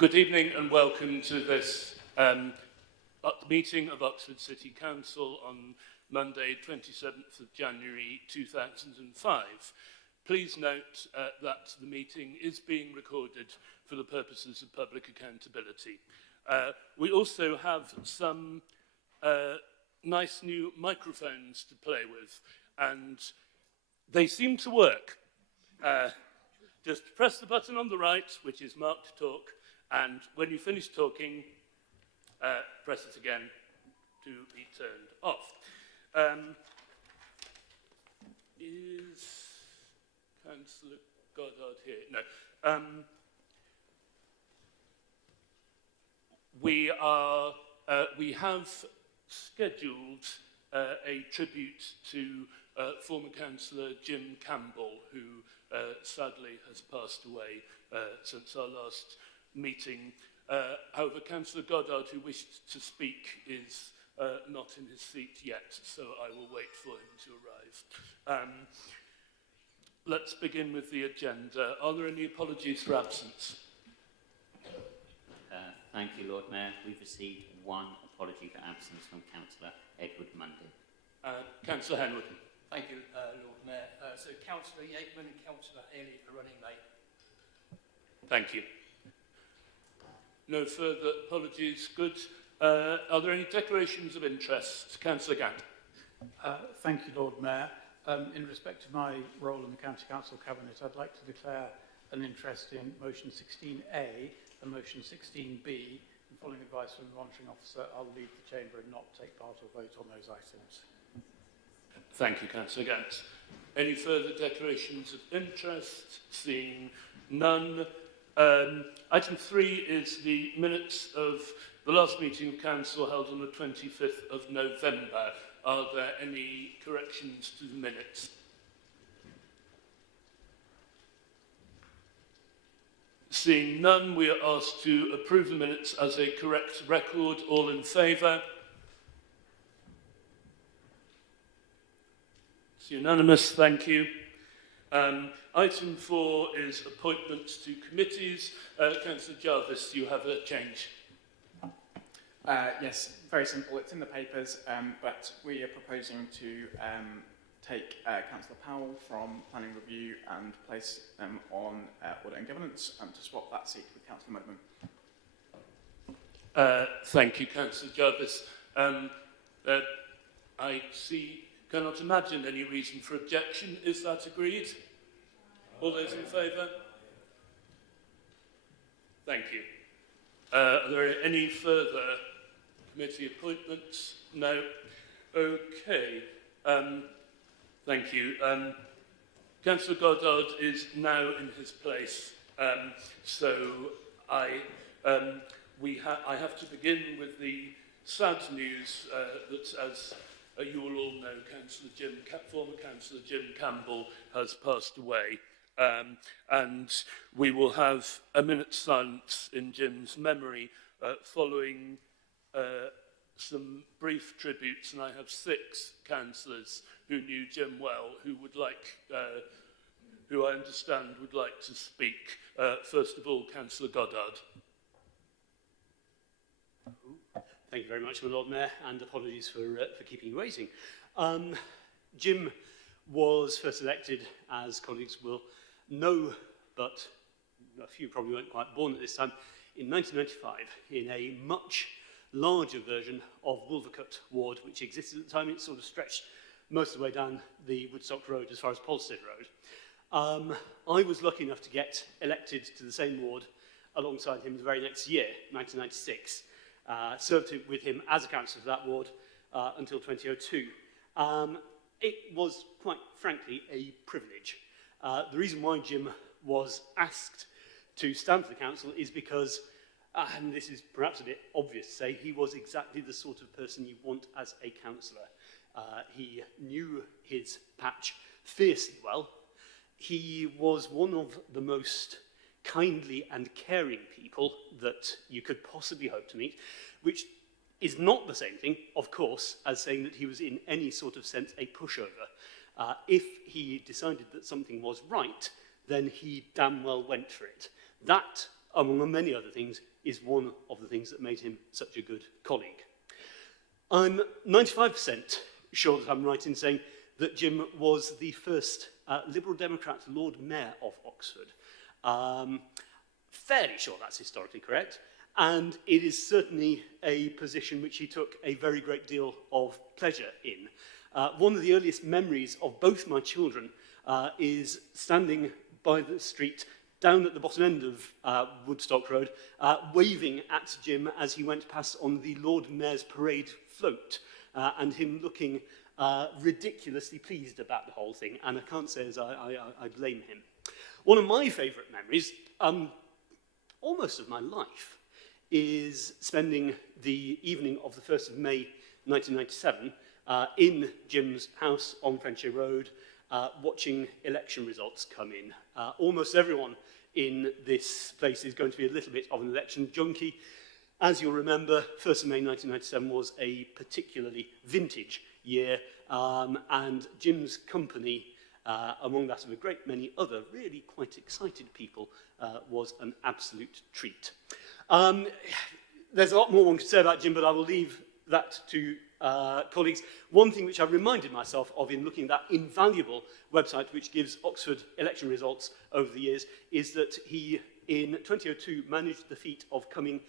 Good evening and welcome to this meeting of Oxford City Council on Monday, 27th of January 2005. Please note that the meeting is being recorded for the purposes of public accountability. We also have some nice new microphones to play with, and they seem to work. Just press the button on the right, which is marked talk, and when you finish talking, press it again to be turned off. Is Councillor Goddard here? No. We have scheduled a tribute to former Councillor Jim Campbell, who sadly has passed away since our last meeting. However, Councillor Goddard, who wished to speak, is not in his seat yet, so I will wait for him to arrive. Let's begin with the agenda. Are there any apologies for absence? Thank you, Lord Mayor. We've received one apology for absence from Councillor Edward Mundy. Councillor Henwood. Thank you, Lord Mayor. So Councillor Yateman and Councillor Haley are running late. Thank you. No further apologies. Good. Are there any declarations of interest? Councillor Gant. Thank you, Lord Mayor. In respect of my role in the County Council Cabinet, I'd like to declare an interest in motion 16A and motion 16B. And following advice from the monitoring officer, I'll leave the chamber and not take part or vote on those items. Thank you, Councillor Gant. Any further declarations of interest? Seeing none. Item 3 is the minutes of the last meeting of Council held on the 25th of November. Are there any corrections to the minutes? Seeing none, we are asked to approve the minutes as a correct record. All in favour? It's unanimous, thank you. Item 4 is appointments to committees. Councillor Jarvis, you have a change. Yes, very simple. It's in the papers, but we are proposing to take Councillor Powell from Planning Review and place them on Audit and Governance, and to swap that seat with Councillor Mudman. Thank you, Councillor Jarvis. I cannot imagine any reason for objection. Is that agreed? All those in favour? Thank you. Are there any further committee appointments? No. Okay. Thank you. Councillor Goddard is now in his place, so I have to begin with the sad news that, as you will all know, former Councillor Jim Campbell has passed away. And we will have a minute's silence in Jim's memory following some brief tributes, and I have 6 councillors who knew Jim well, who I understand would like to speak. First of all, Councillor Goddard. Thank you very much, my Lord Mayor, and apologies for keeping you waiting. Jim was first elected, as colleagues will know, but a few probably weren't quite born at this time, in 1995, in a much larger version of Wolvercut Ward, which existed at the time. It sort of stretched most of the way down the Woodstock Road as far as Polstead Road. I was lucky enough to get elected to the same ward alongside him the very next year, 1996. Served with him as a councillor for that ward until 2002. It was, quite frankly, a privilege. The reason why Jim was asked to stand for the council is because, and this is perhaps a bit obvious to say, he was exactly the sort of person you want as a councillor. He knew his patch fiercely well. He was one of the most kindly and caring people that you could possibly hope to meet, which is not the same thing, of course, as saying that he was in any sort of sense a pushover. If he decided that something was right, then he damn well went for it. That among many other things, is one of the things that made him such a good colleague. I'm 95% sure that I'm right in saying that Jim was the first Liberal Democrat Lord Mayor of Oxford. Fairly sure that's historically correct, and it is certainly a position which he took a very great deal of pleasure in. One of the earliest memories of both my children is standing by the street down at the bottom end of Woodstock Road, waving at Jim as he went past on the Lord Mayor's parade float, and him looking ridiculously pleased about the whole thing, and I can't say as I blame him. One of my favourite memories, almost of my life, is spending the evening of the 1st of May 1997 in Jim's house on Frenchay Road, watching election results come in. Almost everyone in this place is going to be a little bit of an election junkie. As you'll remember, 1st of May 1997 was a particularly vintage year, and Jim's company, among that of a great many other really quite excited people, was an absolute treat. There's a lot more one could say about Jim, but I will leave that to colleagues. One thing which I've reminded myself of in looking at that invaluable website which gives Oxford election results over the years is that he, in 2002, managed the feat of coming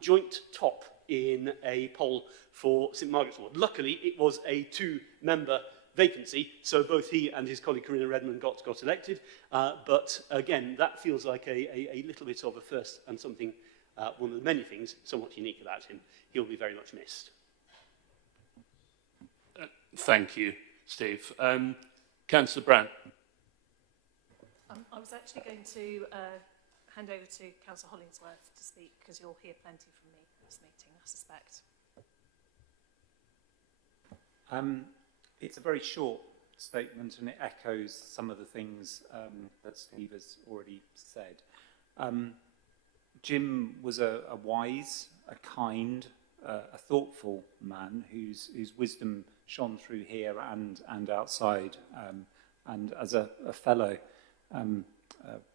joint top in a poll for St Margaret's Ward. Luckily, it was a two-member vacancy, so both he and his colleague Corinna Redmond got elected. But again, that feels like a little bit of a first and something, one of the many things somewhat unique about him. He'll be very much missed. Thank you, Steve. Councillor Brown. I was actually going to hand over to Councillor Hollingsworth to speak, because you'll hear plenty from me at this meeting, I suspect. It's a very short statement, and it echoes some of the things that Steve has already said. Jim was a wise, a kind, a thoughtful man whose wisdom shone through here and outside. And as a fellow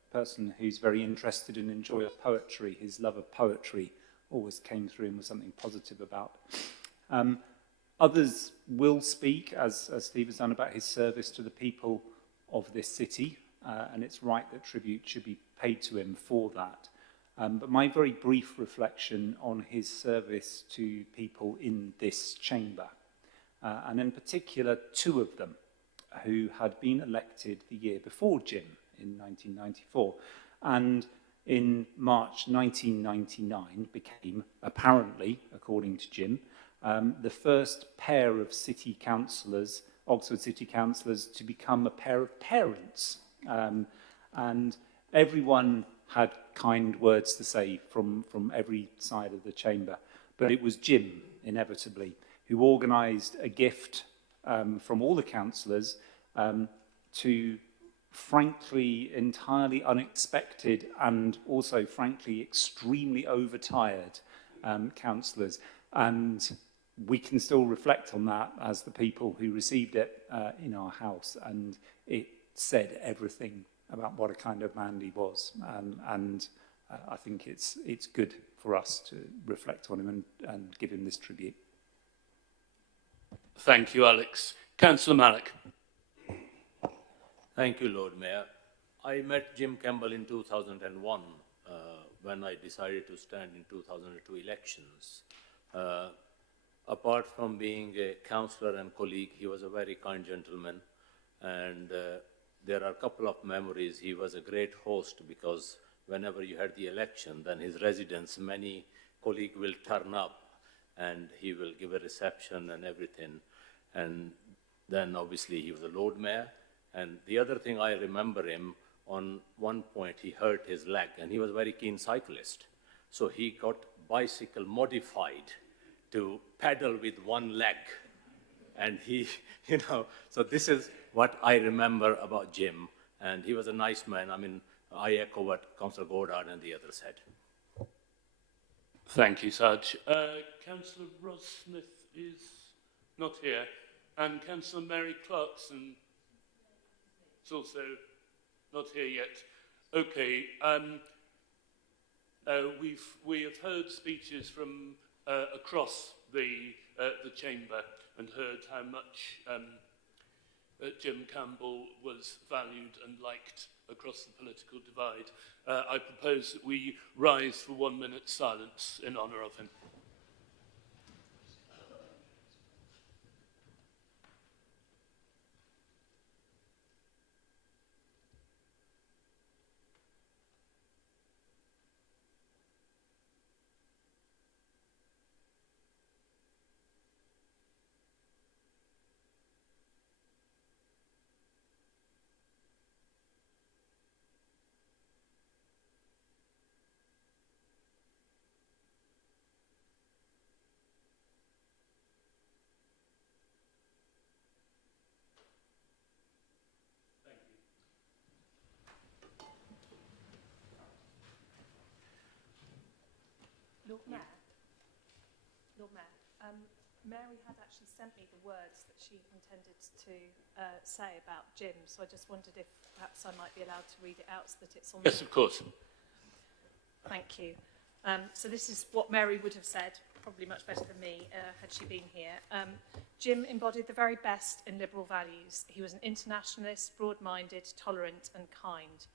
person who's very interested and enjoys poetry, his love of poetry always came through and was something positive about. Others will speak, as Steve has done, about his service to the people of this city, and it's right that tribute should be paid to him for that. But my very brief reflection on his service to people in this chamber, and in particular two of them who had been elected the year before Jim in 1994, and in March 1999 became, apparently, according to Jim, the first pair of city councillors, Oxford city councillors, to become a pair of parents. And everyone had kind words to say from every side of the chamber. But it was Jim, inevitably, who organised a gift from all the councillors to frankly entirely unexpected and also frankly extremely overtired councillors. And we can still reflect on that as the people who received it in our house, and it said everything about what a kind of man he was. And I think it's good for us to reflect on him and give him this tribute. Thank you, Alex. Councillor Malik. Thank you, Lord Mayor. I met Jim Campbell in 2001 when I decided to stand in 2002 elections. Apart from being a councillor and colleague, he was a very kind gentleman, and there are a couple of memories. He was a great host, because whenever you had the election, then his residents, many colleagues will turn up and he will give a reception and everything. And then obviously he was a Lord Mayor. And the other thing I remember him, on one point he hurt his leg, and he was a very keen cyclist. So he got bicycle modified to pedal with one leg. And he, so this is what I remember about Jim. And he was a nice man. I mean, I echo what Councillor Goddard and the others said. Thank you, Sarge. Councillor Ross Smith is not here. And Councillor Mary Clarkson is also not here yet. Okay. We have heard speeches from across the chamber and heard how much Jim Campbell was valued and liked across the political divide. I propose that we rise for 1 minute's silence in honour of him. Lord Mayor, Mary had actually sent me the words that she intended to say about Jim, so I just wondered if perhaps I might be allowed to read it out so that it's on Yes, of course. Thank you. So this is what Mary would have said, probably much better than me, had she been here. Jim embodied the very best in liberal values. He was an internationalist, broad-minded, tolerant and kind.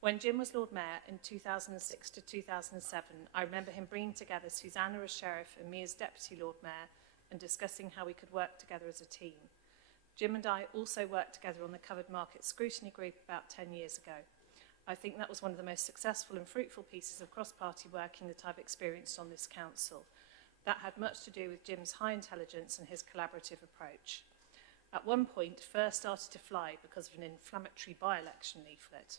When Jim was Lord Mayor in 2006 to 2007, I remember him bringing together Susanna as Sheriff and me as Deputy Lord Mayor and discussing how we could work together as a team. Jim and I also worked together on the Covered Market Scrutiny Group about 10 years ago. I think that was one of the most successful and fruitful pieces of cross-party working that I've experienced on this council. That had much to do with Jim's high intelligence and his collaborative approach. At one point, Fur started to fly because of an inflammatory by-election leaflet.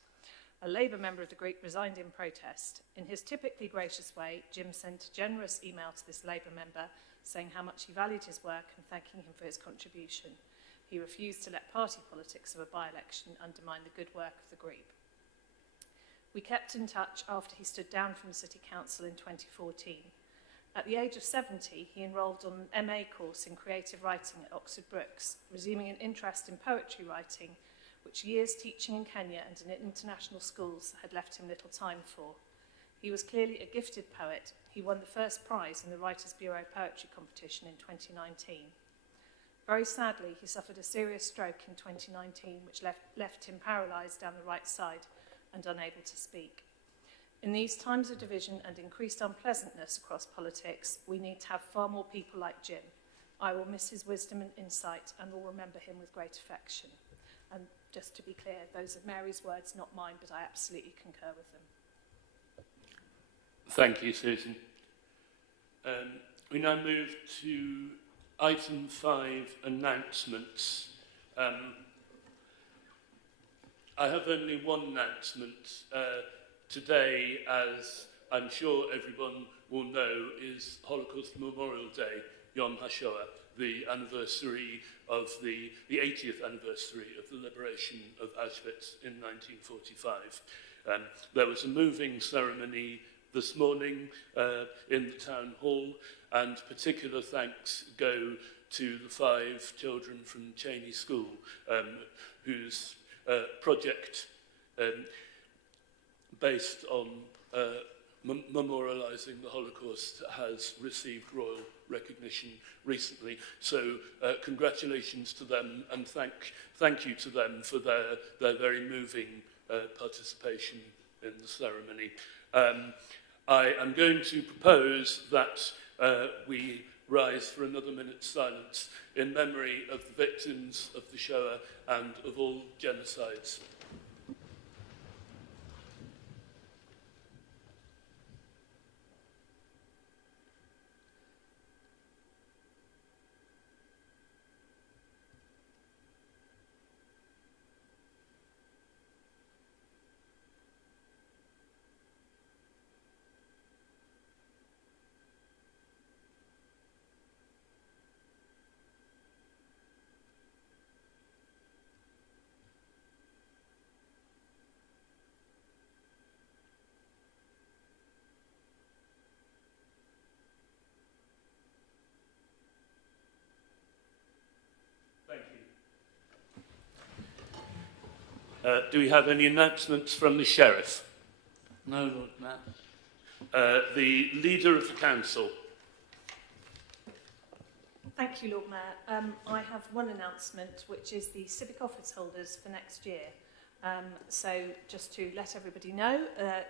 A Labour member of the group resigned in protest. In his typically gracious way, Jim sent a generous email to this Labour member saying how much he valued his work and thanking him for his contribution. He refused to let party politics of a by-election undermine the good work of the group. We kept in touch after he stood down from the City Council in 2014. At the age of 70, he enrolled on an MA course in creative writing at Oxford Brookes, resuming an interest in poetry writing, which years teaching in Kenya and in international schools had left him little time for. He was clearly a gifted poet. He won the first prize in the Writers' Bureau Poetry Competition in 2019. Very sadly, he suffered a serious stroke in 2019, which left him paralysed down the right side and unable to speak. In these times of division and increased unpleasantness across politics, we need to have far more people like Jim. I will miss his wisdom and insight and will remember him with great affection. And just to be clear, those are Mary's words, not mine, but I absolutely concur with them. Thank you, Susan. We now move to item 5, announcements. I have only one announcement. Today, as I'm sure everyone will know, is Holocaust Memorial Day, Yom HaShoah, the anniversary of the 80th anniversary of the liberation of Auschwitz in 1945. There was a moving ceremony this morning in the town hall, and particular thanks go to the 5 children from Cheney School, whose project based on memorialising the Holocaust has received royal recognition recently. So congratulations to them, and thank you to them for their very moving participation in the ceremony. I am going to propose that we rise for another minute's silence in memory of the victims of the Shoah and of all genocides. Do we have any announcements from the Sheriff? No, Lord Mayor. The Leader of the Council. Thank you, Lord Mayor. I have one announcement, which is the civic office holders for next year. So just to let everybody know,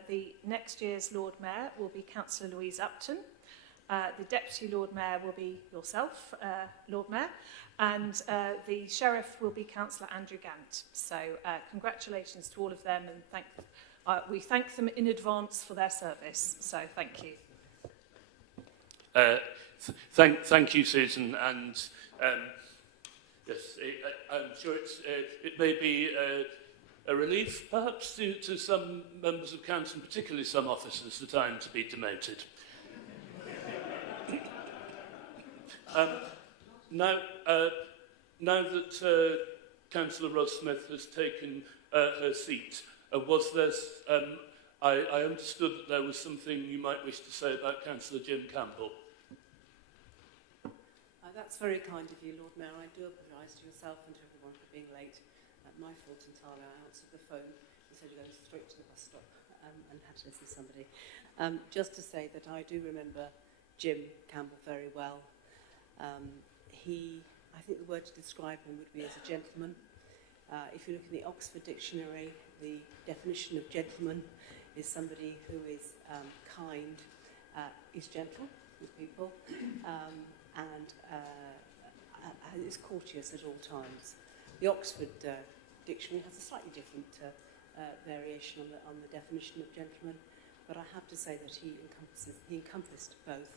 the next year's Lord Mayor will be Councillor Louise Upton. The Deputy Lord Mayor will be yourself, Lord Mayor, and the Sheriff will be Councillor Andrew Gant. So congratulations to all of them, and we thank them in advance for their service. So thank you. Thank you, Susan, and yes, I'm sure it may be a relief, perhaps, to some members of council, and particularly some officers, the time to be demoted. Now that Councillor Ross Smith has taken her seat, was there? I understood that there was something you might wish to say about Councillor Jim Campbell. That's very kind of you, Lord Mayor. I do apologise to yourself and to everyone for being late. My fault entirely. I answered the phone instead of going straight to the bus stop and had to listen to somebody. Just to say that I do remember Jim Campbell very well. I think the word to describe him would be as a gentleman. If you look in the Oxford Dictionary, the definition of gentleman is somebody who is kind, is gentle with people, and is courteous at all times. The Oxford Dictionary has a slightly different variation on the definition of gentleman, but I have to say that he encompassed both,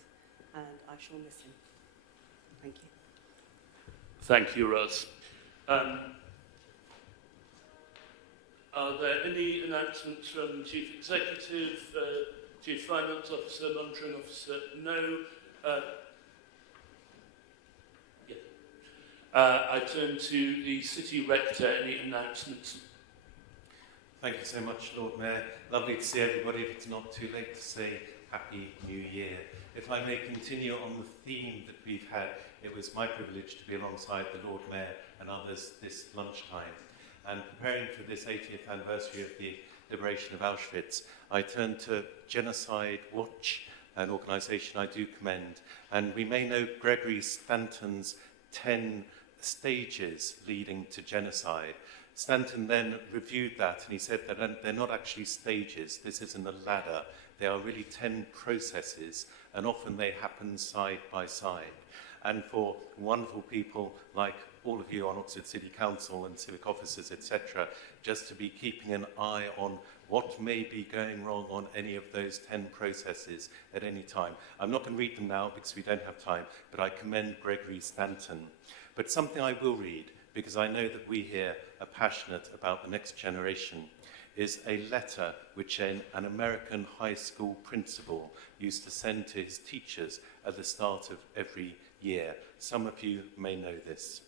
and I shall miss him. Thank you. Thank you, Ros. Are there any announcements from Chief Executive, Chief Finance Officer, Monitoring Officer? No. I turn to the City Rector. Any announcements? Thank you so much, Lord Mayor. Lovely to see everybody. If it's not too late to say Happy New Year. If I may continue on the theme that we've had, it was my privilege to be alongside the Lord Mayor and others this lunchtime. And preparing for this 80th anniversary of the liberation of Auschwitz, I turned to Genocide Watch, an organisation I do commend. And we may know Gregory Stanton's 10 stages leading to genocide. Stanton then reviewed that and he said that they're not actually stages. This isn't a ladder. They are really 10 processes, and often they happen side by side. And for wonderful people like all of you on Oxford City Council and civic officers, etc., just to be keeping an eye on what may be going wrong on any of those 10 processes at any time. I'm not going to read them now because we don't have time, but I commend Gregory Stanton. But something I will read, because I know that we here are passionate about the next generation, is a letter which an American high school principal used to send to his teachers at the start of every year. Some of you may know this.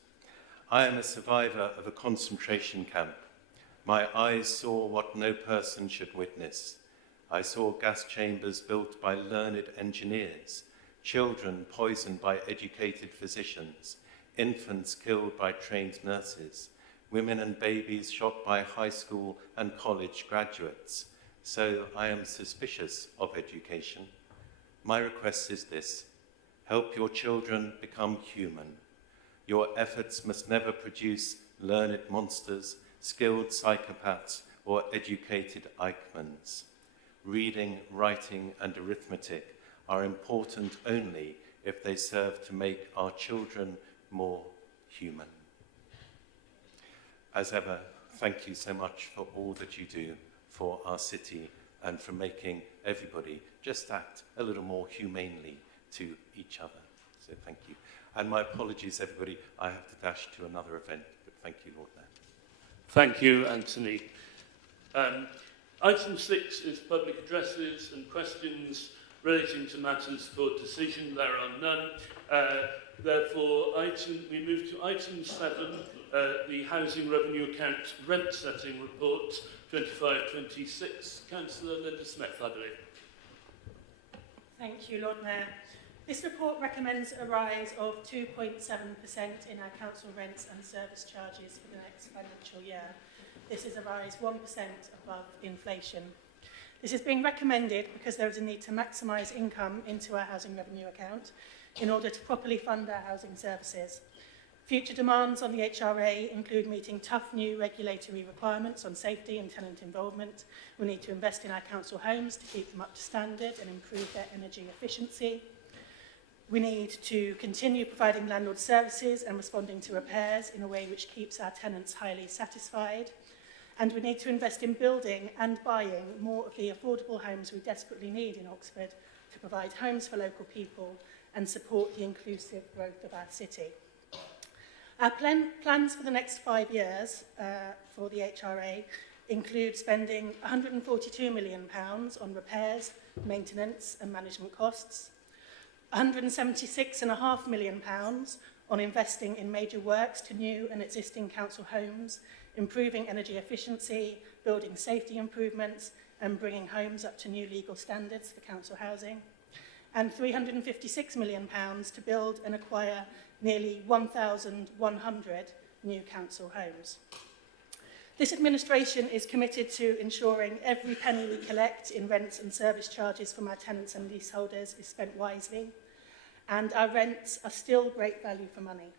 I am a survivor of a concentration camp. My eyes saw what no person should witness. I saw gas chambers built by learned engineers, children poisoned by educated physicians, infants killed by trained nurses, women and babies shot by high school and college graduates. So I am suspicious of education. My request is this: help your children become human. Your efforts must never produce learned monsters, skilled psychopaths, or educated Eichmanns. Reading, writing, and arithmetic are important only if they serve to make our children more human. As ever, thank you so much for all that you do for our city and for making everybody just act a little more humanely to each other. So thank you. And my apologies, everybody, I have to dash to another event, but thank you, Lord Mayor. Thank you, Anthony. Item 6 is public addresses and questions relating to matters for decision. There are none. Therefore, we move to item 7, the Housing Revenue Account Rent Setting Report 25-26. Councillor Linda Smith, I believe. Thank you, Lord Mayor. This report recommends a rise of 2.7% in our council rents and service charges for the next financial year. This is a rise 1% above inflation. This is being recommended because there is a need to maximise income into our housing revenue account in order to properly fund our housing services. Future demands on the HRA include meeting tough new regulatory requirements on safety and tenant involvement. We need to invest in our council homes to keep them up to standard and improve their energy efficiency. We need to continue providing landlord services and responding to repairs in a way which keeps our tenants highly satisfied. And we need to invest in building and buying more of the affordable homes we desperately need in Oxford to provide homes for local people and support the inclusive growth of our city. Our plans for the next 5 years for the HRA include spending £142 million on repairs, maintenance and management costs, £176.5 million on investing in major works to new and existing council homes, improving energy efficiency, building safety improvements and bringing homes up to new legal standards for council housing, and £356 million to build and acquire nearly 1,100 new council homes. This administration is committed to ensuring every penny we collect in rents and service charges from our tenants and leaseholders is spent wisely, and our rents are great value for money.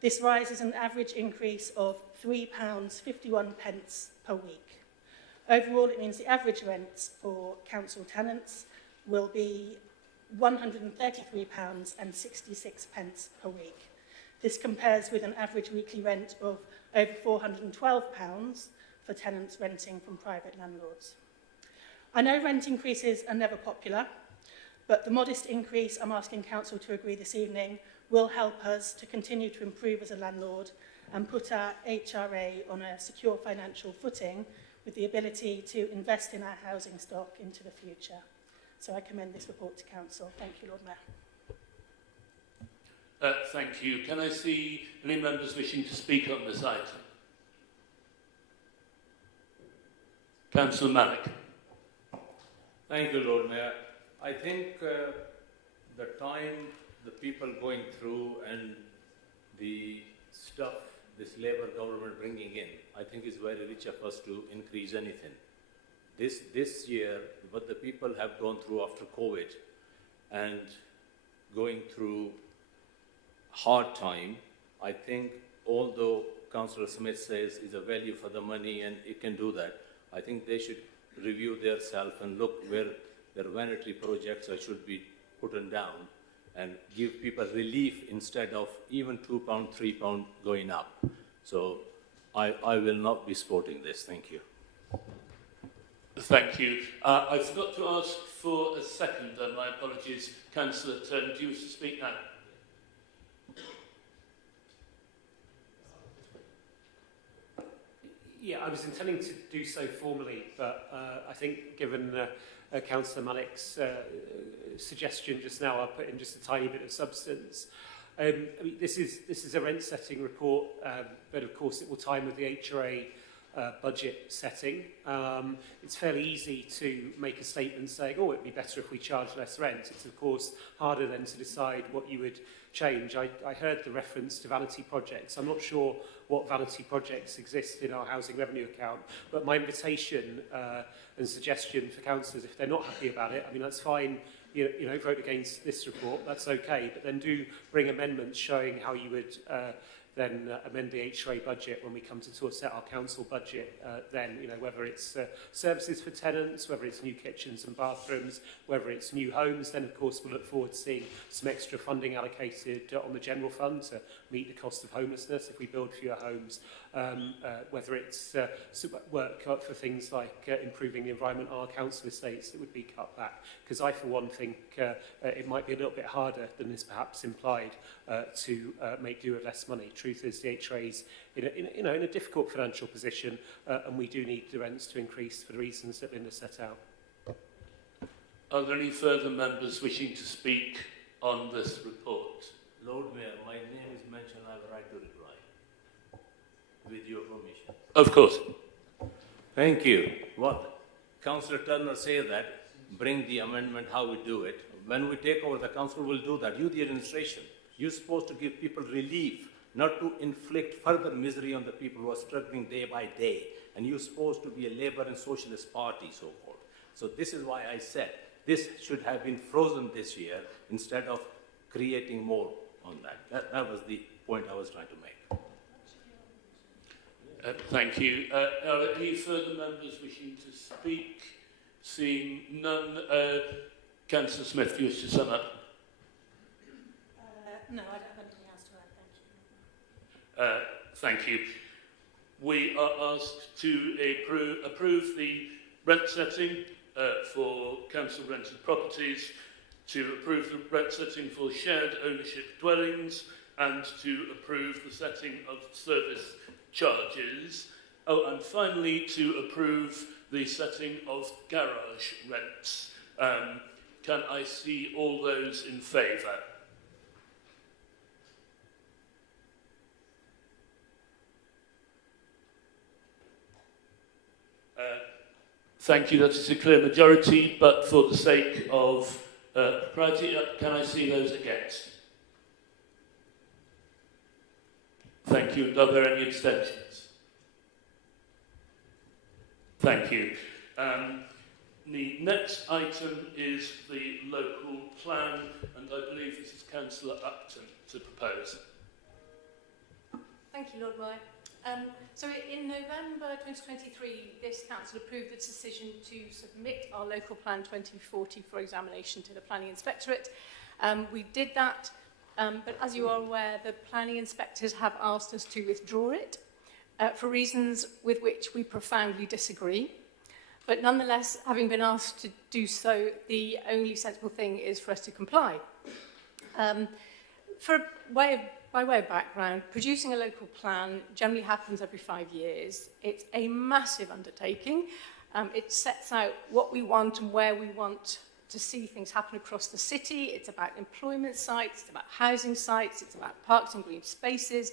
This rise is an average increase of £3.51 per week. Overall, it means the average rents for council tenants will be £133.66 per week. This compares with an average weekly rent of over £412 for tenants renting from private landlords. I know rent increases are never popular, but the modest increase I'm asking Council to agree this evening will help us to continue to improve as a landlord and put our HRA on a secure financial footing with the ability to invest in our housing stock into the future. So I commend this report to Council. Thank you, Lord Mayor. Thank you. Can I see any members wishing to speak on this item? Councillor Malik. Thank you, Lord Mayor. I think the time the people going through and the stuff this Labour government bringing in, I think is very rich of us to increase anything. This year, what the people have gone through after COVID and going through hard time, I think although Councillor Smith says is a value for the money and it can do that, I think they should review themselves and look where their vanity projects should be put down and give people relief instead of even £2, £3 going up. So I will not be supporting this. Thank you. Thank you. I forgot to ask for a second. My apologies. Councillor Turner, do you wish to speak now? Yeah, I was intending to do so formally, but I think given Councillor Malik's suggestion just now, I'll put in just a tiny bit of substance. I mean, this is a rent-setting report, but of course it will time with the HRA budget setting. It's fairly easy to make a statement saying, oh, it'd be better if we charge less rent. It's, of course, harder then to decide what you would change. I heard the reference to vanity projects. I'm not sure what vanity projects exist in our housing revenue account, but my invitation and suggestion for councillors, if they're not happy about it, I mean, that's fine, you know, vote against this report, that's okay, but then do bring amendments showing how you would then amend the HRA budget when we come to sort of set our council budget then, you know, whether it's services for tenants, whether it's new kitchens and bathrooms, whether it's new homes, then of course we'll look forward to seeing some extra funding allocated on the general fund to meet the cost of homelessness if we build fewer homes, whether it's work for things like improving the environment on our council estates that would be cut back, because I for one think it might be a little bit harder than is perhaps implied to make do with less money. Truth is, the HRA's in a difficult financial position, and we do need the rents to increase for the reasons that Linda set out. Are there any further members wishing to speak on this report? Lord Mayor, my name is mentioned. I have a right to reply. With your permission. Of course. Thank you. What Councillor Turner said that, bring the amendment, how we do it. When we take over, the council will do that. You, the administration, you're supposed to give people relief, not to inflict further misery on the people who are struggling day by day. And you're supposed to be a Labour and Socialist party, so-called. So this is why I said this should have been frozen this year instead of creating more on that. That was the point I was trying to make. Thank you. Are there any further members wishing to speak? Seeing none, Councillor Smith, do you wish to sum up? No, I don't have anything else to add, thank you. Thank you. We are asked to approve the rent setting for council rented properties, to approve the rent setting for shared ownership dwellings, and to approve the setting of service charges. Oh, and finally to approve the setting of garage rents. Can I see all those in favour? Thank you, that is a clear majority, but for the sake of propriety, can I see those against? Thank you. And are there any abstentions? Thank you. The next item is the local plan, and I believe this is Councillor Upton to propose. Thank you, Lord Mayor. So in November 2023, this council approved the decision to submit our local plan 2040 for examination to the planning inspectorate. We did that, but as you are aware, the planning inspectors have asked us to withdraw it for reasons with which we profoundly disagree. But nonetheless, having been asked to do so, the only sensible thing is for us to comply. By way of background, producing a local plan generally happens every 5 years. It's a massive undertaking. It sets out what we want and where we want to see things happen across the city. It's about employment sites, it's about housing sites, it's about parks and green spaces.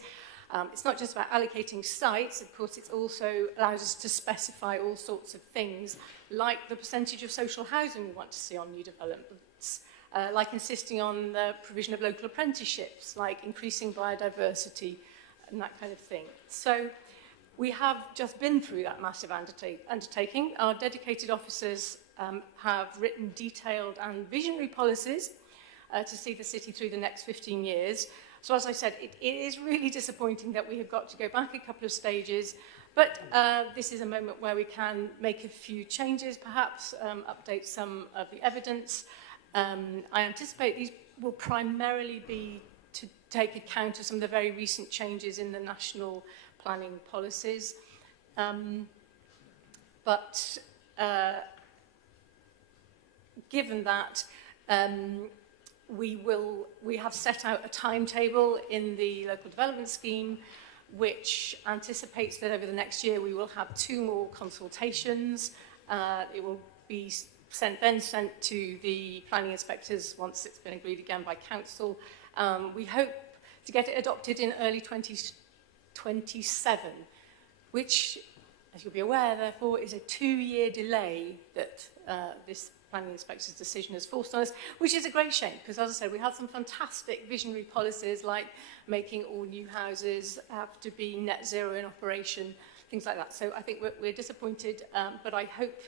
It's not just about allocating sites, of course, it also allows us to specify all sorts of things, like the percentage of social housing we want to see on new developments, like insisting on the provision of local apprenticeships, like increasing biodiversity, and that kind of thing. So we have just been through that massive undertaking. Our dedicated officers have written detailed and visionary policies to see the city through the next 15 years. So as I said, it is really disappointing that we have got to go back a couple of stages, but this is a moment where we can make a few changes, perhaps update some of the evidence. I anticipate these will primarily be to take account of some of the very recent changes in the national planning policies. But given that, we have set out a timetable in the local development scheme which anticipates that over the next year we will have 2 more consultations. It will be sent to the planning inspectors once it's been agreed again by council. We hope to get it adopted in early 2027, which, as you'll be aware, therefore, is a 2-year delay that this planning inspector's decision has forced on us, which is a great shame, because as I said, we had some fantastic visionary policies like making all new houses have to be net zero in operation, things like that. So I think we're disappointed, but I hope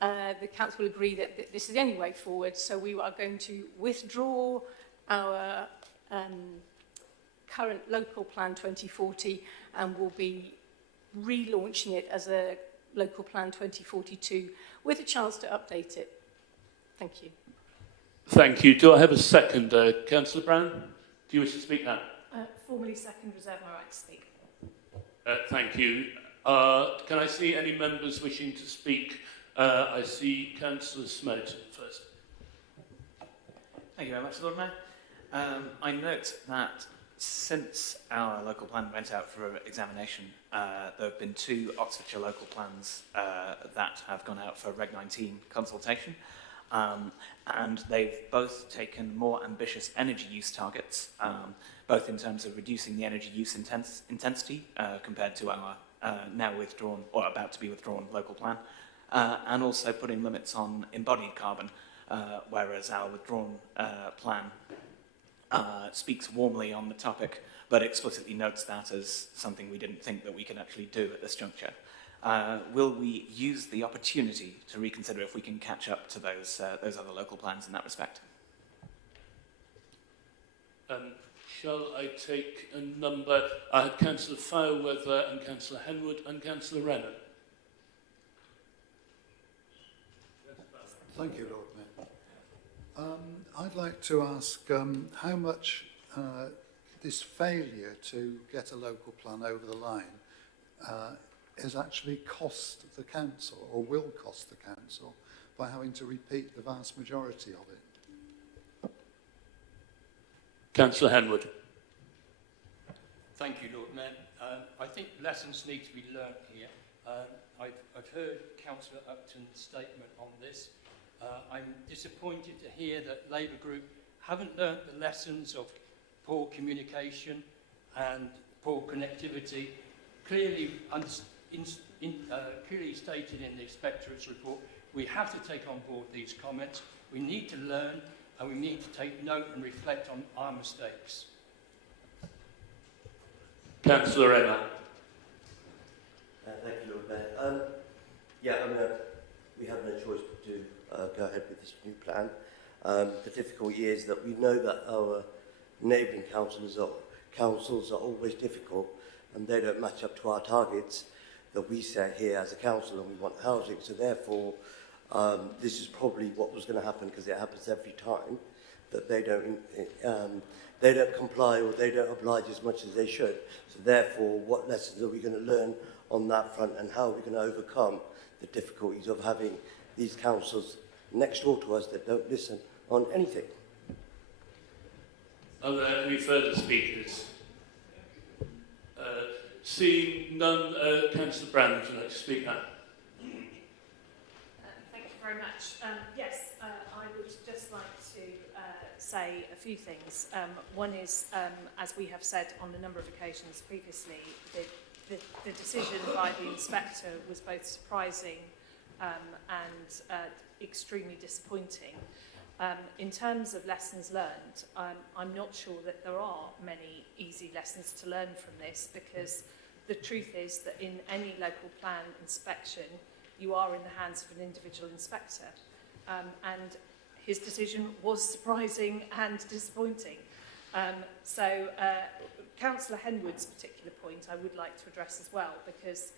the council will agree that this is the only way forward. So we are going to withdraw our current local plan 2040 and we'll be relaunching it as a local plan 2042 with a chance to update it. Thank you. Thank you. Do I have a second? Councillor Brown, do you wish to speak now? Formally second, reserve my right to speak. Thank you. Can I see any members wishing to speak? I see Councillor Smote first. Thank you very much, Lord Mayor. I note that since our local plan went out for examination, there have been 2 Oxfordshire local plans that have gone out for Reg 19 consultation. And they've both taken more ambitious energy use targets, both in terms of reducing the energy use intensity compared to our now withdrawn or about to be withdrawn local plan, and also putting limits on embodied carbon, whereas our withdrawn plan speaks warmly on the topic, but explicitly notes that as something we didn't think that we could actually do at this juncture. will we use the opportunity to reconsider if we can catch up to those other local plans in that respect? Shall I take a number? I had Councillor Fireweather and Councillor Henwood and Councillor Renner. Thank you, Lord Mayor. I'd like to ask how much this failure to get a local plan over the line has actually cost the council, or will cost the council, by having to repeat the vast majority of it. Councillor Henwood. Thank you, Lord Mayor. I think lessons need to be learnt here. I've heard Councillor Upton's statement on this. I'm disappointed to hear that Labour Group haven't learnt the lessons of poor communication and poor connectivity, clearly stated in the Inspectorate's report. We have to take on board these comments. We need to learn, and we need to take note and reflect on our mistakes. Councillor Renner. Thank you, Lord Mayor. We have no choice but to go ahead with this new plan. The difficulty is that we know that our neighbouring councils are always difficult, and they don't match up to our targets that we set here as a council, and we want housing. So therefore, this is probably what was going to happen, because it happens every time that they don't comply, or they don't oblige as much as they should. So therefore, what lessons are we going to learn on that front, and how are we going to overcome the difficulties of having these councils next door to us that don't listen on anything? Are there any further speakers? Seeing none, Councillor Brand, would you like to speak now? Thank you very much. Yes, I would just like to say a few things. One is, as we have said on a number of occasions previously, the decision by the inspector was both surprising and extremely disappointing. In terms of lessons learned, I'm not sure that there are many easy lessons to learn from this, because the truth is that in any local plan inspection, you are in the hands of an individual inspector. And his decision was surprising and disappointing. Councillor Henwood's particular point I would like to address as well, because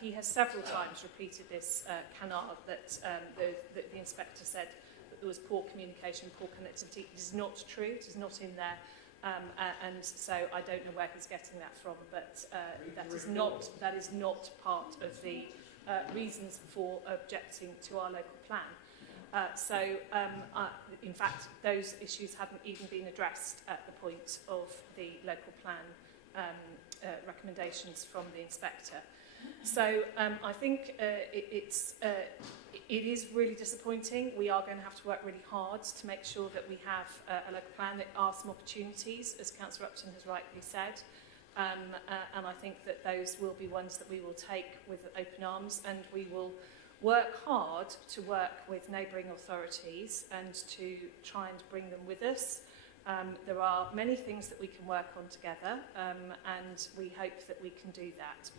he has several times repeated this canard that the inspector said that there was poor communication, poor connectivity. It is not true. It is not in there. And so I don't know where he's getting that from, but that is not part of the reasons for objecting to our local plan. In fact, those issues hadn't even been addressed at the point of the local plan recommendations from the inspector. So I think it is really disappointing. We are going to have to work really hard to make sure that we have a local plan. There are some opportunities, as Councillor Upton has rightly said, and I think that those will be ones that we will take with open arms, and we will work hard to work with neighbouring authorities and to try and bring them with us. There are many things that we can work on together, and we hope that we can do that.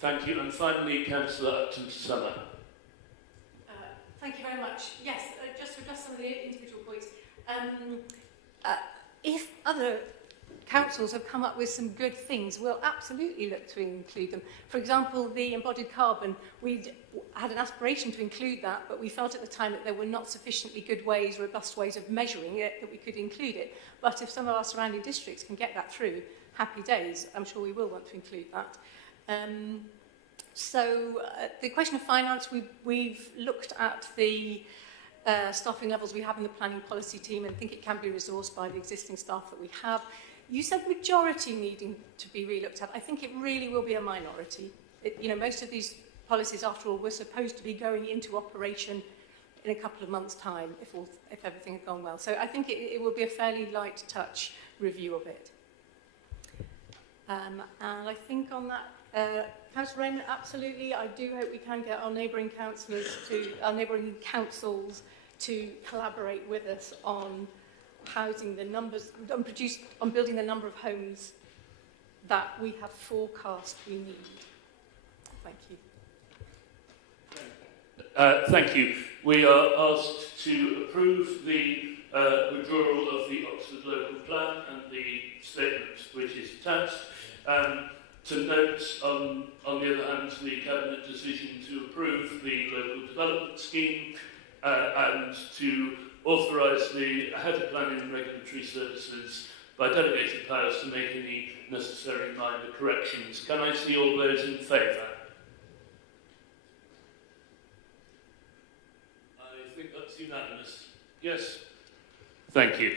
Thank you. And finally, Councillor Upton Summer. Thank you very much. Yes, just to address some of the individual points. If other councils have come up with some good things, we'll absolutely look to include them. For example, the embodied carbon, we had an aspiration to include that, but we felt at the time that there were not sufficiently good ways, robust ways of measuring it, that we could include it. But if some of our surrounding districts can get that through, happy days. I'm sure we will want to include that. The question of finance, we've looked at the staffing levels we have in the planning policy team and think it can be resourced by the existing staff that we have. You said majority needing to be re-looked at. I think it really will be a minority. Most of these policies, after all, were supposed to be going into operation in a couple of months' time if everything had gone well. So I think it will be a fairly light touch review of it. And I think on that, Councillor Raymond, absolutely, I do hope we can get our neighbouring councils to collaborate with us on housing the numbers, on building the number of homes that we have forecast we need. Thank you. Thank you. We are asked to approve the withdrawal of the Oxford local plan and the statement which is attached. To note, on the other hand, the Cabinet decision to approve the local development scheme and to authorise the head of planning and regulatory services by delegated powers to make any necessary minor corrections. Can I see all those in favour? I think that's unanimous. Yes? Thank you.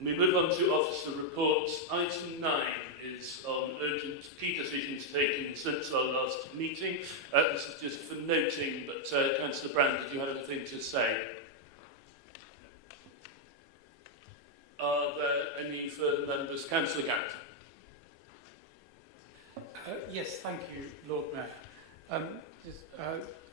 We move on to officer reports. Item 9 is on urgent key decisions taken since our last meeting. This is just for noting, but Councillor Brand, did you have anything to say? Are there any further members? Councillor Gant. Yes, thank you, Lord Mayor.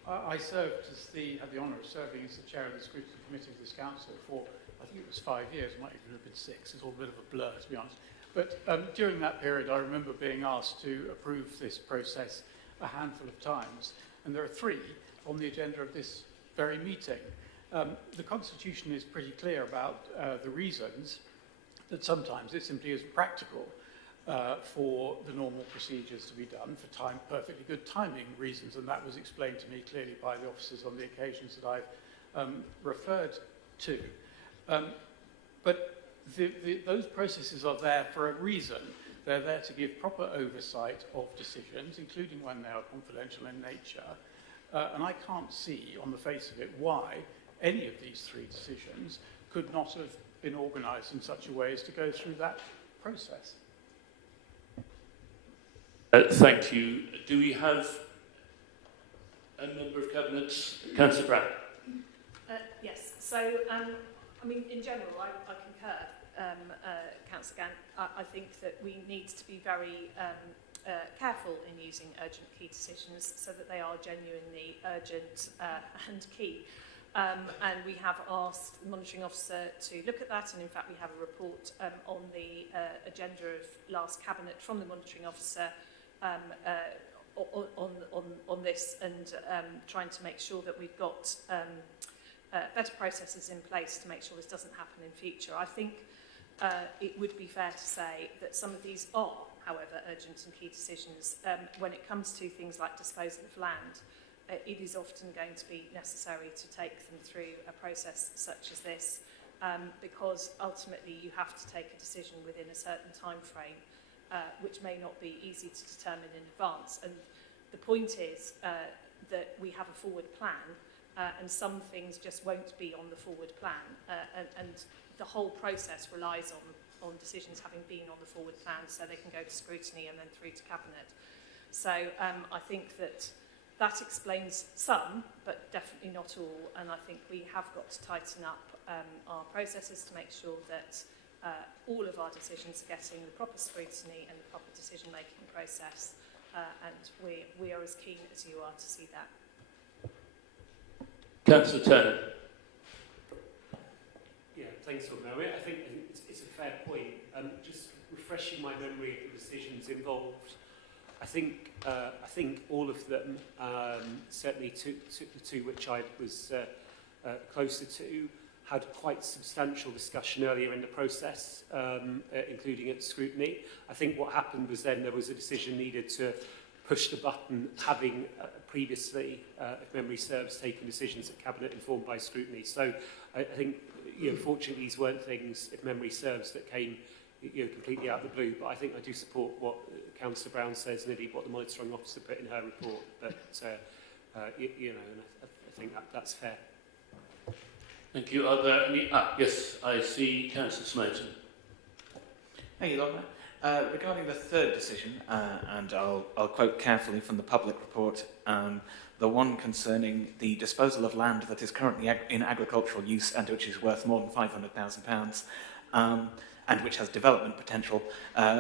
I served had the honour of serving as the chair of the scrutiny committee of this council for, I think it was 5 years, it might even have been 6. It's all a bit of a blur, to be honest. But during that period, I remember being asked to approve this process a handful of times, and there are 3 on the agenda of this very meeting. The Constitution is pretty clear about the reasons that sometimes it simply isn't practical for the normal procedures to be done for perfectly good timing reasons, and that was explained to me clearly by the officers on the occasions that I've referred to. But those processes are there for a reason. They're there to give proper oversight of decisions, including when they are confidential in nature. And I can't see on the face of it why any of these 3 decisions could not have been organised in such a way as to go through that process. Thank you. Do we have a member of Cabinet? Councillor Brown. Yes. So, I mean, in general, I concur, Councillor Gant. I think that we need to be very careful in using urgent key decisions so that they are genuinely urgent and key. And we have asked the monitoring officer to look at that, and in fact we have a report on the agenda of last Cabinet from the monitoring officer on this, and trying to make sure that we've got better processes in place to make sure this doesn't happen in future. I think it would be fair to say that some of these are, however, urgent and key decisions. When it comes to things like disposal of land, it is often going to be necessary to take them through a process such as this, because ultimately you have to take a decision within a certain time frame, which may not be easy to determine in advance. And the point is that we have a forward plan, and some things just won't be on the forward plan, and the whole process relies on decisions having been on the forward plan, so they can go to scrutiny and then through to Cabinet. So I think that explains some, but definitely not all, and I think we have got to tighten up our processes to make sure that all of our decisions are getting the proper scrutiny and the proper decision-making process, and we are as keen as you are to see that. Councillor Turner. Yeah, thanks, Lord Mayor. I think it's a fair point. Just refreshing my memory of the decisions involved, I think all of them, certainly the 2 which I was closer to, had quite substantial discussion earlier in the process, including at scrutiny. I think what happened was then there was a decision needed to push the button, having previously, if memory serves, taken decisions at Cabinet informed by scrutiny. So I think, fortunately these weren't things, if memory serves, that came completely out of the blue, but I think I do support what Councillor Brown says and indeed what the monitoring officer put in her report. But and I think that's fair. Thank you. Are there any? Yes, I see Councillor Smoten. Thank you, Lord Mayor. Regarding the 3rd decision, and I'll quote carefully from the public report, the one concerning the disposal of land that is currently in agricultural use and which is worth more than £500,000, and which has development potential.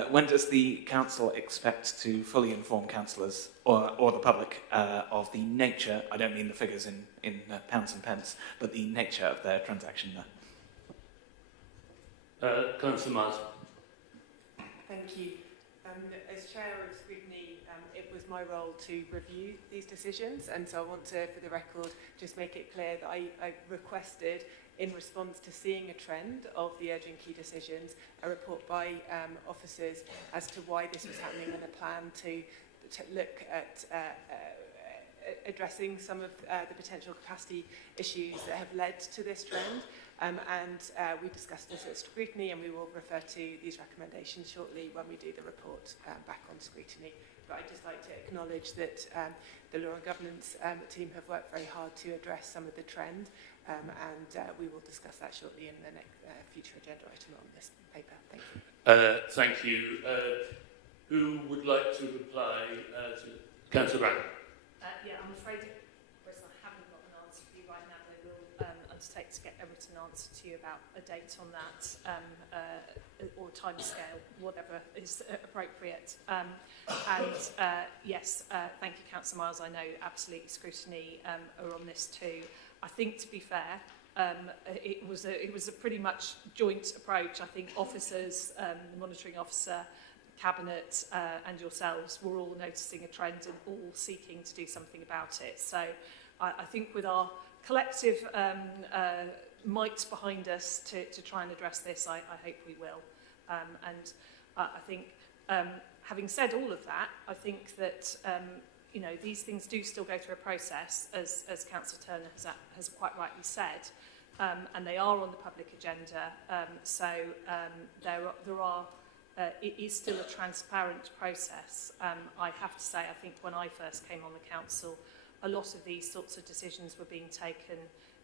When does the council expect to fully inform councillors or the public of the nature, I don't mean the figures in pounds and pence, but the nature of their transaction there? Councillor Martin. Thank you. As Chair of Scrutiny, it was my role to review these decisions, and so I want to, for the record, just make it clear that I requested, in response to seeing a trend of the urgent key decisions, a report by officers as to why this was happening and a plan to look at addressing some of the potential capacity issues that have led to this trend. We discussed this at scrutiny, and we will refer to these recommendations shortly when we do the report back on scrutiny. But I'd just like to acknowledge that the Law and Governance team have worked very hard to address some of the trend, and we will discuss that shortly in the next future agenda item on this paper. Thank you. Thank you. Who would like to reply to Councillor Brown? Yeah, I'm afraid, Chris, I haven't got an answer for you right now. They will undertake to get a written answer to you about a date on that, or time scale, whatever is appropriate. Yes, thank you, Councillor Miles. I know absolutely scrutiny are on this too. I think, to be fair, it was a pretty much joint approach. I think officers, the monitoring officer, Cabinet and yourselves were all noticing a trend and all seeking to do something about it. So I think with our collective might behind us to try and address this, I hope we will. I think, having said all of that, I think that you know, these things do still go through a process, as Councillor Turner has quite rightly said, and they are on the public agenda. It is still a transparent process. I have to say, I think when I first came on the council, a lot of these sorts of decisions were being taken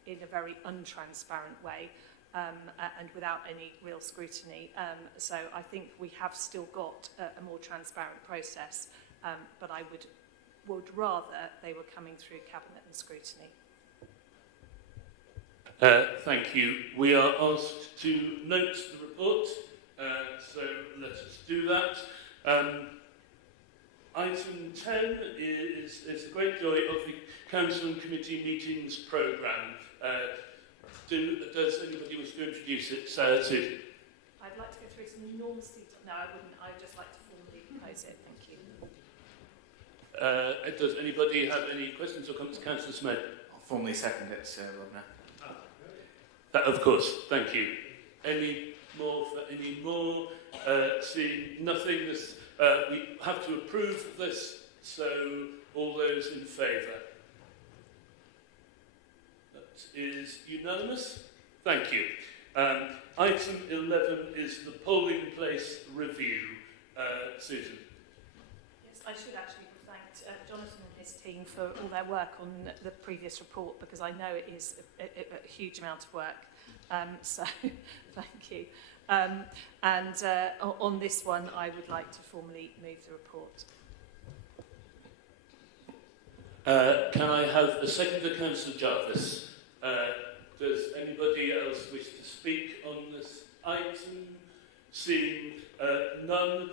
in a very untransparent way and without any real scrutiny. So I think we have still got a more transparent process, but I would rather they were coming through Cabinet and scrutiny. Thank you. We are asked to note the report. So let us do that. Item 10 is the great joy of the Council and Committee meetings programme. Does anybody wish to introduce it? Susan? I'd like to go through some enormous detail. No, I wouldn't. I'd just like to formally propose it. Thank you. Does anybody have any questions or comments? Councillor Smith? I'll formally second it, Lord Mayor. Of course. Thank you. Any more? Seeing nothing, we have to approve this, so all those in favour? That is unanimous. Thank you. Item 11 is the polling place review. Susan? Yes, I should actually thank Jonathan and his team for all their work on the previous report, because I know it is a huge amount of work. So thank you. On this one, I would like to formally move the report. Can I have a second to Councillor Jarvis? Does anybody else wish to speak on this item? Seeing none,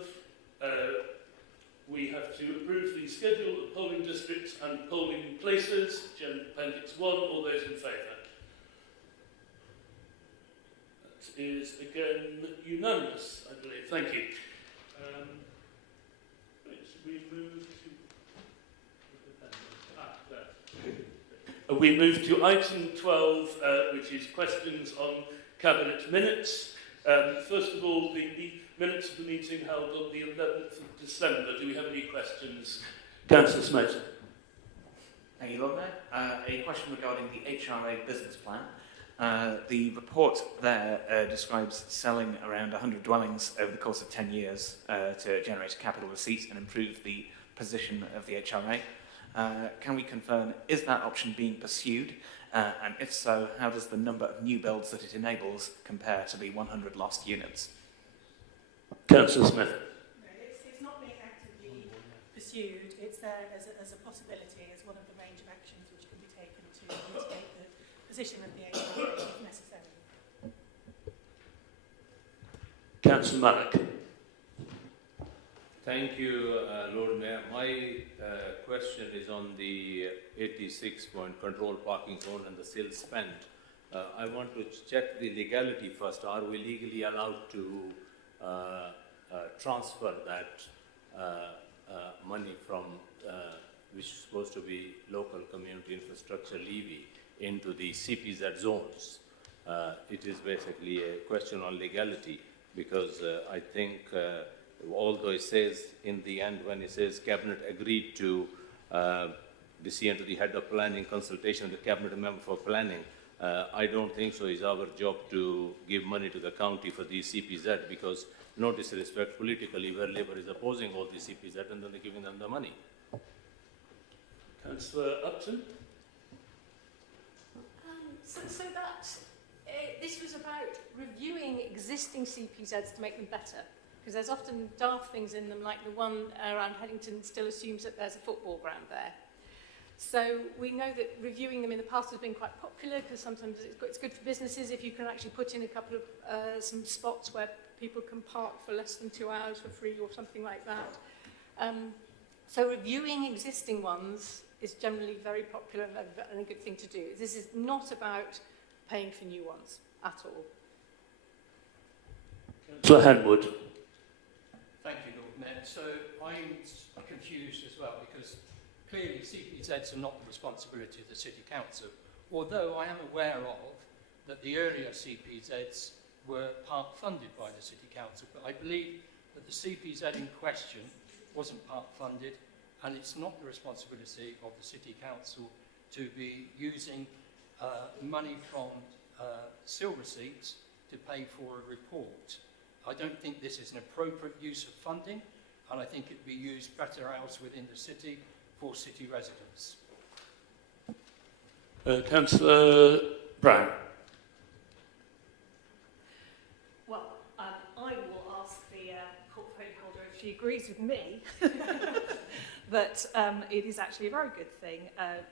we have to approve the schedule of polling districts and polling places, Agenda Appendix 1. All those in favour? That is again unanimous, I believe. Thank you. We move to item 12, which is questions on Cabinet minutes. First of all, the minutes of the meeting held on the 11th of December. Do we have any questions? Councillor Smith. Thank you, Lord Mayor. A question regarding the HRA business plan. The report there describes selling around 100 dwellings over the course of 10 years to generate a capital receipt and improve the position of the HRA. Can we confirm, is that option being pursued? And if so, how does the number of new builds that it enables compare to the 100 lost units? Councillor Smith. No, it's not being actively pursued. It's there as a possibility, as one of the range of actions which can be taken to mitigate the position of the HRA if necessary. Councillor Mallock. Thank you, Lord Mayor. My question is on the 86-point control parking zone and the sales spent. I want to check the legality first. Are we legally allowed to transfer that money from which is supposed to be local community infrastructure levy into the CPZ zones. It is basically a question on legality, because I think although it says in the end, when it says cabinet agreed to the CN to the head of planning consultation with the cabinet member for planning, I don't think so. It's our job to give money to the county for the CPZ, because no disrespect politically, where Labour is opposing all the CPZ and then they're giving them the money. Councillor Upton? So that this was about reviewing existing CPZs to make them better, because there's often daft things in them, like the one around Headington still assumes that there's a football ground there. So we know that reviewing them in the past has been quite popular, because sometimes it's good for businesses if you can actually put in a couple of some spots where people can park for less than 2 hours for free or something like that. So reviewing existing ones is generally very popular and a good thing to do. This is not about paying for new ones at all. Councillor Henwood. Thank you, Lord Mayor. So I'm confused as well, because clearly CPZs are not the responsibility of the City Council, although I am aware of that the earlier CPZs were part funded by the City Council, but I believe that the CPZ in question wasn't part funded, and it's not the responsibility of the City Council to be using money from SIL receipts to pay for a report. I don't think this is an appropriate use of funding, and I think it would be used better else within the city for city residents. Councillor Brown. Well, I will ask the portfolio holder if she agrees with me that it is actually a very good thing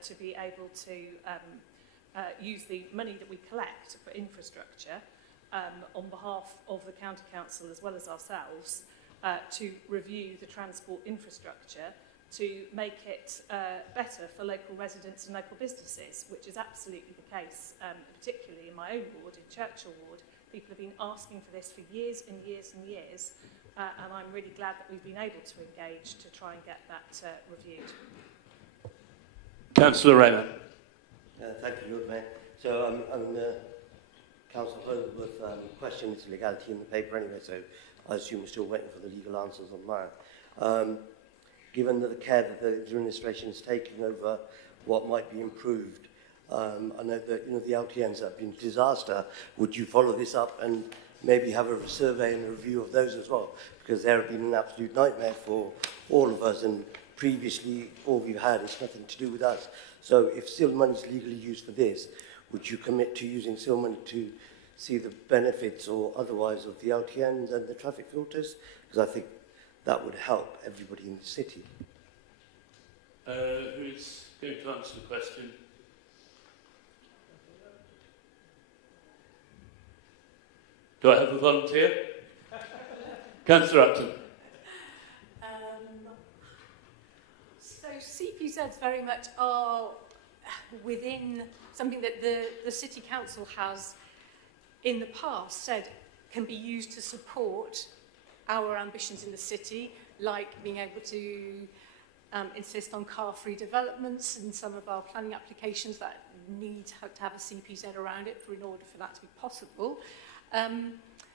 to be able to use the money that we collect for infrastructure on behalf of the county council as well as ourselves to review the transport infrastructure to make it better for local residents and local businesses, which is absolutely the case, particularly in my own ward, in Churchill Ward. People have been asking for this for years and years and years, and I'm really glad that we've been able to engage to try and get that reviewed. Councillor Raymond. Thank you, Lord Mayor. So I'm Councillor Holdsworth questioned its legality in the paper anyway, so I assume we're still waiting for the legal answers on that. Given that the care that the administration is taking over what might be improved, I know that the LTNs have been a disaster. Would you follow this up and maybe have a survey and a review of those as well? Because they have been an absolute nightmare for all of us, and previously all we've had is nothing to do with us. So if SIL money is legally used for this, would you commit to using SIL money to see the benefits or otherwise of the LTNs and the traffic filters? Because I think that would help everybody in the city. Who's going to answer the question? Do I have a volunteer? Councillor Upton. So CPZs very much are within something that the City Council has in the past said can be used to support our ambitions in the city, like being able to insist on car-free developments in some of our planning applications that need to have a CPZ around it in order for that to be possible.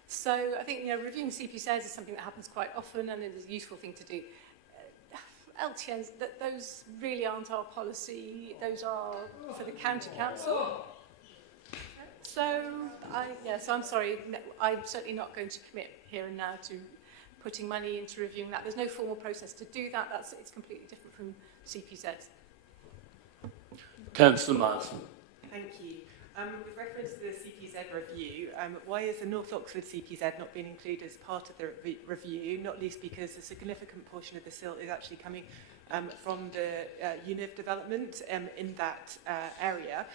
So I think reviewing CPZs is something that happens quite often, and it is a useful thing to do. LTNs, those really aren't our policy. Those are for the county council. So I'm sorry. I'm certainly not going to commit here and now to putting money into reviewing that. There's no formal process to do that. It's completely different from CPZs. Councillor Marsden. Thank you. With reference to the CPZ review, why is the North Oxford CPZ not being included as part of the review? Not least because a significant portion of the SIL is actually coming from the UNIV development in that area,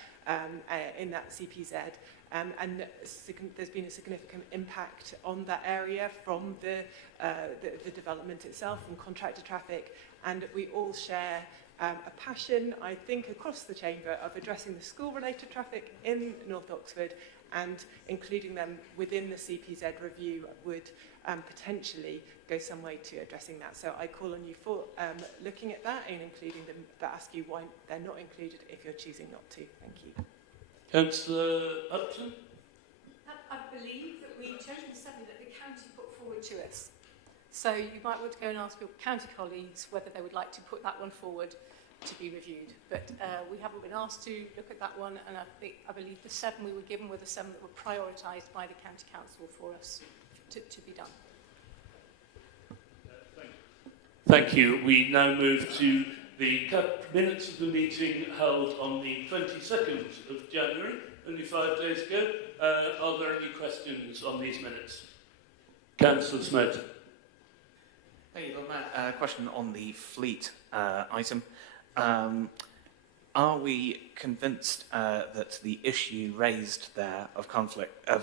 in that CPZ. And there's been a significant impact on that area from the development itself, from contractor traffic, and we all share a passion, I think, across the chamber of addressing the school-related traffic in North Oxford, and including them within the CPZ review would potentially go some way to addressing that. So I call on you for looking at that and including them, but ask you why they're not included if you're choosing not to. Thank you. Councillor Upton? I believe that we chose something that the county put forward to us. So you might want to go and ask your county colleagues whether they would like to put that one forward to be reviewed. But we haven't been asked to look at that one, and I believe the 7 we were given were the 7 that were prioritised by the county council for us to be done. Thank you. We now move to the minutes of the meeting held on the 22nd of January, only 5 days ago. Are there any questions on these minutes? Councillor Smote. Hey, Lord Mayor, question on the fleet item. Are we convinced that the issue raised there of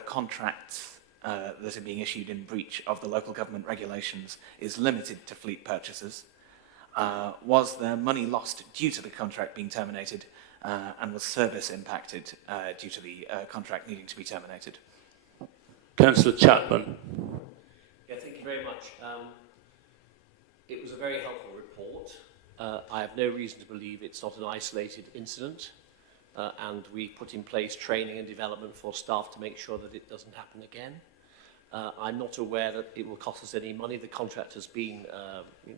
contracts that are being issued in breach of the local government regulations is limited to fleet purchases? Was there money lost due to the contract being terminated, and was service impacted due to the contract needing to be terminated? Councillor Chapman. Yeah, thank you very much. It was a very helpful report. I have no reason to believe it's not an isolated incident, and we put in place training and development for staff to make sure that it doesn't happen again. I'm not aware that it will cost us any money. The contract has been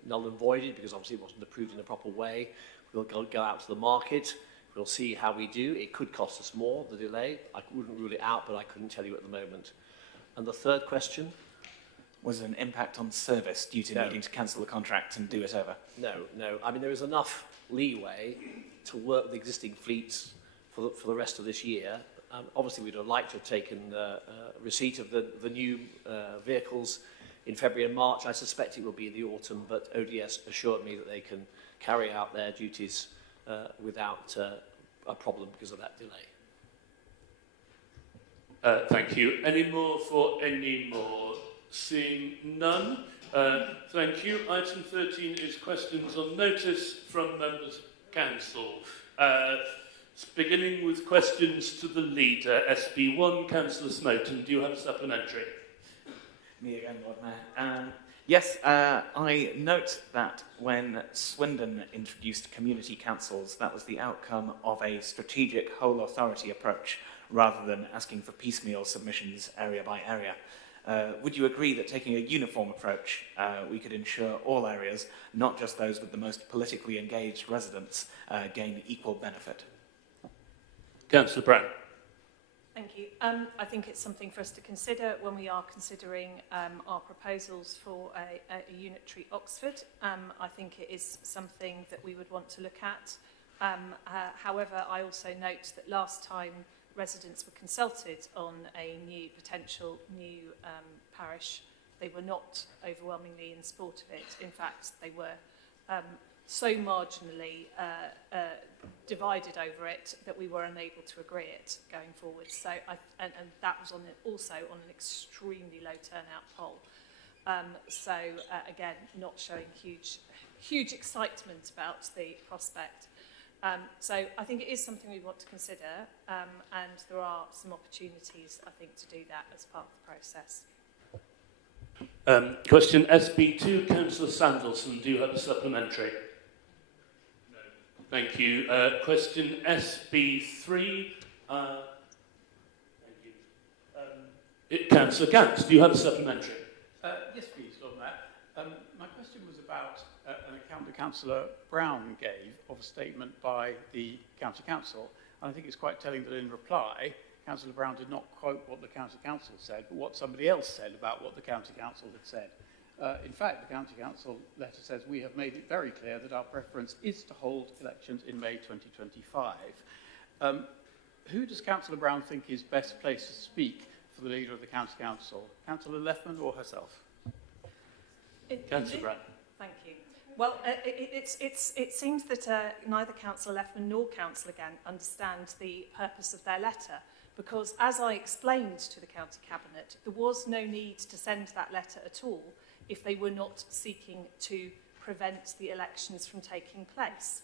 null and voided because obviously it wasn't approved in a proper way. We'll go out to the market. We'll see how we do. It could cost us more, the delay. I wouldn't rule it out, but I couldn't tell you at the moment. And the third question? Was there an impact on service due to needing to cancel the contract and do it over? No, no. I mean, there is enough leeway to work with existing fleets for the rest of this year. Obviously, we'd have liked to have taken receipt of the new vehicles in February and March. I suspect it will be in the autumn, but ODS assured me that they can carry out their duties without a problem because of that delay. Thank you. Any more for any more? Seeing none, thank you. Item 13 is questions on notice from members of council. Beginning with questions to the leader, SB1, Councillor Smoten. Do you have a supplementary? Me again, Lord Mayor. Yes, I note that when Swindon introduced community councils, that was the outcome of a strategic whole authority approach rather than asking for piecemeal submissions area by area. Would you agree that taking a uniform approach, we could ensure all areas, not just those with the most politically engaged residents, gain equal benefit? Councillor Brown. Thank you. I think it's something for us to consider when we are considering our proposals for a unitary Oxford. I think it is something that we would want to look at. However, I also note that last time residents were consulted on a potential new parish, they were not overwhelmingly in support of it. In fact, they were so marginally divided over it that we were unable to agree it going forward. So, and that was also on an extremely low turnout poll. Again, not showing huge excitement about the prospect. So I think it is something we want to consider, and there are some opportunities, I think, to do that as part of the process. Question SB2, Councillor Sanderson. Do you have a supplementary? No. Thank you. Question SB3. Thank you. Councillor Gantz, do you have a supplementary? Yes, please, Lord Mayor. My question was about an account that Councillor Brown gave of a statement by the County Council. And I think it's quite telling that in reply, Councillor Brown did not quote what the County Council said, but what somebody else said about what the County Council had said. In fact, the County Council letter says, we have made it very clear that our preference is to hold elections in May 2025. Who does Councillor Brown think is best placed to speak for the leader of the County Council? Councillor Leffman or herself? Councillor Brown. Thank you. Well, it seems that neither Councillor Leffman nor Councillor Gant understand the purpose of their letter, because as I explained to the County Cabinet, there was no need to send that letter at all if they were not seeking to prevent the elections from taking place.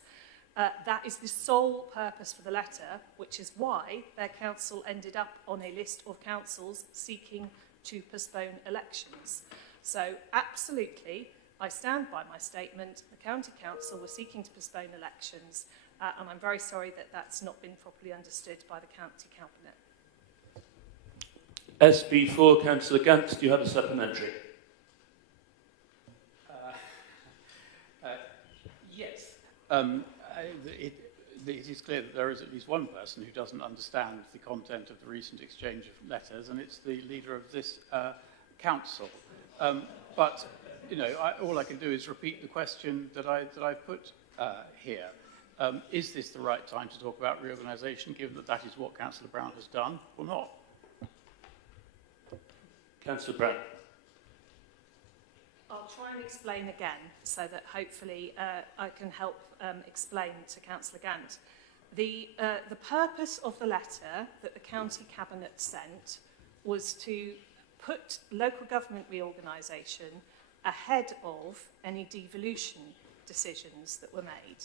That is the sole purpose for the letter, which is why their council ended up on a list of councils seeking to postpone elections. So absolutely, I stand by my statement. The County Council were seeking to postpone elections, and I'm very sorry that that's not been properly understood by the County Cabinet. SB4, Councillor Gant, do you have a supplementary? Yes. It is clear that there is at least one person who doesn't understand the content of the recent exchange of letters, and it's the leader of this council. But you know, all I can do is repeat the question that I put here. Is this the right time to talk about reorganisation, given that that is what Councillor Brown has done, or not? Councillor Brown. I'll try and explain again so that hopefully I can help explain to Councillor Gant. The purpose of the letter that the County Cabinet sent was to put local government reorganisation ahead of any devolution decisions that were made.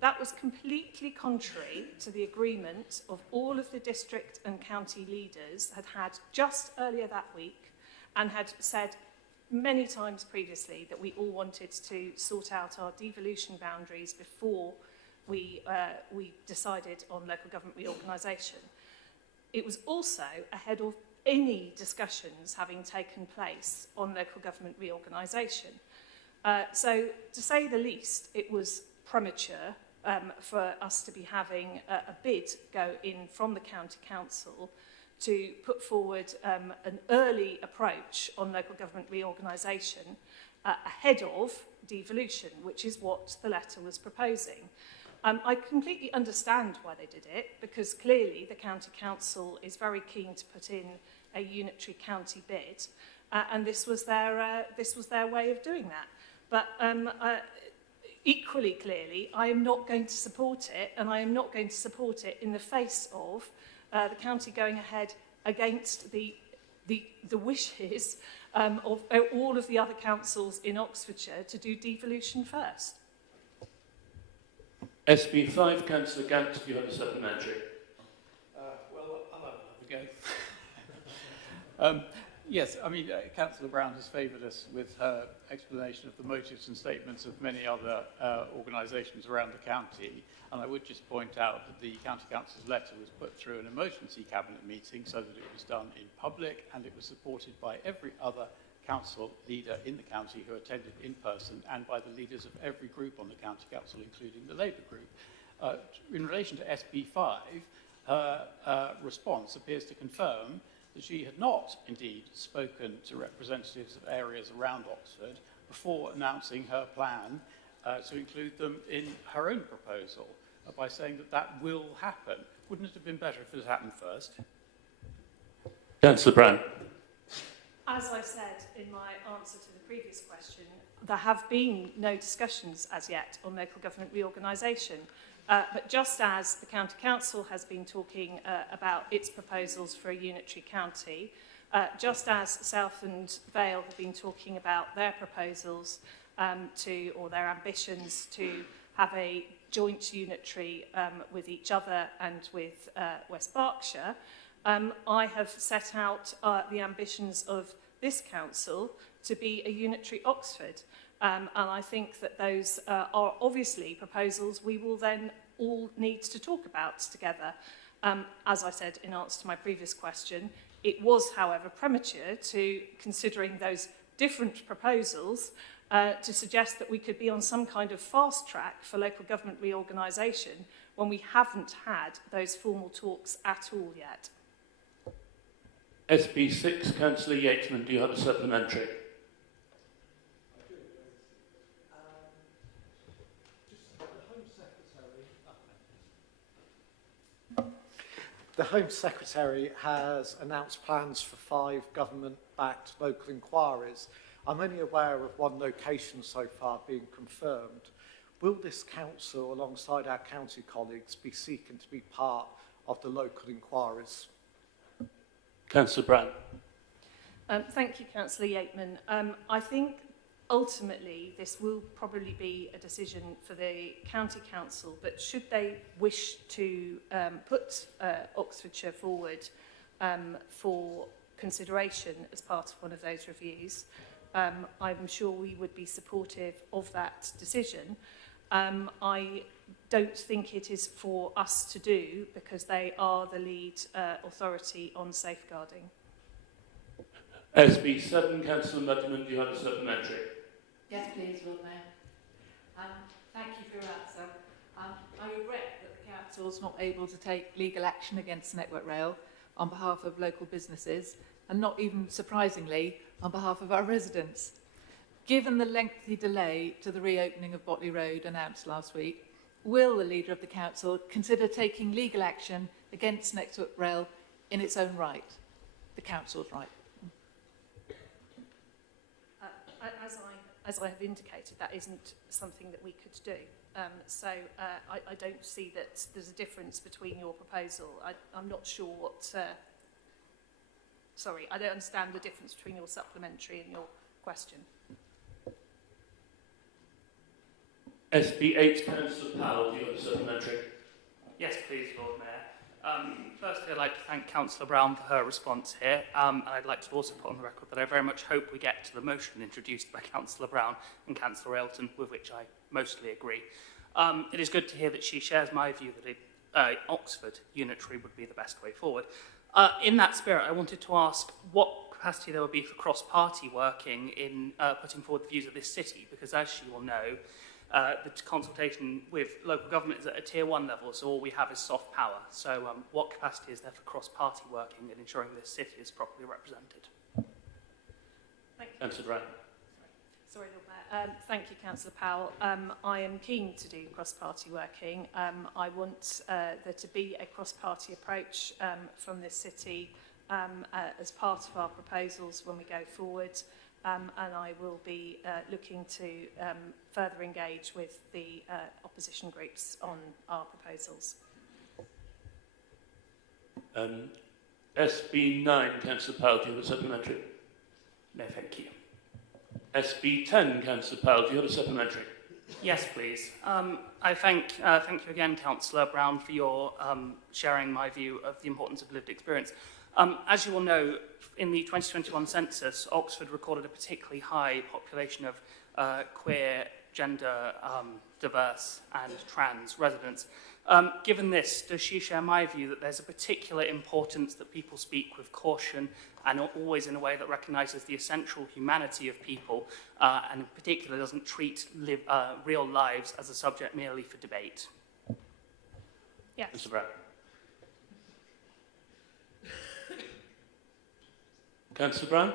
That was completely contrary to the agreement of all of the district and county leaders had just earlier that week, and had said many times previously that we all wanted to sort out our devolution boundaries before we decided on local government reorganisation. It was also ahead of any discussions having taken place on local government reorganisation. So, to say the least, it was premature for us to be having a bid go in from the County Council to put forward an early approach on local government reorganisation ahead of devolution, which is what the letter was proposing. I completely understand why they did it, because clearly the County Council is very keen to put in a unitary county bid, and this was their way of doing that. But equally clearly, I am not going to support it, and I am not going to support it in the face of the county going ahead against the wishes of all of the other councils in Oxfordshire to do devolution first. SB5, Councillor Gant, do you have a supplementary? Well, I'll have a go. Yes, I mean, Councillor Brown has favoured us with her explanation of the motives and statements of many other organisations around the county. And I would just point out that the County Council's letter was put through an emergency cabinet meeting so that it was done in public, and it was supported by every other council leader in the county who attended in person, and by the leaders of every group on the county council, including the Labour group. In relation to SB5, her response appears to confirm that she had not indeed spoken to representatives of areas around Oxford before announcing her plan to include them in her own proposal, by saying that that will happen. Wouldn't it have been better if it had happened first? Councillor Brown. As I said in my answer to the previous question, there have been no discussions as yet on local government reorganisation. But just as the County Council has been talking about its proposals for a unitary county, just as South and Vale have been talking about their proposals or their ambitions to have a joint unitary with each other and with West Berkshire, I have set out the ambitions of this council to be a unitary Oxford. And I think that those are obviously proposals we will then all need to talk about together. As I said in answer to my previous question, it was, however, premature to considering those different proposals to suggest that we could be on some kind of fast track for local government reorganisation when we haven't had those formal talks at all yet. SB6, Councillor Yatesman, do you have a supplementary? The Home Secretary has announced plans for 5 government-backed local inquiries. I'm only aware of one location so far being confirmed. Will this council, alongside our county colleagues, be seeking to be part of the local inquiries? Councillor Brown. Thank you, Councillor Yateman. I think ultimately, this will probably be a decision for the county council, but should they wish to put Oxfordshire forward for consideration as part of one of those reviews, I'm sure we would be supportive of that decision. I don't think it is for us to do because they are the lead authority on safeguarding. SB7, Councillor Mudman, do you have a supplementary? Yes, please, Lord Mayor. Thank you for your answer. I regret that the council is not able to take legal action against Network Rail on behalf of local businesses, and not even surprisingly, on behalf of our residents. Given the lengthy delay to the reopening of Botley Road announced last week, will the leader of the council consider taking legal action against Network Rail in its own right, the council's right? As I have indicated, that isn't something that we could do. So I don't see that there's a difference between your proposal. I'm not sure what... sorry, I don't understand the difference between your supplementary and your question. SB8, Councillor Powell, do you have a supplementary? Yes, please, Lord Mayor. Firstly, I'd like to thank Councillor Brown for her response here, and I'd like to also put on the record that I very much hope we get to the motion introduced by Councillor Brown and Councillor Ailton, with which I mostly agree. It is good to hear that she shares my view that Oxford unitary would be the best way forward. In that spirit, I wanted to ask what capacity there would be for cross-party working in putting forward the views of this city, because as she will know, the consultation with local government is at a tier 1 level, so all we have is soft power. So what capacity is there for cross-party working and ensuring this city is properly represented? Thank you. Councillor Brown. Sorry, Lord Mayor. Thank you, Councillor Powell. I am keen to do cross-party working. I want there to be a cross-party approach from this city as part of our proposals when we go forward. And I will be looking to further engage with the opposition groups on our proposals. SB9, Councillor Powell, do you have a supplementary? No, thank you. SB10, Councillor Powell, do you have a supplementary? Yes, please. I thank you again, Councillor Brown, for your sharing my view of the importance of lived experience. As you will know, in the 2021 census, Oxford recorded a particularly high population of queer, gender, diverse and trans residents. Given this, does she share my view that there's a particular importance that people speak with caution and always in a way that recognises the essential humanity of people and in particular doesn't treat real lives as a subject merely for debate? Yes. Mr. Brown. Councillor Brown?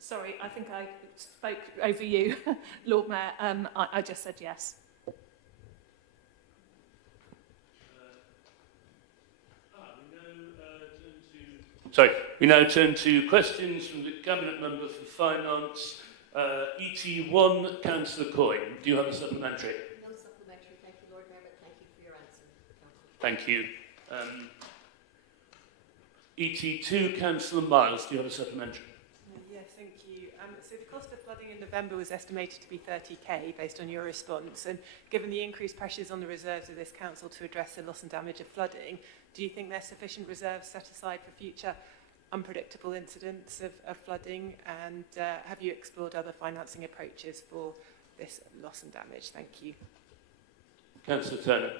Sorry, I think I spoke over you, Lord Mayor. I just said yes. We now turn to questions from the Cabinet Member for Finance. ET1, Councillor Coyne. Do you have a supplementary? No supplementary, thank you, Lord Mayor, but thank you for your answer. Thank you. ET2, Councillor Miles. Do you have a supplementary? Yes, thank you. So the cost of flooding in November was estimated to be 30k based on your response. And given the increased pressures on the reserves of this council to address the loss and damage of flooding, do you think there's sufficient reserves set aside for future unpredictable incidents of flooding? And have you explored other financing approaches for this loss and damage? Thank you. Councillor Turner.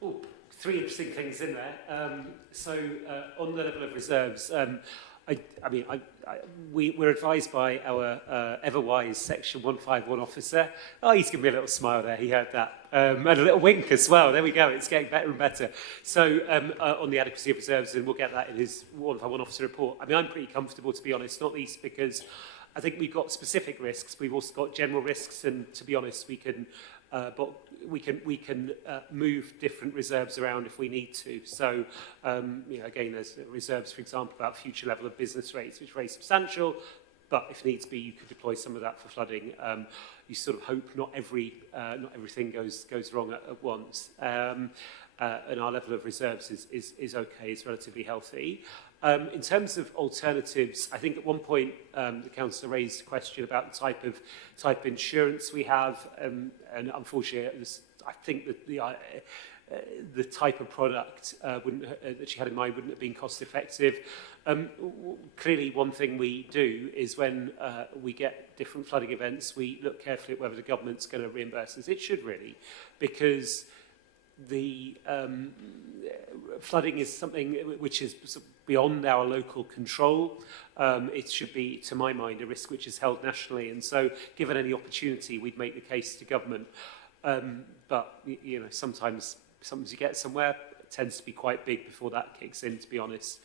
Oh, three interesting things in there. On the level of reserves, we're advised by our ever-wise Section 151 officer. Oh, he's giving me a little smile there. He heard that. And a little wink as well. There we go. It's getting better and better. So on the adequacy of reserves, and we'll get that in his 151 officer report. I mean, I'm pretty comfortable, to be honest, not least because I think we've got specific risks. We've also got general risks, and to be honest, we can move different reserves around if we need to. So, again, there's reserves, for example, about future level of business rates, which are very substantial. but if needs be, you could deploy some of that for flooding. You sort of hope not everything goes wrong at once. And our level of reserves is okay, it's relatively healthy. In terms of alternatives, I think at one point the councillor raised a question about the type of insurance we have, and unfortunately, I think that the type of product that she had in mind wouldn't have been cost effective. Clearly, one thing we do is when we get different flooding events, we look carefully at whether the government's going to reimburse us. It should really, because the flooding is something which is beyond our local control. It should be, to my mind, a risk which is held nationally, and so given any opportunity, we'd make the case to government. But you know, sometimes you get somewhere, it tends to be quite big before that kicks in, to be honest.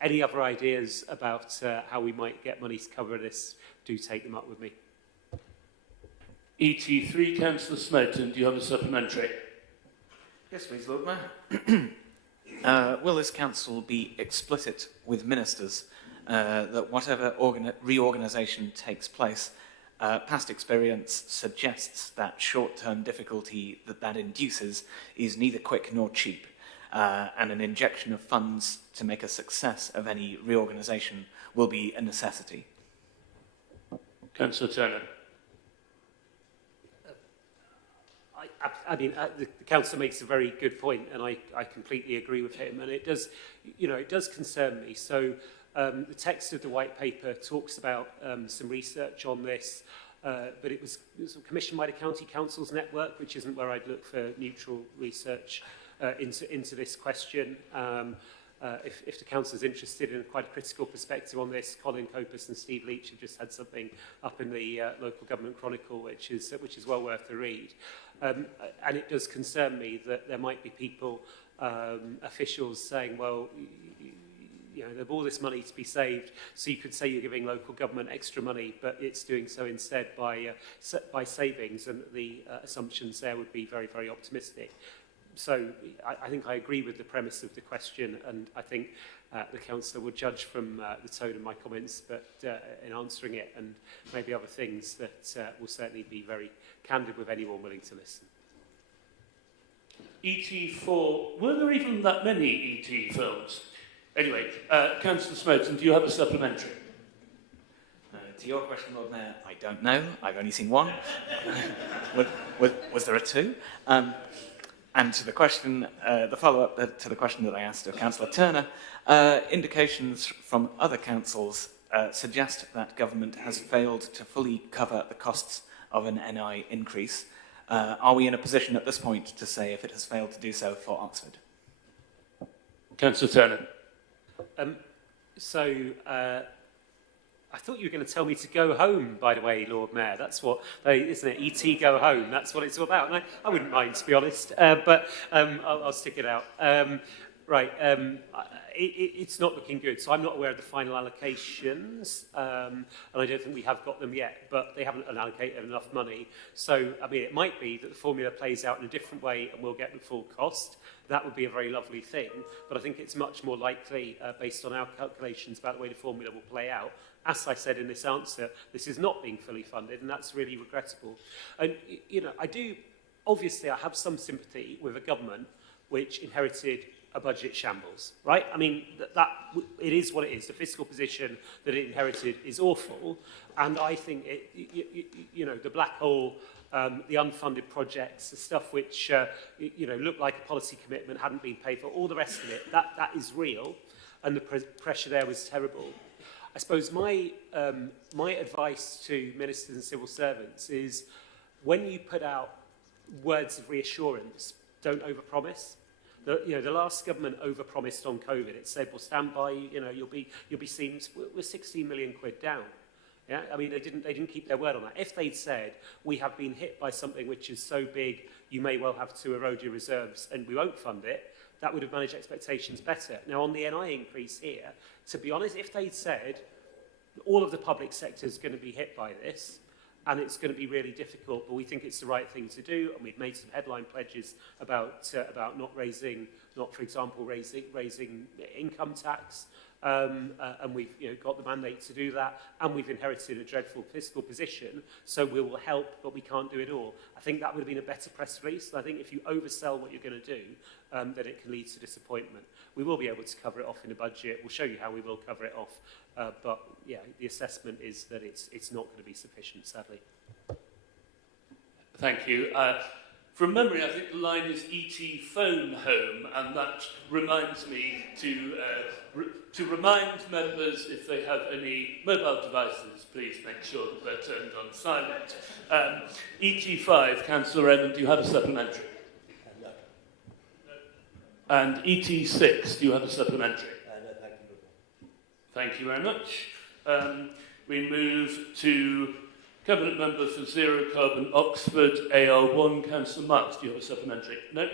Any other ideas about how we might get money to cover this, do take them up with me. ET3, Councillor Smoten, do you have a supplementary? Yes, please, Lord Mayor. Will this council be explicit with ministers that whatever reorganisation takes place, past experience suggests that short-term difficulty that induces is neither quick nor cheap, and an injection of funds to make a success of any reorganisation will be a necessity? Councillor Turner. I mean, the councillor makes a very good point, and I completely agree with him. And it does, you know, it does concern me. So the text of the white paper talks about some research on this, but it was commissioned by the County Councils Network, which isn't where I'd look for neutral research into this question. If the council is interested in quite a critical perspective on this, Colin Copus and Steve Leach have just had something up in the Local Government Chronicle, which is well worth a read. And it does concern me that there might be people, officials saying, well, you know, there's all this money to be saved, so you could say you're giving local government extra money, but it's doing so instead by savings, and the assumptions there would be very, very optimistic. So I think I agree with the premise of the question, and I think the councillor would judge from the tone of my comments, but in answering it, and maybe other things that will certainly be very candid with anyone willing to listen. ET4, were there even that many ET films? Anyway, Councillor Smoten, do you have a supplementary? To your question, Lord Mayor, I don't know. I've only seen one. Was there a two? And to the question, the follow-up to the question that I asked of Councillor Turner, indications from other councils suggest that government has failed to fully cover the costs of an NI increase. Are we in a position at this point to say if it has failed to do so for Oxford? Councillor Turner. I thought you were going to tell me to go home, by the way, Lord Mayor. That's what, isn't it? ET go home. That's what it's all about. And I wouldn't mind, to be honest, but I'll stick it out. It's not looking good. So I'm not aware of the final allocations, and I don't think we have got them yet, but they haven't allocated enough money. So, I mean, it might be that the formula plays out in a different way and we'll get the full cost. That would be a very lovely thing, but I think it's much more likely, based on our calculations about the way the formula will play out. As I said in this answer, this is not being fully funded, and that's really regrettable. And, you know, obviously I have some sympathy with a government which inherited a budget shambles, right? I mean, it is what it is. The fiscal position that it inherited is awful, and I think, you know, the black hole, the unfunded projects, the stuff which, you know, looked like a policy commitment, hadn't been paid for, all the rest of it, that is real, and the pressure there was terrible. I suppose my advice to ministers and civil servants is, when you put out words of reassurance, don't overpromise. The last government overpromised on COVID. It said, "Well, stand by. You know, you'll be seen." We're 16 million quid down. Yeah, I mean, they didn't keep their word on that. If they'd said, "We have been hit by something which is so big, you may well have to erode your reserves, and we won't fund it," that would have managed expectations better. Now, on the NI increase here, to be honest, if they'd said all of the public sector is going to be hit by this, and it's going to be really difficult, but we think it's the right thing to do, and we've made some headline pledges about not raising not, for example, raising income tax. And we've got the mandate to do that, and we've inherited a dreadful fiscal position, so we will help, but we can't do it all. I think that would have been a better press release. I think if you oversell what you're going to do, then it can lead to disappointment. We will be able to cover it off in a budget. We'll show you how we will cover it off, but yeah, the assessment is that it's not going to be sufficient, sadly. Thank you. From memory, I think the line is ET phone home, and that reminds me to remind members, if they have any mobile devices, please make sure that they're turned on silent. ET5, Councillor Raymond, do you have a supplementary? No. And ET6, do you have a supplementary? No, thank you. Thank you very much. We move to Cabinet Member for Zero Carbon Oxford, AR1, Councillor Miles. Do you have a supplementary? No.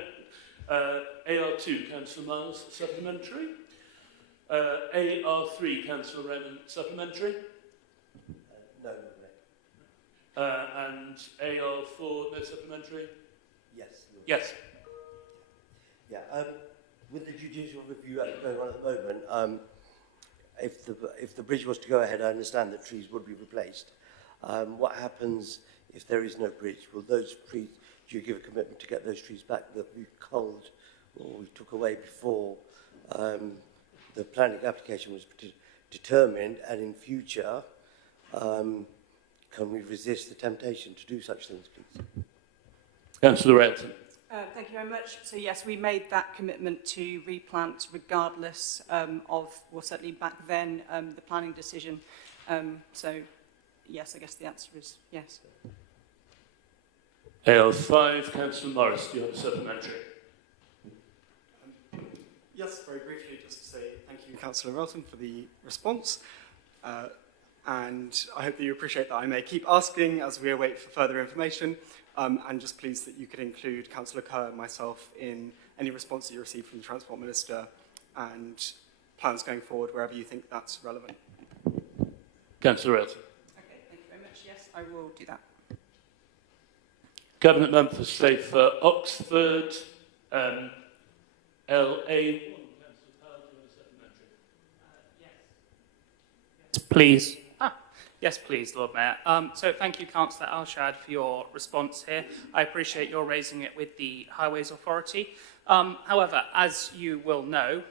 AR2, Councillor Miles, supplementary. AR3, Councillor Raymond, supplementary. No. And AR4, no supplementary? Yes. Yes. Yeah. With the judicial review going on at the moment, if the bridge was to go ahead, I understand that trees would be replaced. What happens if there is no bridge? Will those trees, do you give a commitment to get those trees back that we culled or we took away before the planning application was determined, and in future, can we resist the temptation to do such things, please? Councillor Elton. Thank you very much. So yes, we made that commitment to replant regardless of, well, certainly back then, the planning decision. So yes, I guess the answer is yes. AR5, Councillor Morris, do you have a supplementary? Yes, very briefly, just to say thank you, Councillor Elton, for the response. And I hope that you appreciate that I may keep asking as we await for further information. And just pleased that you could include Councillor Kerr and myself in any response that you receive from the Transport Minister and plans going forward wherever you think that's relevant. Councillor Elton. Okay, thank you very much. Yes, I will do that. Cabinet Member for Safer Oxford, LA1. Please. Yes, please, Lord Mayor. So thank you, Councillor Alshad, for your response here. I appreciate your raising it with the Highways Authority. However, as you will know,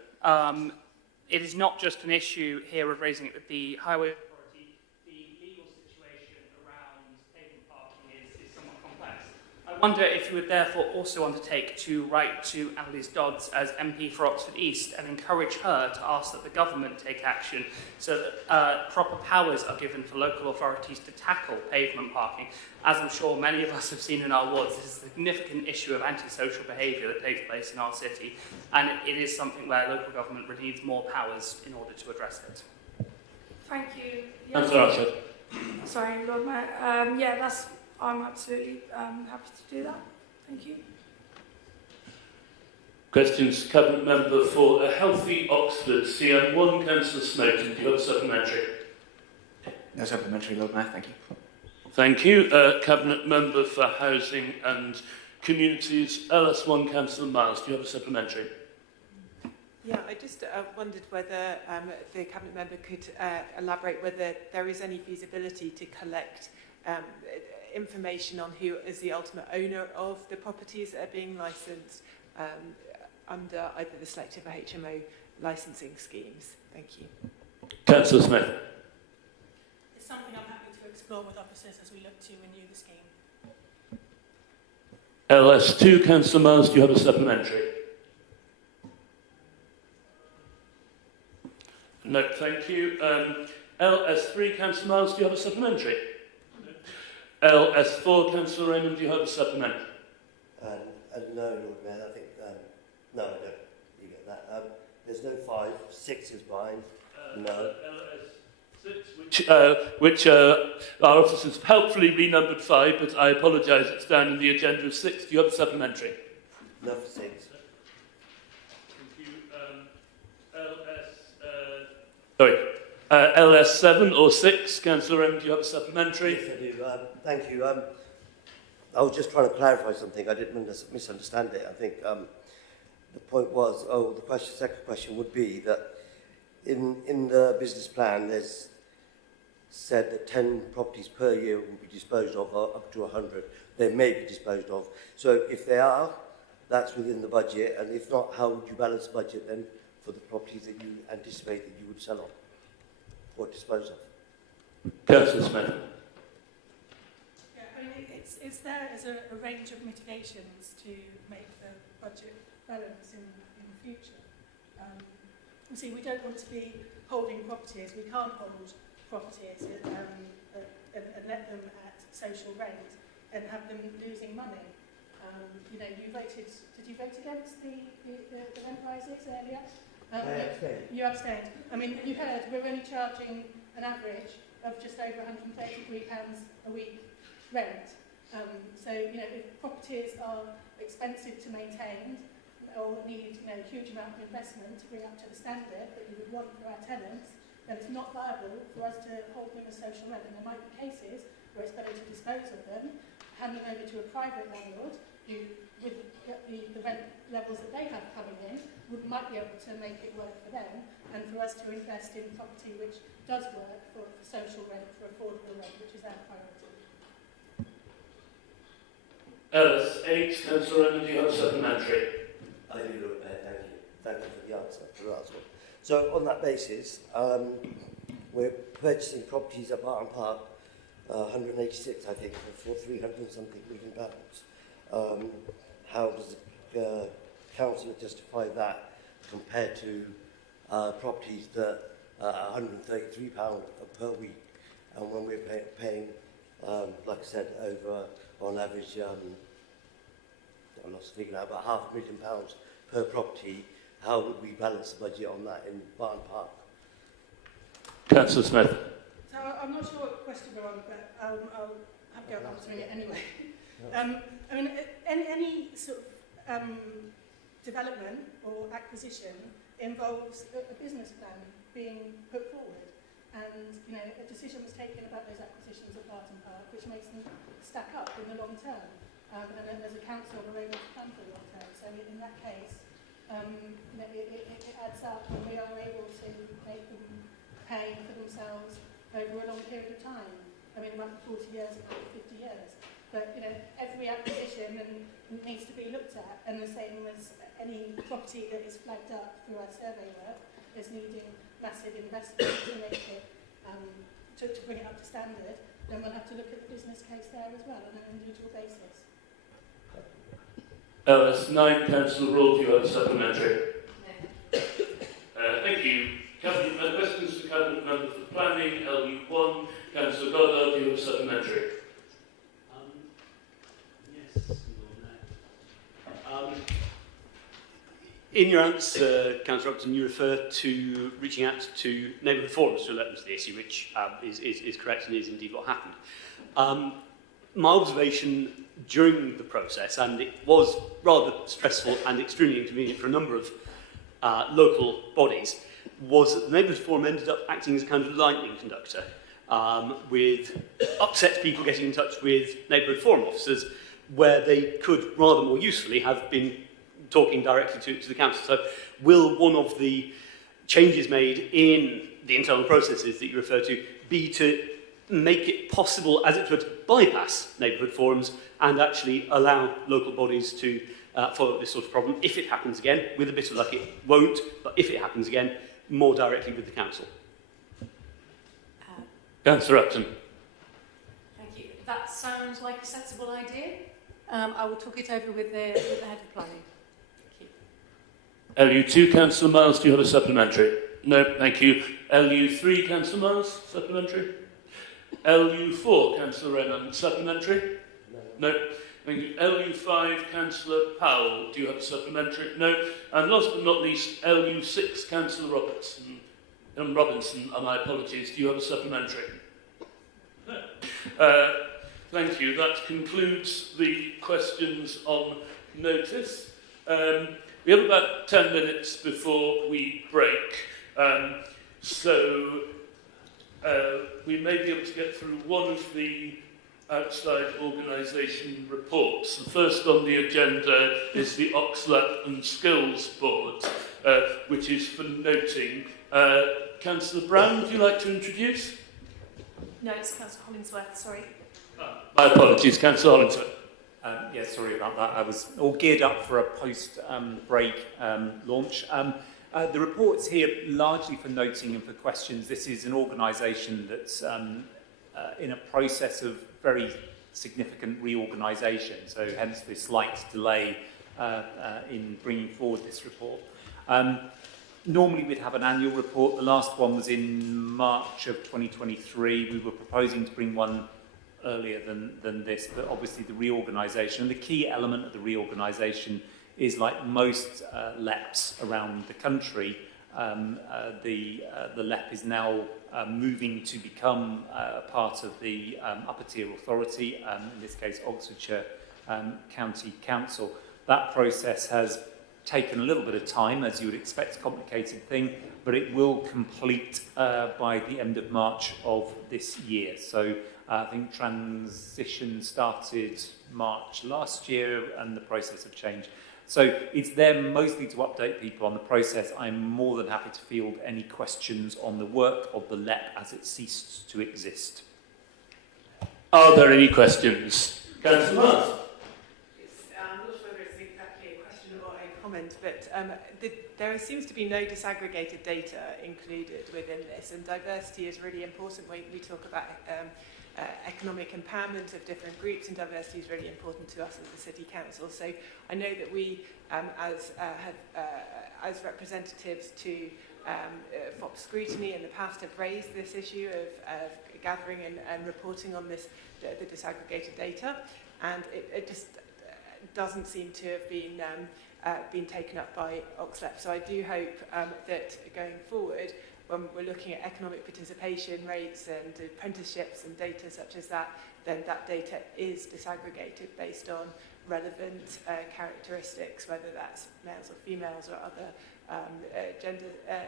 it is not just an issue here of raising it with the Highway Authority. The legal situation around pavement parking is somewhat complex. I wonder if you would therefore also undertake to write to Annalise Dodds as MP for Oxford East and encourage her to ask that the government take action so that proper powers are given for local authorities to tackle pavement parking. As I'm sure many of us have seen in our wards, this is a significant issue of antisocial behaviour that takes place in our city, and it is something where local government really needs more powers in order to address it. Thank you. Councillor Alshad. Sorry, Lord Mayor. Yeah, I'm absolutely happy to do that. Thank you. Questions, Cabinet Member for a Healthy Oxford, CM1, Councillor Snowden. Do you have a supplementary? No supplementary, Lord Mayor, thank you. Thank you. Cabinet Member for Housing and Communities, LS1, Councillor Miles. Do you have a supplementary? Yeah, I just wondered whether the Cabinet Member could elaborate whether there is any feasibility to collect information on who is the ultimate owner of the properties that are being licensed under either the selective or HMO licensing schemes. Thank you. Councillor Smith. It's something I'm happy to explore with officers as we look to renew the scheme. LS2, Councillor Miles, do you have a supplementary? No, thank you. LS3, Councillor Miles, do you have a supplementary? LS4, Councillor Raymond, do you have a supplementary? No, Lord Mayor, I think, no, I don't. You get that. There's no 5, 6 is mine. No. LS6, which our officers have helpfully renumbered 5, but I apologise, it's down in the agenda of 6. Do you have a supplementary? No for 6. LS7 or 6, Councillor Raymond, do you have a supplementary? Yes, I do. Thank you. I was just trying to clarify something. I didn't misunderstand it. I think the point was, second question would be that in the business plan, there's said that 10 properties per year will be disposed of, up to 100. They may be disposed of. So if they are, that's within the budget, and if not, how would you balance the budget then for the properties that you anticipate that you would sell on or dispose of? Councillor Smith. Yeah, I mean, it's there as a range of mitigations to make the budget balance in the future. See, we don't want to be holding properties. We can't hold properties and let them at social rent and have them losing money. You know, you voted. Did you vote against the rent rises earlier? I abstained. You abstained. I mean, you heard we're only charging an average of just over £133 a week rent. So you know, if properties are expensive to maintain or need a huge amount of investment to bring up to the standard that you would want for our tenants, then it's not viable for us to hold them as social rent. And there might be cases where it's better to dispose of them, hand them over to a private landlord who, with the rent levels that they have coming in, might be able to make it work for them, and for us to invest in property which does work for social rent, for affordable rent, which is our priority. Ellis, 8, Councillor Renner, do you have a supplementary? I do, thank you. Thank you for the answer to the last one. So on that basis, we're purchasing properties at Barton Park, 186, I think, for 300 and something million pounds. How does the council justify that compared to properties that are £133 per week, and when we're paying, like I said, over on average, I lost the figure now, about £500,000 per property? How would we balance the budget on that in Barton Park? Councillor Smith. So I'm not sure what question we're on, but I'll have a go at answering it anyway. I mean, any sort of development or acquisition involves a business plan being put forward, and you know, a decision was taken about those acquisitions at Barton Park, which makes them stack up in the long term. And then as a council, we're able to plan for the long term. So in that case, you know, it adds up, and we are able to make them pay for themselves over a long period of time. I mean, it might be 40 years, it might be 50 years. But, you know, every acquisition needs to be looked at, and the same as any property that is flagged up through our survey work is needing massive investment to make it, to bring it up to standard, then we'll have to look at the business case there as well on an individual basis. Ellis, 9, Councillor Roll, do you have a supplementary? Thank you. Questions to Cabinet Member for Planning, LU1, Councillor Goddard, do you have a supplementary? Yes. In your answer, Councillor Upton, you refer to reaching out to neighbourhood forums to alert them to the issue, which is correct and is indeed what happened. My observation during the process, and it was rather stressful and extremely inconvenient for a number of local bodies, was that the neighbourhood forum ended up acting as a kind of lightning conductor, with upset people getting in touch with neighbourhood forum officers, where they could rather more usefully have been talking directly to the council. So will one of the changes made in the internal processes that you refer to be to make it possible, as it were, to bypass neighbourhood forums and actually allow local bodies to follow this sort of problem, if it happens again? With a bit of luck it won't, but if it happens again, more directly with the council. Councillor Upton. Thank you. That sounds like a sensible idea. I will talk it over with the head of planning. Thank you. LU2, Councillor Miles, do you have a supplementary? No, thank you. LU3, Councillor Miles, supplementary? LU4, Councillor Rennan, supplementary? No. Thank you. LU5, Councillor Powell, do you have a supplementary? No. And last but not least, LU6, Councillor Robinson, my apologies, do you have a supplementary? No. Thank you. That concludes the questions on notice. We have about 10 minutes before we break, so we may be able to get through one of the outside organisation reports. The first on the agenda is the Oxlap and Skills Board, which is for noting. Councillor Brown, would you like to introduce? No, it's Councillor Hollingsworth, sorry. My apologies, Councillor Hollingsworth. Yeah, sorry about that. I was all geared up for a post-break launch. The report's here largely for noting and for questions. This is an organisation that's in a process of very significant reorganisation, so hence the slight delay in bringing forward this report. Normally we'd have an annual report. The last one was in March of 2023. We were proposing to bring one earlier than this, but obviously the reorganisation, and the key element of the reorganisation is, like most LEPs around the country, the LEP is now moving to become part of the upper tier authority, in this case Oxfordshire County Council. That process has taken a little bit of time, as you would expect, a complicated thing, but it will complete by the end of March of this year. So I think transition started March last year and the process of change. So it's there mostly to update people on the process. I'm more than happy to field any questions on the work of the LEP as it ceased to exist. Are there any questions? Councillor Marsh. I'm not sure whether it's exactly a question or a comment, but there seems to be no disaggregated data included within this, and diversity is really important when we talk about economic empowerment of different groups, and diversity is really important to us as the City Council. So I know that we, as representatives to FOP scrutiny in the past, have raised this issue of gathering and reporting on this, the disaggregated data, and it just doesn't seem to have been taken up by Oxlap. So I do hope that going forward, when we're looking at economic participation rates and apprenticeships and data such as that, then that data is disaggregated based on relevant characteristics, whether that's males or females or other gender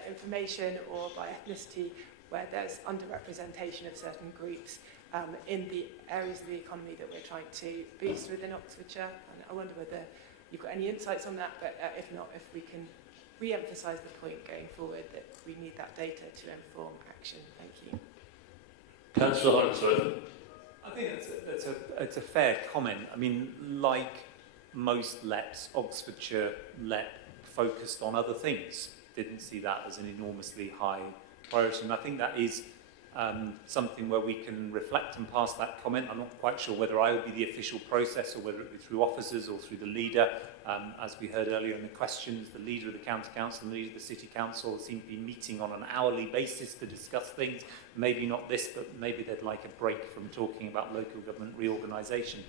information, or by ethnicity, where there's underrepresentation of certain groups in the areas of the economy that we're trying to boost within Oxfordshire. And I wonder whether you've got any insights on that, but if not, if we can re-emphasise the point going forward that we need that data to inform action. Thank you. Councillor Hollingsworth. I think it's a fair comment. I mean, like most LEPs, Oxfordshire LEP focused on other things. Didn't see that as an enormously high priority, and I think that is something where we can reflect and pass that comment. I'm not quite sure whether I will be the official process or whether it will be through officers or through the leader. As we heard earlier in the questions, the leader of the county council and the leader of the city council seem to be meeting on an hourly basis to discuss things. Maybe not this, but maybe they'd like a break from talking about local government reorganisation.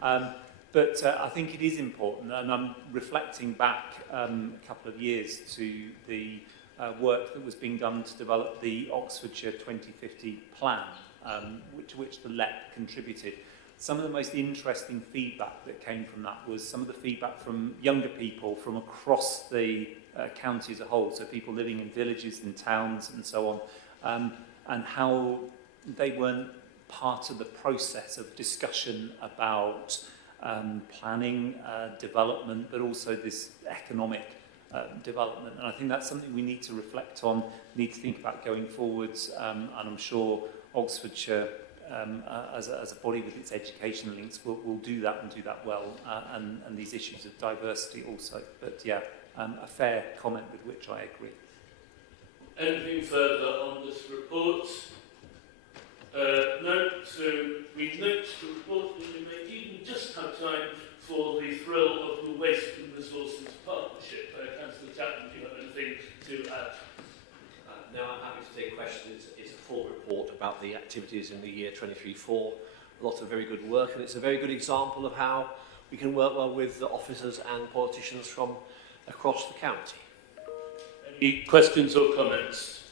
But I think it is important, and I'm reflecting back a couple of years to the work that was being done to develop the Oxfordshire 2050 plan, which the LEP contributed. Some of the most interesting feedback that came from that was some of the feedback from younger people from across the county as a whole, so people living in villages and towns and so on, and how they weren't part of the process of discussion about planning, development, but also this economic development. And I think that's something we need to reflect on, need to think about going forwards, and I'm sure Oxfordshire, as a body with its education links, will do that and do that well, and these issues of diversity also. But yeah, a fair comment with which I agree. Anything further on this report? No, so we note the report, and we may even just have time for the thrill of the Waste and Resources Partnership. Councillor Chapman, do you have anything to add? No, I'm happy to take questions. It's a full report about the activities in the year 23-4. A lot of very good work, and it's a very good example of how we can work well with the officers and politicians from across the county. Any questions or comments?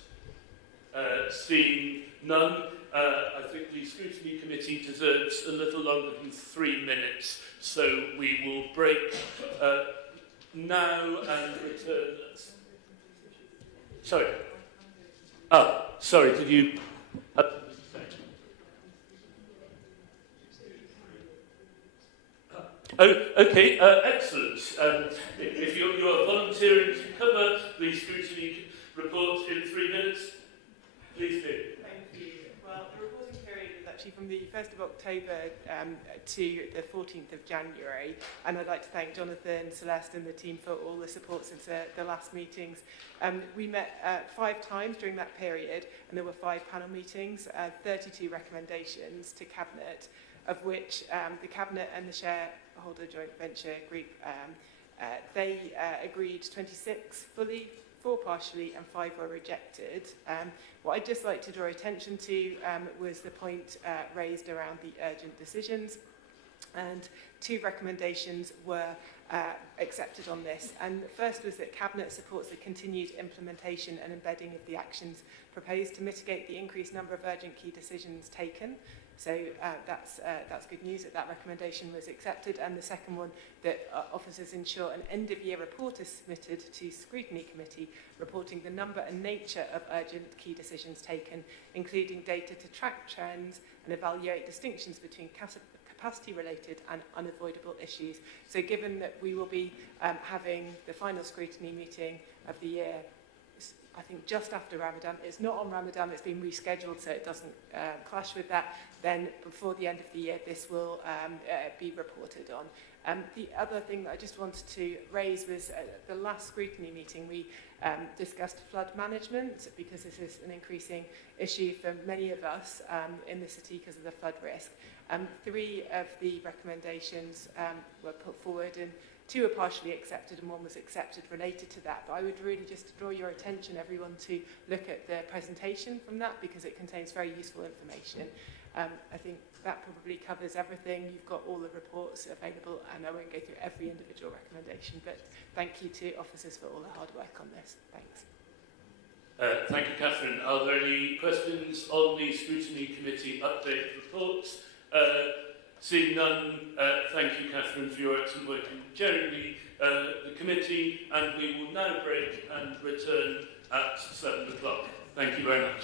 Seeing none, I think the Scrutiny Committee deserves a little longer than 3 minutes, so we will break now and return. Sorry. Sorry, did you... Oh, okay, excellent. If you are volunteering to cover the scrutiny report in 3 minutes, please do. Thank you. Well, the reporting period is actually from the 1st of October to the 14th of January, and I'd like to thank Jonathan, Celeste and the team for all the support since the last meetings. We met 5 times during that period, and there were 5 panel meetings, 32 recommendations to Cabinet, of which the Cabinet and the shareholder joint venture group, they agreed 26 fully, 4 partially and 5 were rejected. What I'd just like to draw attention to was the point raised around the urgent decisions, and 2 recommendations were accepted on this. And the first was that Cabinet supports the continued implementation and embedding of the actions proposed to mitigate the increased number of urgent key decisions taken. So that's good news that that recommendation was accepted. And the second one, that officers ensure an end-of-year report is submitted to Scrutiny Committee reporting the number and nature of urgent key decisions taken, including data to track trends and evaluate distinctions between capacity-related and unavoidable issues. So given that we will be having the final scrutiny meeting of the year, I think just after Ramadan, it's not on Ramadan, it's been rescheduled so it doesn't clash with that, then before the end of the year this will be reported on. The other thing that I just wanted to raise was the last scrutiny meeting we discussed flood management, because this is an increasing issue for many of us in the city because of the flood risk. 3 of the recommendations were put forward, and 2 were partially accepted and 1 was accepted related to that. But I would really just draw your attention, everyone, to look at the presentation from that, because it contains very useful information. I think that probably covers everything. You've got all the reports available, and I won't go through every individual recommendation, but thank you to officers for all the hard work on this. Thanks. Thank you, Catherine. Are there any questions on the Scrutiny Committee update reports? Seeing none, thank you, Catherine, for your excellent work in chairing the committee, and we will now break and return at 7 o'clock. Thank you very much.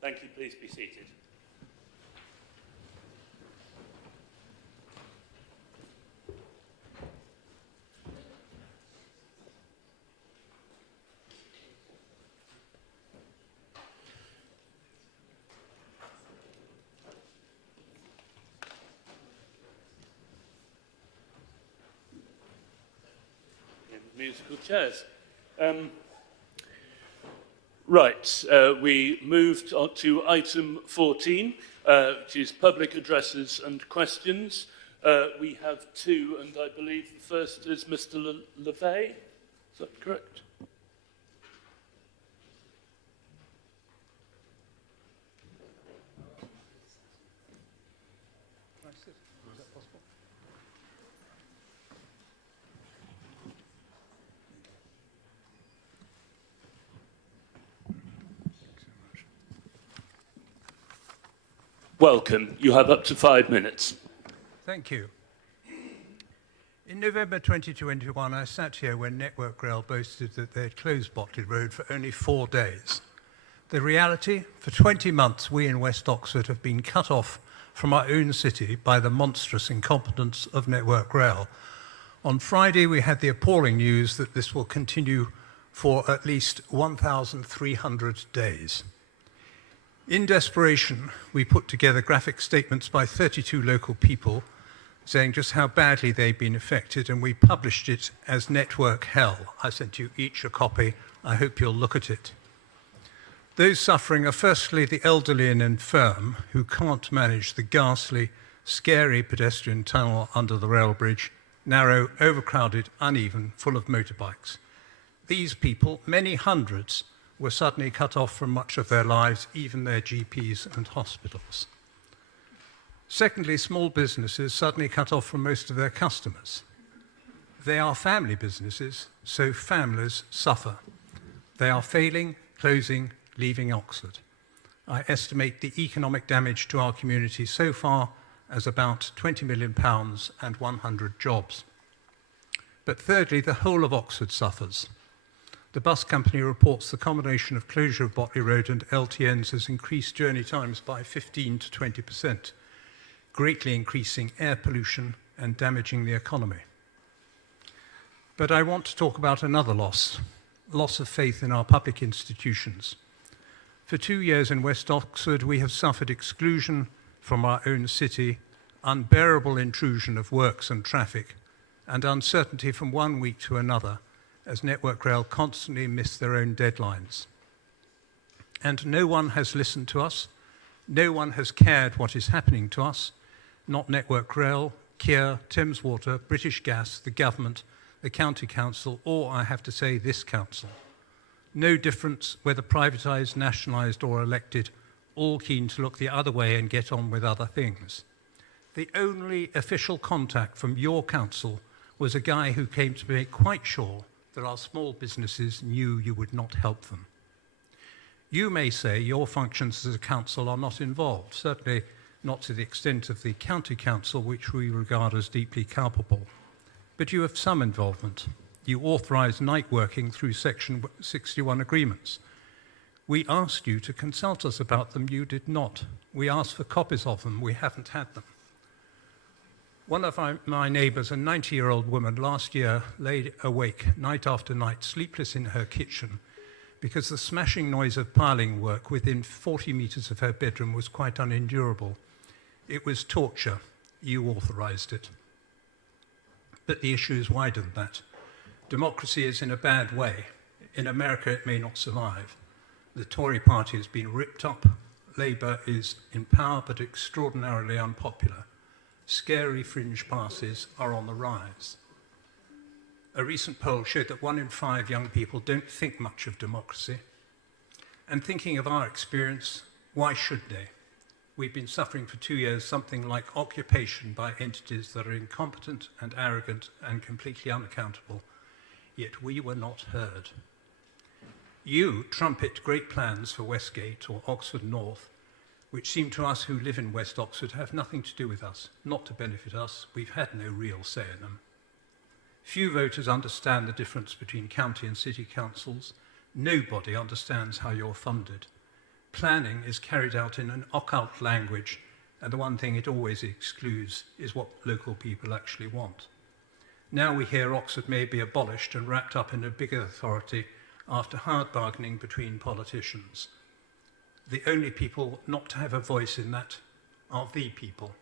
Thank you. Please be seated. Musical chairs. We moved on to item 14, which is public addresses and questions. We have two, and I believe the first is Mr. LeVay. Is that correct? Welcome. You have up to 5 minutes. Thank you. In November 2021, I sat here when Network Rail boasted that they had closed Botley Road for only 4 days. The reality, for 20 months, we in West Oxford have been cut off from our own city by the monstrous incompetence of Network Rail. On Friday, we had the appalling news that this will continue for at least 1,300 days. In desperation, we put together graphic statements by 32 local people saying just how badly they'd been affected, and we published it as Network Hell. I sent you each a copy. I hope you'll look at it. Those suffering are firstly the elderly and infirm who can't manage the ghastly, scary pedestrian tunnel under the rail bridge, narrow, overcrowded, uneven, full of motorbikes. These people, many hundreds, were suddenly cut off from much of their lives, even their GPs and hospitals. Secondly, small businesses suddenly cut off from most of their customers. They are family businesses, so families suffer. They are failing, closing, leaving Oxford. I estimate the economic damage to our community so far as about £20 million and 100 jobs. But thirdly, the whole of Oxford suffers. The bus company reports the combination of closure of Botley Road and LTNs has increased journey times by 15 to 20%, greatly increasing air pollution and damaging the economy. But I want to talk about another loss of faith in our public institutions. For 2 years in West Oxford, we have suffered exclusion from our own city, unbearable intrusion of works and traffic, and uncertainty from one week to another, as Network Rail constantly miss their own deadlines. And no one has listened to us, no one has cared what is happening to us, not Network Rail, Kier, Thames Water, British Gas, the government, the county council, or, I have to say, this council. No difference whether privatised, nationalised or elected, all keen to look the other way and get on with other things. The only official contact from your council was a guy who came to make quite sure that our small businesses knew you would not help them. You may say your functions as a council are not involved, certainly not to the extent of the county council, which we regard as deeply culpable. But you have some involvement. You authorise night working through Section 61 agreements. We asked you to consult us about them, you did not. We asked for copies of them, we haven't had them. One of my neighbours, a 90-year-old woman, last year lay awake night after night, sleepless in her kitchen, because the smashing noise of piling work within 40 metres of her bedroom was quite unendurable. It was torture. You authorised it. But the issue is wider than that. Democracy is in a bad way. In America, it may not survive. The Tory party has been ripped up. Labour is in power, but extraordinarily unpopular. Scary fringe passes are on the rise. A recent poll showed that 1 in 5 young people don't think much of democracy. And thinking of our experience, why should they? We've been suffering for 2 years something like occupation by entities that are incompetent and arrogant and completely unaccountable, yet we were not heard. You trumpet great plans for Westgate or Oxford North, which seem to us who live in West Oxford have nothing to do with us, not to benefit us. We've had no real say in them. Few voters understand the difference between county and city councils. Nobody understands how you're funded. planning is carried out in an occult language, and the one thing it always excludes is what local people actually want. Now we hear Oxford may be abolished and wrapped up in a bigger authority after hard bargaining between politicians. The only people not to have a voice in that are the people.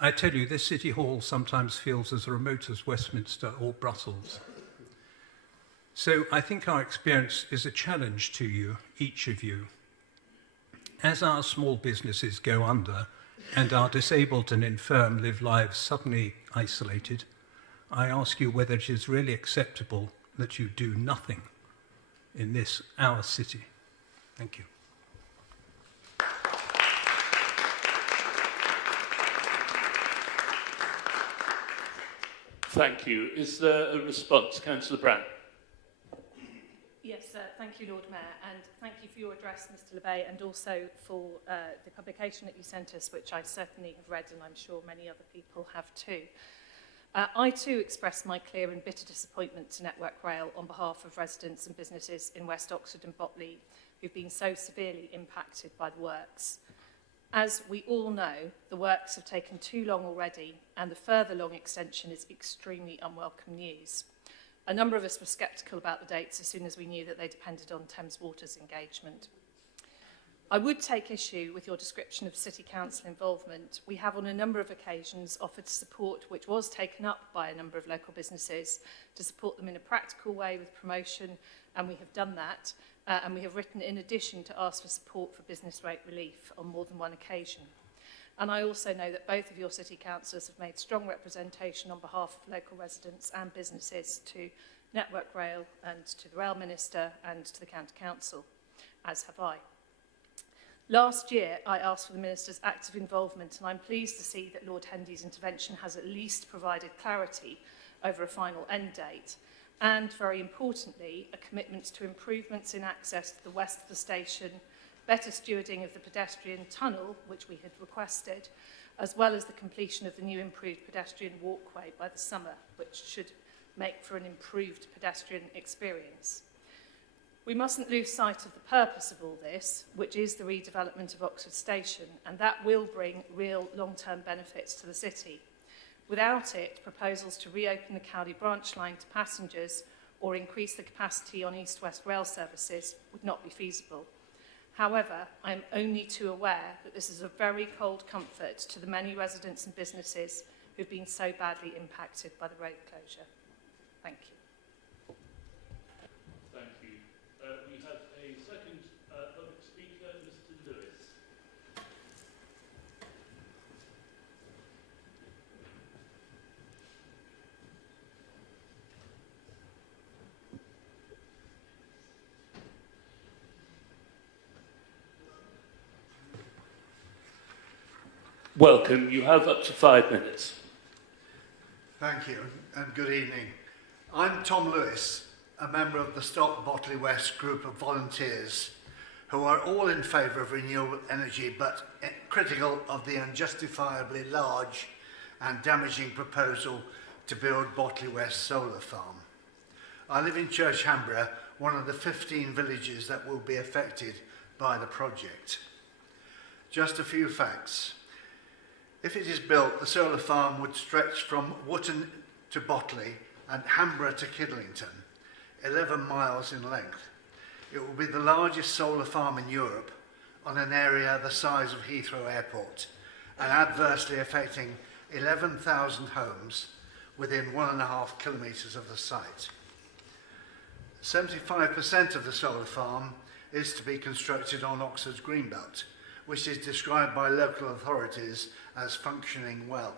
I tell you, this City Hall sometimes feels as remote as Westminster or Brussels. So I think our experience is a challenge to you, each of you. As our small businesses go under and our disabled and infirm live lives suddenly isolated, I ask you whether it is really acceptable that you do nothing in this, our city. Thank you. Thank you. Is there a response? Councillor Brown. Yes, thank you, Lord Mayor, and thank you for your address, Mr LeBay, and also for the publication that you sent us, which I certainly have read, and I'm sure many other people have too. I too express my clear and bitter disappointment to Network Rail on behalf of residents and businesses in West Oxford and Botley who've been so severely impacted by the works. As we all know, the works have taken too long already, and the further long extension is extremely unwelcome news. A number of us were sceptical about the dates as soon as we knew that they depended on Thames Water's engagement. I would take issue with your description of City Council involvement. We have on a number of occasions offered support which was taken up by a number of local businesses to support them in a practical way with promotion, and we have done that. And we have written in addition to ask for support for business rate relief on more than one occasion. And I also know that both of your city councillors have made strong representation on behalf of local residents and businesses to Network Rail and to the Rail Minister and to the County Council, as have I. Last year, I asked for the Minister's active involvement, and I'm pleased to see that Lord Hendy's intervention has at least provided clarity over a final end date. And, very importantly, a commitment to improvements in access to the west of the station, better stewarding of the pedestrian tunnel, which we had requested, as well as the completion of the new improved pedestrian walkway by the summer, which should make for an improved pedestrian experience. We mustn't lose sight of the purpose of all this, which is the redevelopment of Oxford Station, and that will bring real long-term benefits to the city. Without it, proposals to reopen the Cowley branch line to passengers or increase the capacity on east-west rail services would not be feasible. However, I am only too aware that this is a very cold comfort to the many residents and businesses who have been so badly impacted by the road closure. Thank you. Thank you. We have a second public speaker, Mr. Lewis. Welcome. You have up to 5 minutes. Thank you and good evening. I'm Tom Lewis, a member of the Stop Botley West group of volunteers who are all in favour of renewable energy but critical of the unjustifiably large and damaging proposal to build Botley West solar farm. I live in Church-Hamborough, one of the 15 villages that will be affected by the project. Just a few facts. If it is built, the solar farm would stretch from Wootton to Botley and Hamborough to Kidlington, 11 miles in length. It will be the largest solar farm in Europe on an area the size of Heathrow Airport and adversely affecting 11,000 homes within 1.5 kilometres of the site. 75% of the solar farm is to be constructed on Oxford's Greenbelt, which is described by local authorities as functioning well.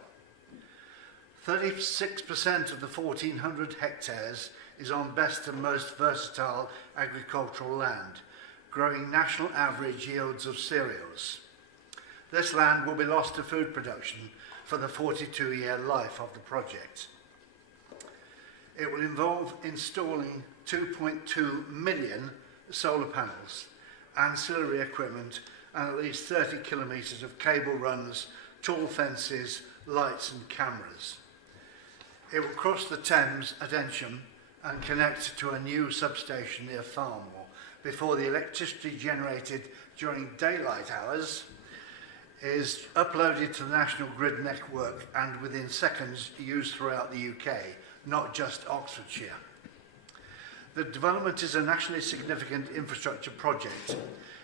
36% of the 1,400 hectares is on best and most versatile agricultural land, growing national average yields of cereals. This land will be lost to food production for the 42-year life of the project. It will involve installing 2.2 million solar panels, ancillary equipment, and at least 30 kilometres of cable runs, tall fences, lights and cameras. It will cross the Thames at Ensham and connect to a new substation near Farnwell before the electricity generated during daylight hours is uploaded to the national grid network and within seconds used throughout the UK, not just Oxfordshire. The development is a nationally significant infrastructure project,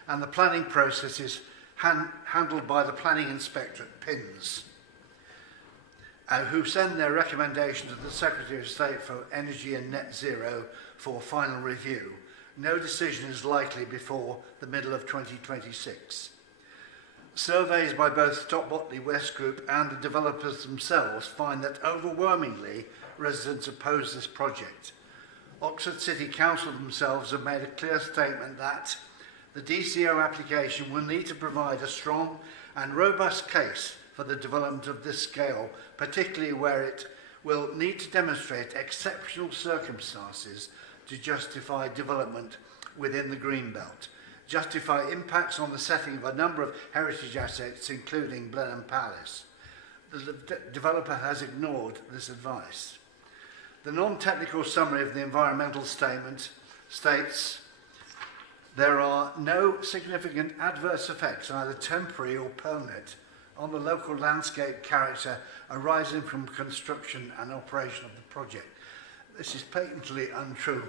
and the planning process is handled by the Planning Inspectorate, PINS, who send their recommendation to the Secretary of State for Energy and Net Zero for final review. No decision is likely before the middle of 2026. Surveys by both Stop Botley West Group and the developers themselves find that overwhelmingly residents oppose this project. Oxford City Council themselves have made a clear statement that the DCO application will need to provide a strong and robust case for the development of this scale, particularly where it will need to demonstrate exceptional circumstances to justify development within the Greenbelt, justify impacts on the setting of a number of heritage assets, including Blenheim Palace. The developer has ignored this advice. The non-technical summary of the environmental statement states there are no significant adverse effects, either temporary or permanent, on the local landscape character arising from construction and operation of the project. This is patently untrue.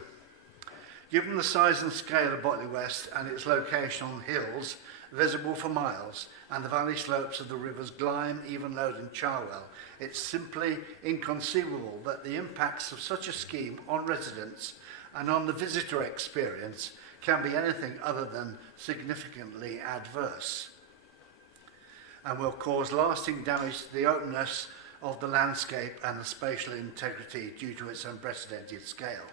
Given the size and scale of Botley West and its location on hills visible for miles and the valley slopes of the rivers Glyme, Evenlode and Charwell, it's simply inconceivable that the impacts of such a scheme on residents and on the visitor experience can be anything other than significantly adverse, and will cause lasting damage to the openness of the landscape and the spatial integrity due to its unprecedented scale.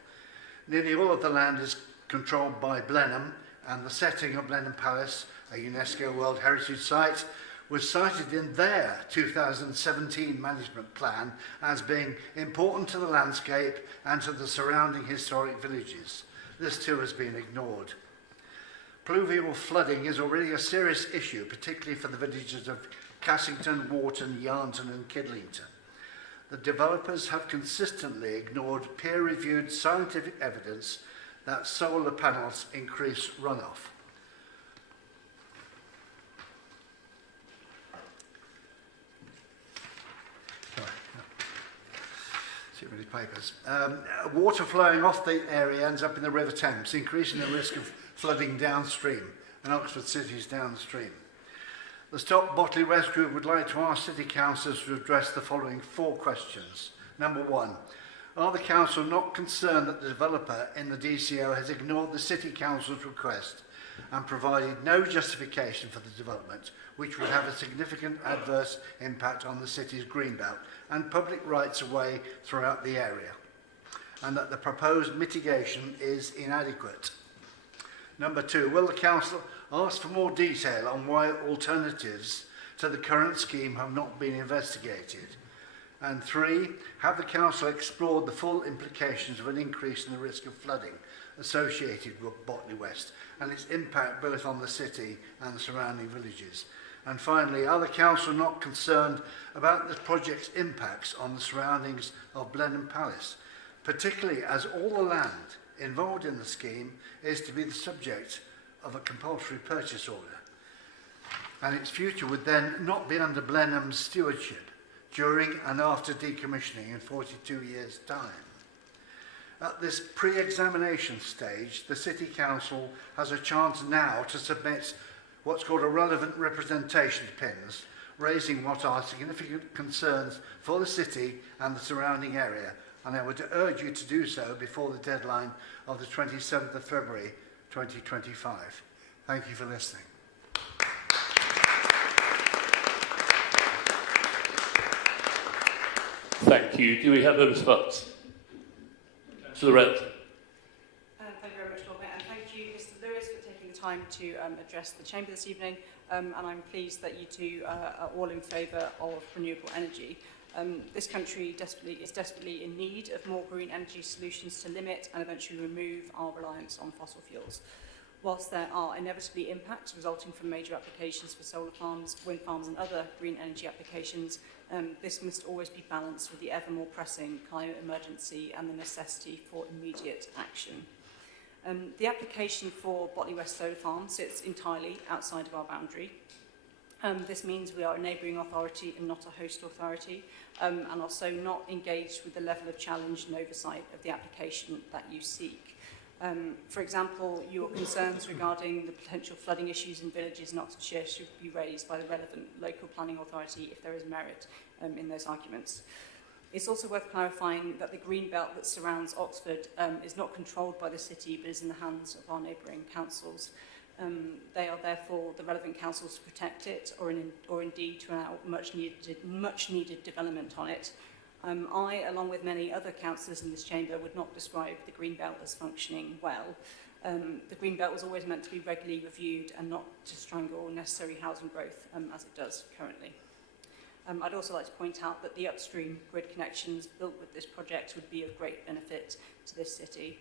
Nearly all of the land is controlled by Blenheim, and the setting of Blenheim Palace, a UNESCO World Heritage Site, was cited in their 2017 management plan as being important to the landscape and to the surrounding historic villages. This too has been ignored. Pluvial flooding is already a serious issue, particularly for the villages of Cassington, Wharton, Yarnton and Kidlington. The developers have consistently ignored peer-reviewed scientific evidence that solar panels increase runoff. Papers. Water flowing off the area ends up in the River Thames, increasing the risk of flooding downstream, and Oxford City is downstream. The Stop Botley West Group would like to ask City Councillors to address the following 4 questions. Number 1, are the Council not concerned that the developer in the DCO has ignored the City Council's request and provided no justification for the development, which would have a significant adverse impact on the city's greenbelt and public rights-of-way throughout the area, and that the proposed mitigation is inadequate? Number 2, will the Council ask for more detail on why alternatives to the current scheme have not been investigated? And 3, have the Council explored the full implications of an increase in the risk of flooding associated with Botley West and its impact both on the city and the surrounding villages? And finally, are the Council not concerned about the project's impacts on the surroundings of Blenheim Palace, particularly as all the land involved in the scheme is to be the subject of a compulsory purchase order, and its future would then not be under Blenheim's stewardship during and after decommissioning in 42 years' time. At this pre-examination stage, the City Council has a chance now to submit what's called a relevant representation to PINS, raising what are significant concerns for the city and the surrounding area, and I would urge you to do so before the deadline of the 27th of February 2025. Thank you for listening. Thank you. Do we have a response? Councillor Redd. Thank you very much, Lord Mayor, and thank you, Mr Lewis, for taking the time to address the Chamber this evening, and I'm pleased that you two are all in favour of renewable energy. This country is desperately in need of more green energy solutions to limit and eventually remove our reliance on fossil fuels. Whilst there are inevitably impacts resulting from major applications for solar farms, wind farms and other green energy applications, this must always be balanced with the ever more pressing climate emergency and the necessity for immediate action. The application for Botley West Solar Farm sits entirely outside of our boundary. This means we are a neighbouring authority and not a host authority, and also not engaged with the level of challenge and oversight of the application that you seek. For example, your concerns regarding the potential flooding issues in villages in Oxfordshire should be raised by the relevant local planning authority if there is merit in those arguments. It's also worth clarifying that the green belt that surrounds Oxford is not controlled by the city but is in the hands of our neighbouring councils. They are therefore the relevant councils to protect it or indeed to allow much needed development on it. I, along with many other councillors in this chamber, would not describe the green belt as functioning well. The green belt was always meant to be regularly reviewed and not to strangle necessary housing growth as it does currently. I'd also like to point out that the upstream grid connections built with this project would be of great benefit to this city.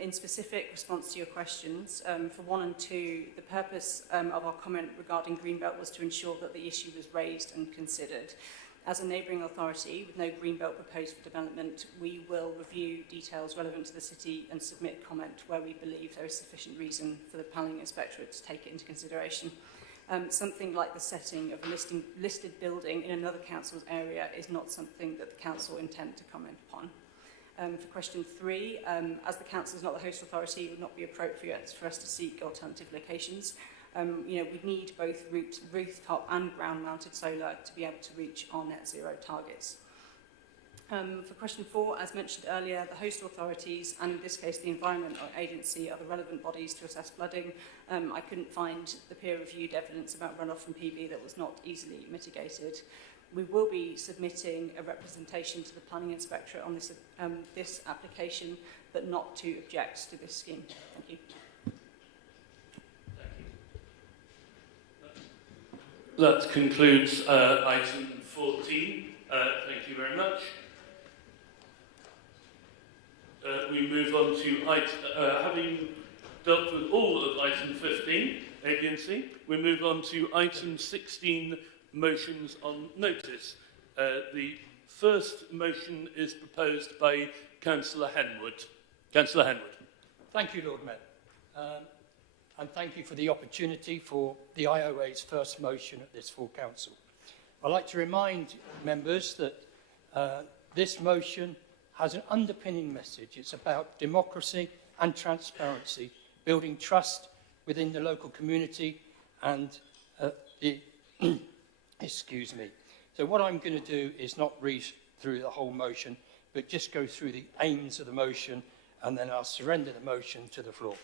In specific response to your questions, for 1 and 2, the purpose of our comment regarding Greenbelt was to ensure that the issue was raised and considered. As a neighbouring authority with no Greenbelt proposed for development, we will review details relevant to the city and submit comment where we believe there is sufficient reason for the planning inspectorate to take it into consideration. Something like the setting of a listed building in another council's area is not something that the council intend to comment upon. For question 3, as the council is not the host authority, it would not be appropriate for us to seek alternative locations. We need both rooftop and ground-mounted solar to be able to reach our net zero targets. For question 4, as mentioned earlier, the host authorities, and in this case the Environment Agency, are the relevant bodies to assess flooding. I couldn't find the peer-reviewed evidence about runoff from PV that was not easily mitigated. We will be submitting a representation to the Planning Inspectorate on this application, but not to object to this scheme. Thank you. That concludes item 14. Thank you very much. We move on to having dealt with all of item 15, A, B and C, we move on to item 16, motions on notice. The first motion is proposed by Councillor Henwood. Councillor Henwood. Thank you, Lord Mayor. And thank you for the opportunity for the IOA's first motion at this full council. I'd like to remind members that this motion has an underpinning message. It's about democracy and transparency, building trust within the local community and excuse me. So what I'm going to do is not read through the whole motion, but just go through the aims of the motion, and then I'll surrender the motion to the floor.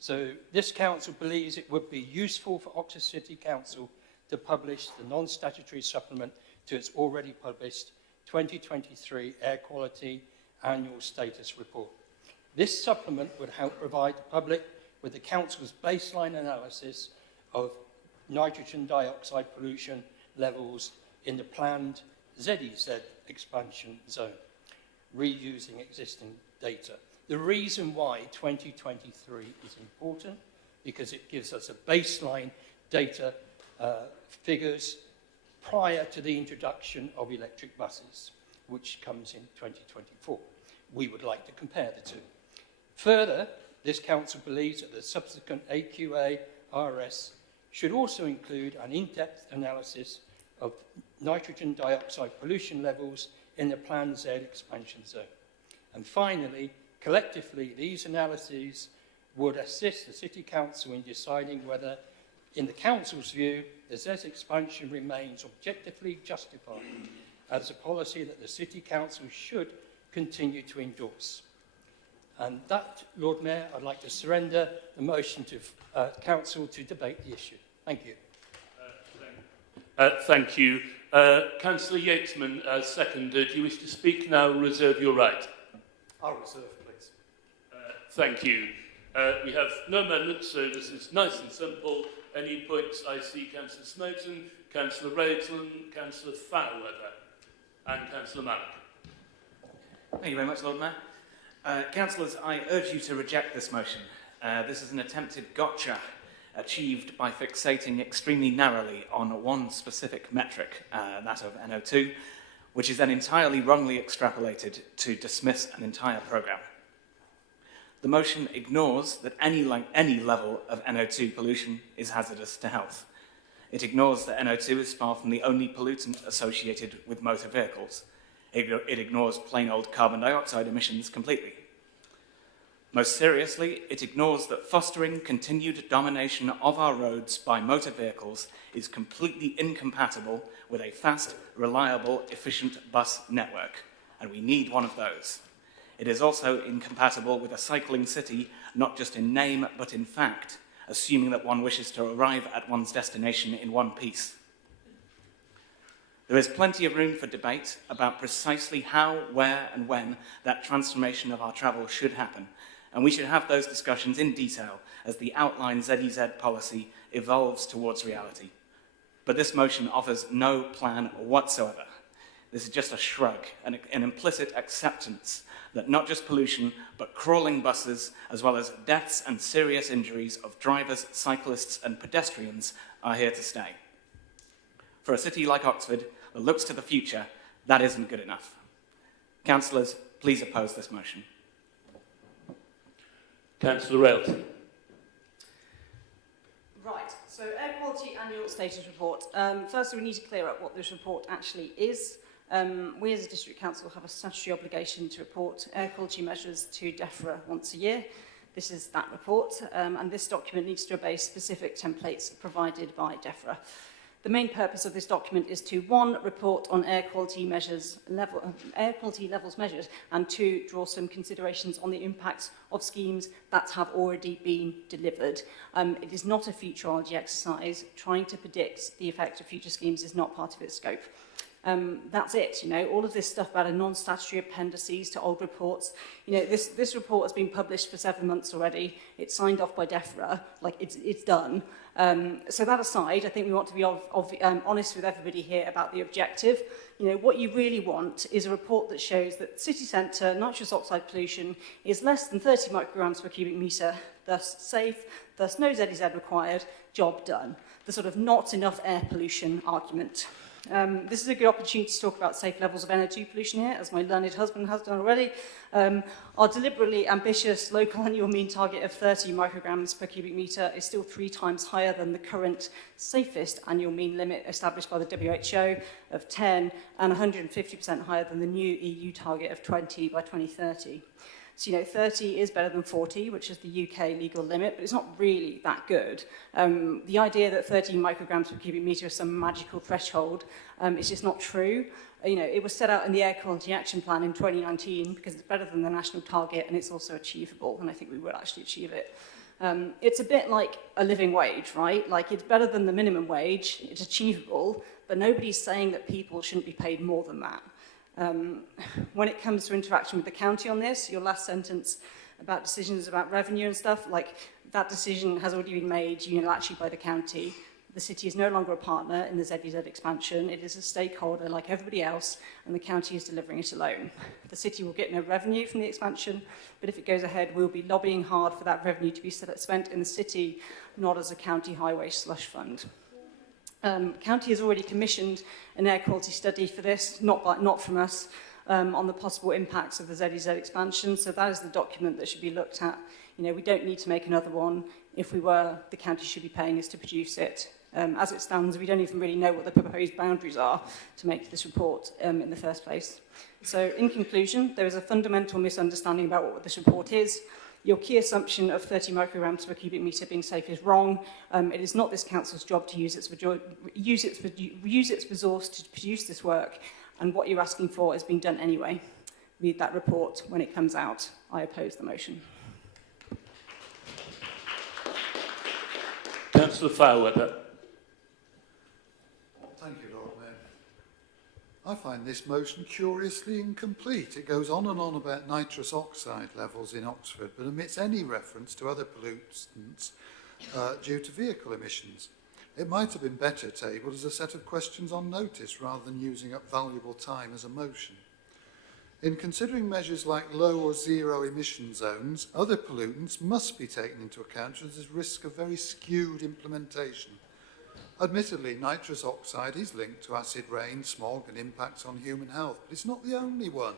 So this council believes it would be useful for Oxford City Council to publish the non-statutory supplement to its already published 2023 Air Quality Annual Status Report. This supplement would help provide the public with the council's baseline analysis of nitrogen dioxide pollution levels in the planned ZEZ expansion zone, reusing existing data. The reason why 2023 is important, because it gives us a baseline data figures prior to the introduction of electric buses, which comes in 2024. We would like to compare the two. Further, this council believes that the subsequent AQA RS should also include an in-depth analysis of nitrogen dioxide pollution levels in the planned Z expansion zone. And finally, collectively, these analyses would assist the City Council in deciding whether, in the Council's view, the Z expansion remains objectively justified as a policy that the City Council should continue to endorse. And that, Lord Mayor, I'd like to surrender the motion to Council to debate the issue. Thank you. Thank you. Councillor Yatesman, as seconded. Do you wish to speak now or reserve your right? I'll reserve, please. Thank you. We have no amendments, so this is nice and simple. Any points? I see Councillor Smoten, Councillor Rayton, Councillor Fairweather, and Councillor Malik. Thank you very much, Lord Mayor. Councillors, I urge you to reject this motion. This is an attempted gotcha achieved by fixating extremely narrowly on one specific metric, that of NO2, which is then entirely wrongly extrapolated to dismiss an entire programme. The motion ignores that any level of NO2 pollution is hazardous to health. It ignores that NO2 is far from the only pollutant associated with motor vehicles. It ignores plain old carbon dioxide emissions completely. Most seriously, it ignores that fostering continued domination of our roads by motor vehicles is completely incompatible with a fast, reliable, efficient bus network, and we need one of those. It is also incompatible with a cycling city, not just in name, but in fact, assuming that one wishes to arrive at one's destination in one piece. There is plenty of room for debate about precisely how, where, and when that transformation of our travel should happen, and we should have those discussions in detail as the outlined ZEZ policy evolves towards reality. But this motion offers no plan whatsoever. This is just a shrug, an implicit acceptance that not just pollution, but crawling buses, as well as deaths and serious injuries of drivers, cyclists, and pedestrians are here to stay. For a city like Oxford that looks to the future, that isn't good enough. Councillors, please oppose this motion. Councillor Railton. Right, so air quality annual status report. Firstly, we need to clear up what this report actually is. We as a district council have a statutory obligation to report air quality measures to DEFRA once a year. This is that report, and this document needs to obey specific templates provided by DEFRA. The main purpose of this document is to, 1, report on air quality levels measured, and 2, draw some considerations on the impacts of schemes that have already been delivered. It is not a futurology exercise. Trying to predict the effect of future schemes is not part of its scope. That's it, you know, all of this stuff about a non-statutory appendices to old reports. You know, this report has been published for 7 months already. It's signed off by DEFRA, like it's done. So that aside, I think we want to be honest with everybody here about the objective. You know, what you really want is a report that shows that city centre nitrous oxide pollution is less than 30 micrograms per cubic metre, thus safe, thus no ZEZ required, job done. The sort of not enough air pollution argument. This is a good opportunity to talk about safe levels of NO2 pollution here, as my learned husband has done already. Our deliberately ambitious local annual mean target of 30 micrograms per cubic metre is still 3 times higher than the current safest annual mean limit established by the WHO of 10 and 150% higher than the new EU target of 20 by 2030. So, you know, 30 is better than 40, which is the UK legal limit, but it's not really that good. The idea that 30 micrograms per cubic metre is some magical threshold is just not true. You know, it was set out in the Air Quality Action Plan in 2019 because it's better than the national target and it's also achievable, and I think we will actually achieve it. It's a bit like a living wage, right? Like, it's better than the minimum wage, it's achievable, but nobody's saying that people shouldn't be paid more than that. When it comes to interaction with the county on this, your last sentence about decisions about revenue and stuff, like that decision has already been made unilaterally by the county. The city is no longer a partner in the ZEZ expansion. It is a stakeholder like everybody else, and the county is delivering it alone. The city will get no revenue from the expansion, but if it goes ahead, we'll be lobbying hard for that revenue to be spent in the city, not as a county highway slush fund. County has already commissioned an air quality study for this, not from us, on the possible impacts of the ZEZ expansion. So that is the document that should be looked at. You know, we don't need to make another one. If we were, the county should be paying us to produce it. As it stands, we don't even really know what the proposed boundaries are to make this report in the first place. So in conclusion, there is a fundamental misunderstanding about what this report is. Your key assumption of 30 micrograms per cubic metre being safe is wrong. It is not this council's job to use its resource to produce this work, and what you're asking for is being done anyway. Read that report when it comes out. I oppose the motion. Councillor Fairweather. Thank you, Lord Mayor. I find this motion curiously incomplete. It goes on and on about nitrous oxide levels in Oxford, but omits any reference to other pollutants due to vehicle emissions. It might have been better tabled as a set of questions on notice rather than using up valuable time as a motion. In considering measures like low or zero emission zones, other pollutants must be taken into account as there's risk of very skewed implementation. Admittedly, nitrous oxide is linked to acid rain, smog and impacts on human health, but it's not the only one.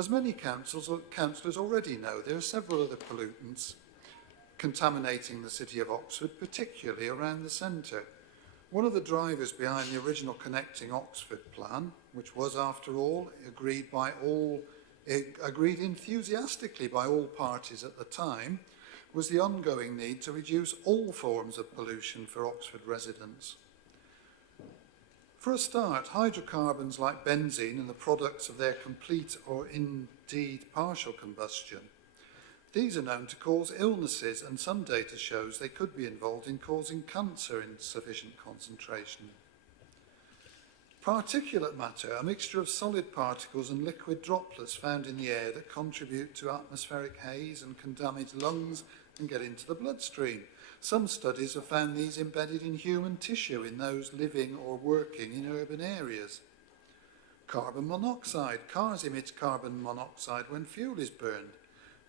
As many councillors already know, there are several other pollutants contaminating the city of Oxford, particularly around the centre. One of the drivers behind the original Connecting Oxford plan, which was, after all, agreed enthusiastically by all parties at the time, was the ongoing need to reduce all forms of pollution for Oxford residents. For a start, hydrocarbons like benzene and the products of their complete or indeed partial combustion, these are known to cause illnesses, and some data shows they could be involved in causing cancer in sufficient concentration. Particulate matter, a mixture of solid particles and liquid droplets found in the air that contribute to atmospheric haze and can damage lungs and get into the bloodstream. Some studies have found these embedded in human tissue in those living or working in urban areas. Carbon monoxide. Cars emit carbon monoxide when fuel is burned.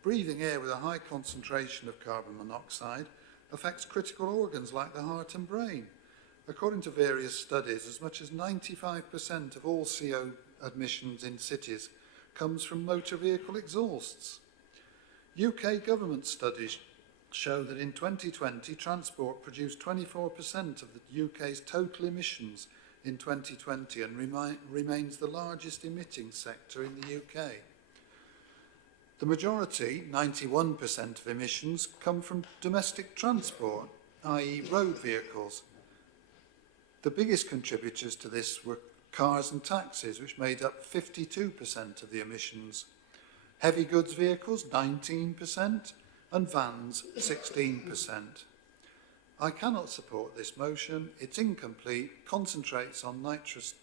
Breathing air with a high concentration of carbon monoxide affects critical organs like the heart and brain. According to various studies, as much as 95% of all CO emissions in cities comes from motor vehicle exhausts. UK government studies show that in 2020, transport produced 24% of the UK's total emissions in 2020 and remains the largest emitting sector in the UK. The majority, 91% of emissions, come from domestic transport, i.e. road vehicles. The biggest contributors to this were cars and taxis, which made up 52% of the emissions. Heavy goods vehicles, 19%, and vans, 16%. I cannot support this motion. It's incomplete, concentrates on nitrous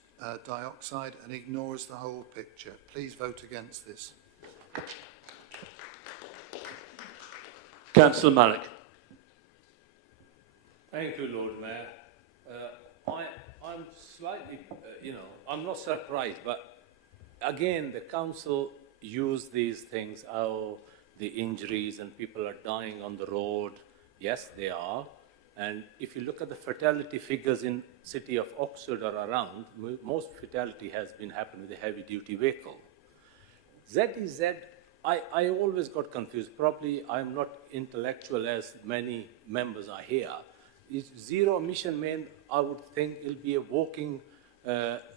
dioxide and ignores the whole picture. Please vote against this. Councillor Malik. Thank you, Lord Mayor. I'm slightly, I'm not surprised, but again, the council used these things, the injuries and people are dying on the road. Yes, they are. And if you look at the fatality figures in city of Oxford or around, most fatality has been happening with a heavy-duty vehicle. ZEZ, I always got confused. Probably I'm not intellectual as many members are here. Is zero emission mean, I would think it'll be a walking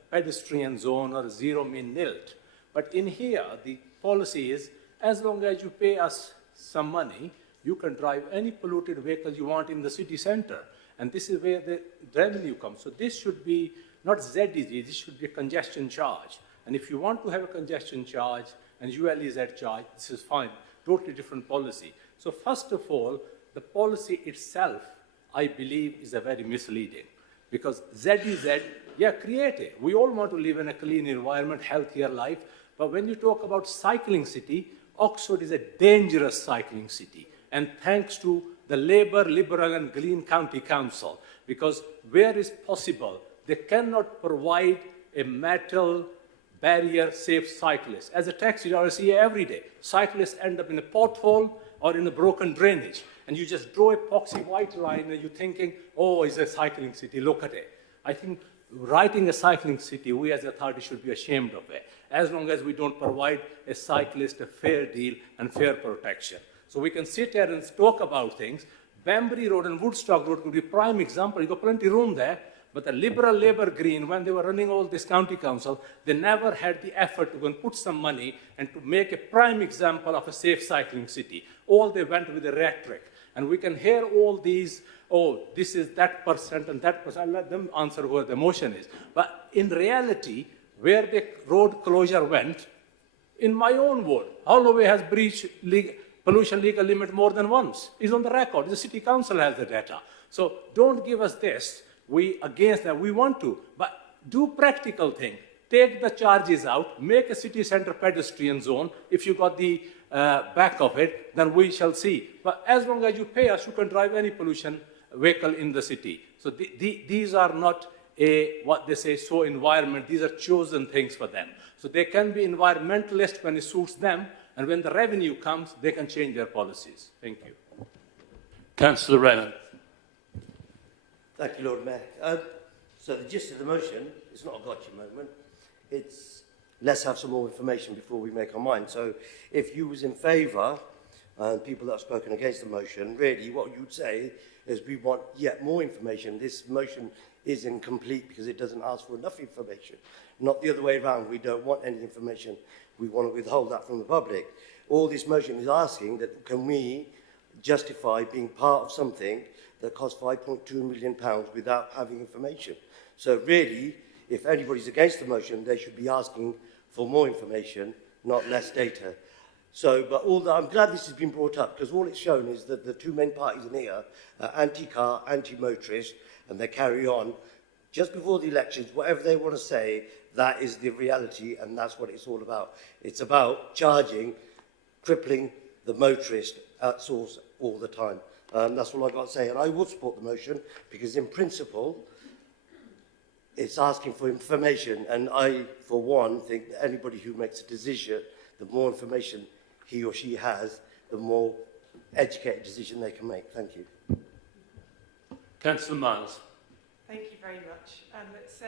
pedestrian zone or zero mean NILT. But in here, the policy is, as long as you pay us some money, you can drive any polluted vehicle you want in the city center. And this is where the revenue comes. So this should be not ZEZ, this should be a congestion charge. And if you want to have a congestion charge and ULEZ charge, this is fine, totally different policy. So first of all, the policy itself, I believe, is a very misleading. Because ZEZ, yeah, create it. We all want to live in a clean environment, healthier life. But when you talk about cycling city, Oxford is a dangerous cycling city. And thanks to the Labour, Liberal and Green County Council, because where is possible, they cannot provide a metal barrier safe cyclist. As a taxi driver, I see every day, cyclists end up in a pothole or in a broken drainage. And you just draw a epoxy white line and you're thinking, oh, it's a cycling city, look at it. I think writing a cycling city, we as authority should be ashamed of it, as long as we don't provide a cyclist a fair deal and fair protection. So we can sit here and talk about things. Banbury Road and Woodstock Road could be a prime example. You got plenty of room there. But the Liberal Labour Green, when they were running all this county council, they never had the effort to go and put some money and to make a prime example of a safe cycling city. All they went with the rhetoric. And we can hear all these, oh, this is that percent and that percent. I'll let them answer what the motion is. But in reality, where the road closure went, in my own ward, Holloway has breached pollution legal limit more than once. It's on the record. The city council has the data. So don't give us this. We against that. We want to. But do practical thing. Take the charges out. Make a city center pedestrian zone. If you got the back of it, then we shall see. But as long as you pay us, you can drive any pollution vehicle in the city. So these are not what they say, so environment. These are chosen things for them. So they can be environmentalist when it suits them. And when the revenue comes, they can change their policies. Thank you. Councillor Rennan. Thank you, Lord Mayor. So the gist of the motion is not a gotcha moment. It's let's have some more information before we make our mind. So if you was in favour, and people that have spoken against the motion, really what you'd say is we want yet more information. This motion is incomplete because it doesn't ask for enough information. Not the other way around. We don't want any information. We want to withhold that from the public. All this motion is asking that can we justify being part of something that costs £5.2 million without having information. So really, if anybody's against the motion, they should be asking for more information, not less data. So, but I'm glad this has been brought up, because all it's shown is that the two main parties in here are anti-car, anti-motorist, and they carry on. Just before the elections, whatever they want to say, that is the reality, and that's what it's all about. It's about charging, crippling the motorist at source all the time. That's all I've got to say, and I will support the motion, because in principle, it's asking for information, and I, for one, think that anybody who makes a decision, the more information he or she has, the more educated decision they can make. Thank you. Councillor Miles. Thank you very much. So,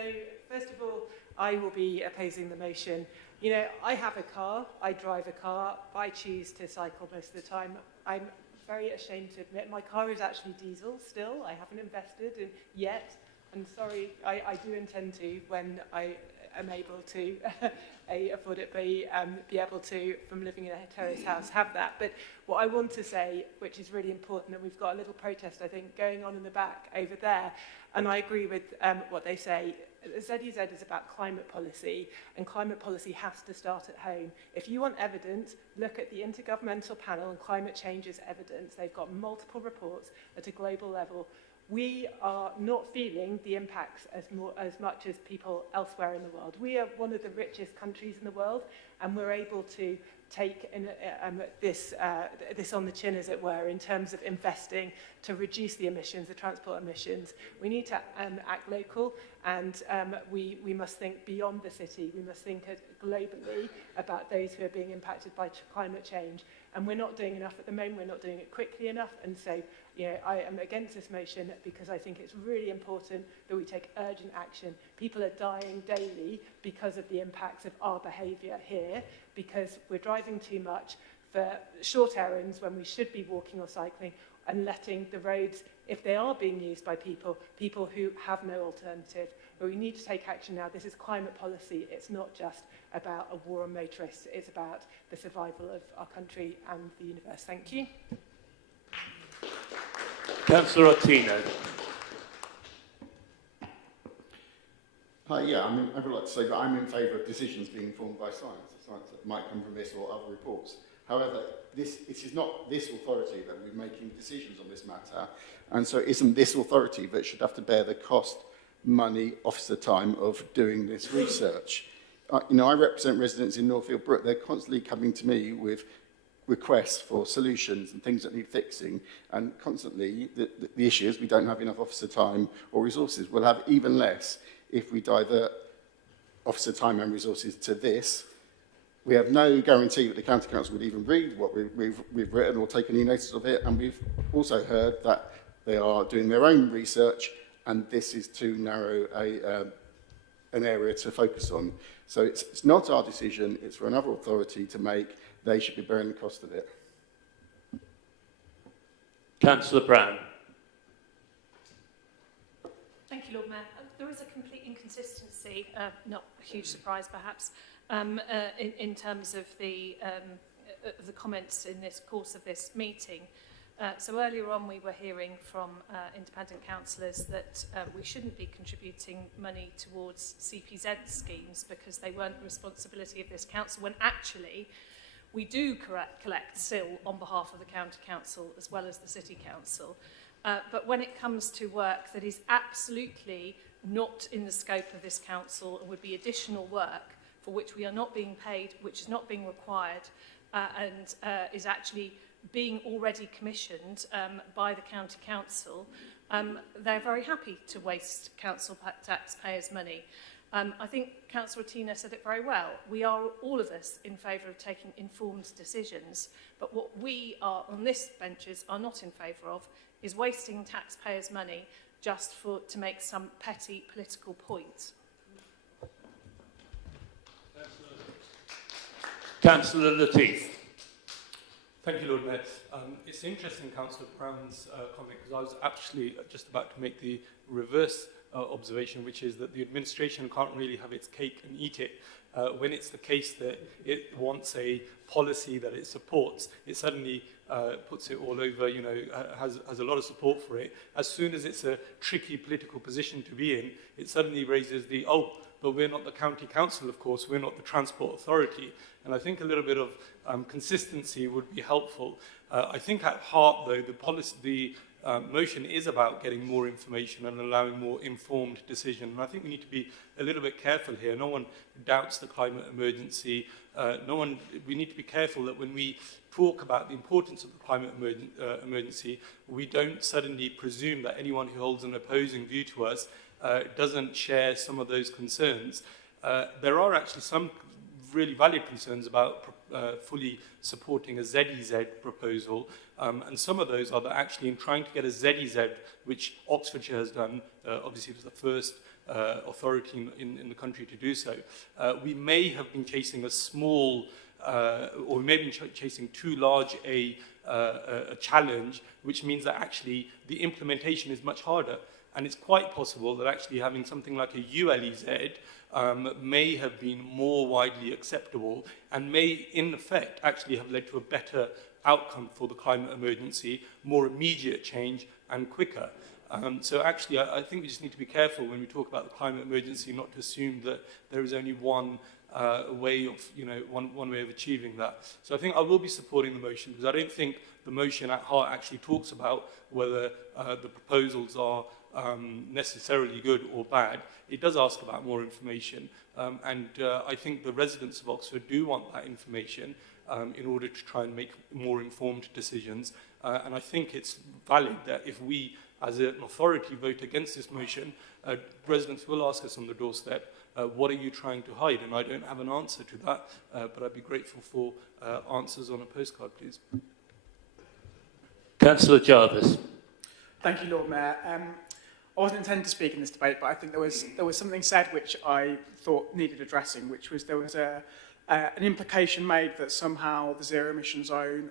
first of all, I will be opposing the motion. You know, I have a car, I drive a car, I choose to cycle most of the time. I'm very ashamed to admit my car is actually diesel still. I haven't invested in yet. I'm sorry, I do intend to when I am able to afford it, be able to, from living in a terrace house, have that. But what I want to say, which is really important, and we've got a little protest, I think, going on in the back over there, and I agree with what they say. ZEZ is about climate policy, and climate policy has to start at home. If you want evidence, look at the Intergovernmental Panel on Climate Change's evidence. They've got multiple reports at a global level. We are not feeling the impacts as much as people elsewhere in the world. We are one of the richest countries in the world, and we're able to take this on the chin, as it were, in terms of investing to reduce the emissions, the transport emissions. We need to act local, and we must think beyond the city. We must think globally about those who are being impacted by climate change. And we're not doing enough at the moment. We're not doing it quickly enough. And so, you know, I am against this motion because I think it's really important that we take urgent action. People are dying daily because of the impacts of our behaviour here, because we're driving too much for short errands when we should be walking or cycling, and letting the roads, if they are being used by people who have no alternative. But we need to take action now. This is climate policy. It's not just about a war on motorists. It's about the survival of our country and the universe. Thank you. Councillor Ottino. Hi, yeah, I would like to say that I'm in favour of decisions being informed by science that might come from this or other reports. However, it is not this authority that will be making decisions on this matter, and so it isn't this authority that should have to bear the cost, money, officer time of doing this research. You know, I represent residents in Northfield Brook. They're constantly coming to me with requests for solutions and things that need fixing, and constantly the issue is we don't have enough officer time or resources. We'll have even less if we divert officer time and resources to this. We have no guarantee that the County Council would even read what we've written or take any notice of it, and we've also heard that they are doing their own research, and this is too narrow an area to focus on. So it's not our decision, it's for another authority to make. They should be bearing the cost of it. Councillor Brown. Thank you, Lord Mayor. There is a complete inconsistency, not a huge surprise perhaps, in terms of the comments in this course of this meeting. So earlier on we were hearing from independent councillors that we shouldn't be contributing money towards CPZ schemes because they weren't the responsibility of this council, when actually we do collect still on behalf of the county council as well as the city council. But when it comes to work that is absolutely not in the scope of this council and would be additional work for which we are not being paid, which is not being required, and is actually being already commissioned by the county council, they're very happy to waste council taxpayers' money. I think Councillor Tina said it very well. We are, all of us, in favour of taking informed decisions, but what we are on this benches are not in favour of is wasting taxpayers' money just to make some petty political point. Councillor Latif. Thank you, Lord Mayor. It's interesting, Councillor Brown's comment, because I was actually just about to make the reverse observation, which is that the administration can't really have its cake and eat it. When it's the case that it wants a policy that it supports, it suddenly puts it all over, you know, has a lot of support for it. As soon as it's a tricky political position to be in, it suddenly raises the, oh, but we're not the county council, of course, we're not the transport authority. And I think a little bit of consistency would be helpful. I think at heart, though, the motion is about getting more information and allowing more informed decision. And I think we need to be a little bit careful here. No one doubts the climate emergency. We need to be careful that when we talk about the importance of the climate emergency, we don't suddenly presume that anyone who holds an opposing view to us doesn't share some of those concerns. There are actually some really valid concerns about fully supporting a ZEZ proposal, and some of those are that actually in trying to get a ZEZ, which Oxfordshire has done, obviously it was the first authority in the country to do so, we may have been chasing a small, or we may have been chasing too large a challenge, which means that actually the implementation is much harder. And it's quite possible that actually having something like a ULEZ may have been more widely acceptable and may, in effect, actually have led to a better outcome for the climate emergency, more immediate change and quicker. So actually, I think we just need to be careful when we talk about the climate emergency, not to assume that there is only one way of, one way of achieving that. So I think I will be supporting the motion because I don't think the motion at heart actually talks about whether the proposals are necessarily good or bad. It does ask about more information, and I think the residents of Oxford do want that information in order to try and make more informed decisions. And I think it's valid that if we, as an authority, vote against this motion, residents will ask us on the doorstep, what are you trying to hide? And I don't have an answer to that, but I'd be grateful for answers on a postcard, please. Councillor Jarvis. Thank you, Lord Mayor. I wasn't intending to speak in this debate, but I think there was something said which I thought needed addressing, which was there was an implication made that somehow the zero emission zone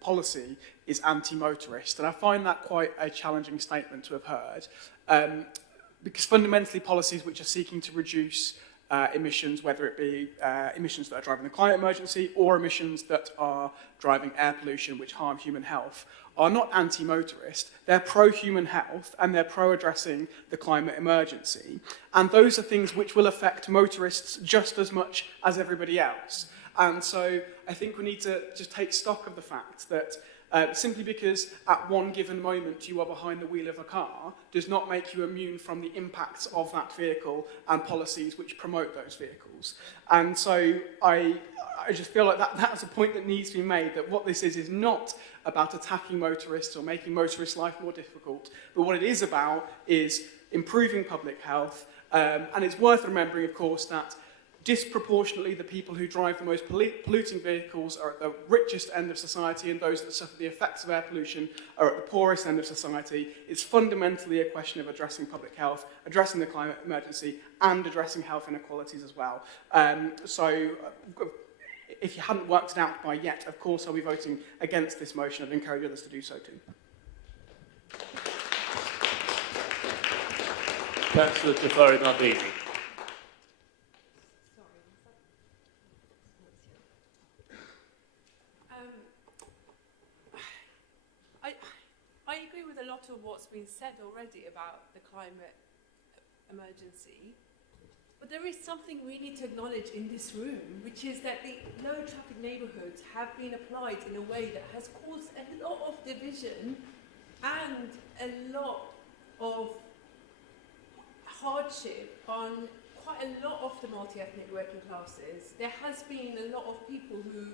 policy is anti-motorist, and I find that quite a challenging statement to have heard, because fundamentally policies which are seeking to reduce emissions, whether it be emissions that are driving the climate emergency or emissions that are driving air pollution which harm human health, are not anti-motorist, they're pro-human health and they're pro-addressing the climate emergency. And those are things which will affect motorists just as much as everybody else. And so I think we need to just take stock of the fact that simply because at one given moment you are behind the wheel of a car does not make you immune from the impacts of that vehicle and policies which promote those vehicles. And so I just feel like that's a point that needs to be made, that what this is not about attacking motorists or making motorists' life more difficult, but what it is about is improving public health. And it's worth remembering, of course, that disproportionately the people who drive the most polluting vehicles are at the richest end of society, and those that suffer the effects of air pollution are at the poorest end of society. It's fundamentally a question of addressing public health, addressing the climate emergency, and addressing health inequalities as well. So if you hadn't worked it out by yet, of course I'll be voting against this motion. I'd encourage others to do so too. Councillor Jafari Nardini. I agree with a lot of what's been said already about the climate emergency, but there is something we need to acknowledge in this room, which is that the low traffic neighbourhoods have been applied in a way that has caused a lot of division and a lot of hardship on quite a lot of the multi-ethnic working classes. There has been a lot of people who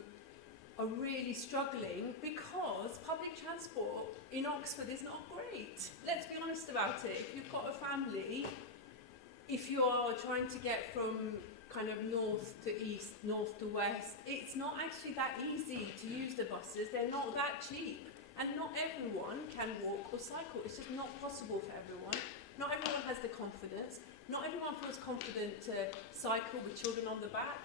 are really struggling because public transport in Oxford is not great. Let's be honest about it. If you've got a family, if you are trying to get from kind of north to east, north to west, it's not actually that easy to use the buses. They're not that cheap. And not everyone can walk or cycle. It's just not possible for everyone. Not everyone has the confidence. Not everyone feels confident to cycle with children on the back.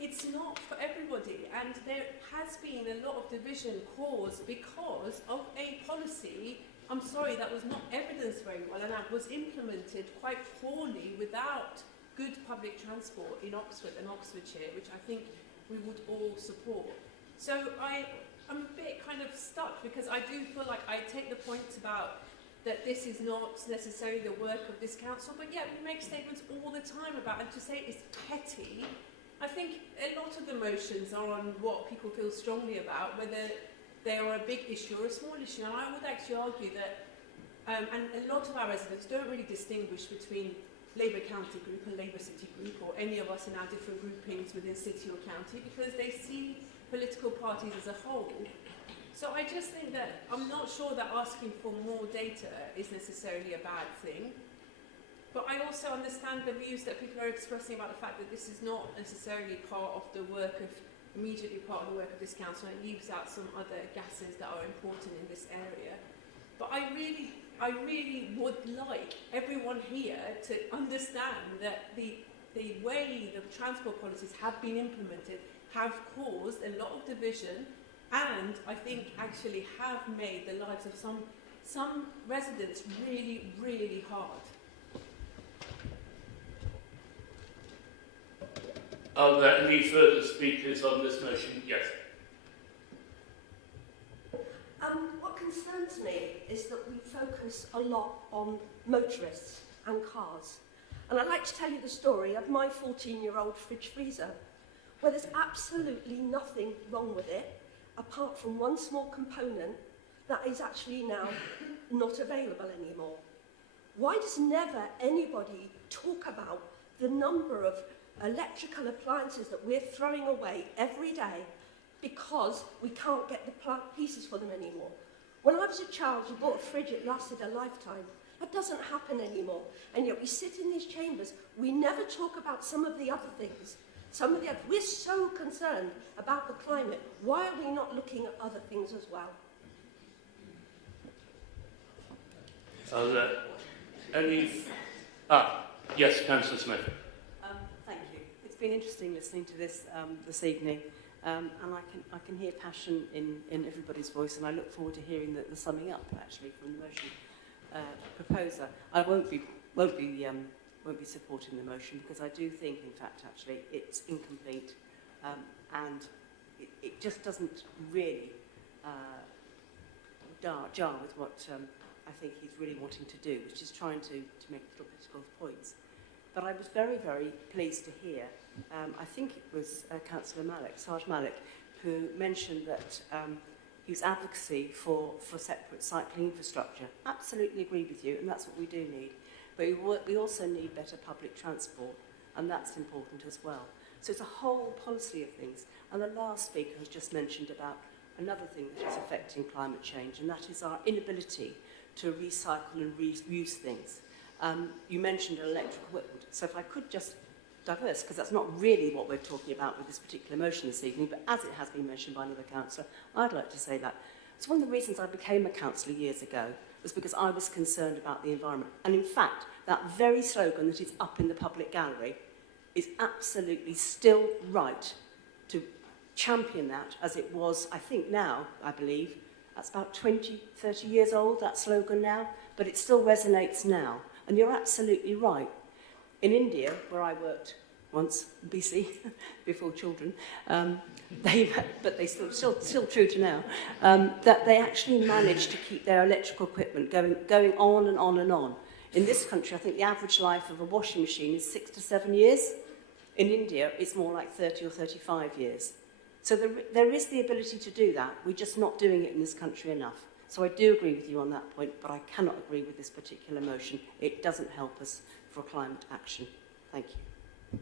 it's not for everybody, and there has been a lot of division caused because of a policy, I'm sorry, that was not evidenced very well and that was implemented quite poorly without good public transport in Oxford and Oxfordshire, which I think we would all support. So I'm a bit kind of stuck because I do feel like I take the points about that this is not necessarily the work of this council, but yet we make statements all the time about, and to say it's petty, I think a lot of the motions are on what people feel strongly about, whether they are a big issue or a small issue. And I would actually argue that, and a lot of our residents don't really distinguish between Labour County Group and Labour City Group, or any of us in our different groupings within city or county, because they see political parties as a whole. So I just think that I'm not sure that asking for more data is necessarily a bad thing. But I also understand the views that people are expressing about the fact that this is not necessarily part of the work of, immediately part of the work of this council, and it leaves out some other gases that are important in this area. But I really would like everyone here to understand that the way the transport policies have been implemented have caused a lot of division, and I think actually have made the lives of some residents really, really hard. Are there any further speakers on this motion? Yes. What concerns me is that we focus a lot on motorists and cars. And I'd like to tell you the story of my 14-year-old fridge freezer, where there's absolutely nothing wrong with it, apart from one small component that is actually now not available anymore. Why does never anybody talk about the number of electrical appliances that we're throwing away every day because we can't get the pieces for them anymore? When I was a child, you bought a fridge, it lasted a lifetime. That doesn't happen anymore. And yet we sit in these chambers, we never talk about some of the other things. We're so concerned about the climate. Why are we not looking at other things as well? Yes, Councillor Smith. Thank you. It's been interesting listening to this this evening, and I can hear passion in everybody's voice, and I look forward to hearing the summing up actually from the motion proposer. I won't be supporting the motion because I do think, in fact, actually it's incomplete, and it just doesn't really jar with what I think he's really wanting to do, which is trying to make little political points. But I was very, very pleased to hear, I think it was Councillor Sarge Malik, who mentioned that his advocacy for separate cycling infrastructure. Absolutely agree with you, and that's what we do need. But we also need better public transport, and that's important as well. So it's a whole policy of things. And the last speaker has just mentioned about another thing that is affecting climate change, and that is our inability to recycle and reuse things. You mentioned electric equipment, so if I could just diverse, because that's not really what we're talking about with this particular motion this evening, but as it has been mentioned by another councillor, I'd like to say that. It's one of the reasons I became a councillor years ago, was because I was concerned about the environment. And in fact, that very slogan that is up in the public gallery is absolutely still right to champion that as it was, I think now, I believe, that's about 20, 30 years old, that slogan now, but it still resonates now. And you're absolutely right. In India, where I worked once, BC, before children, but they still true to now, that they actually managed to keep their electrical equipment going on and on and on. In this country, I think the average life of a washing machine is 6 to 7 years. In India, it's more like 30 or 35 years. So there is the ability to do that. We're just not doing it in this country enough. So I do agree with you on that point, but I cannot agree with this particular motion. It doesn't help us for climate action. Thank you.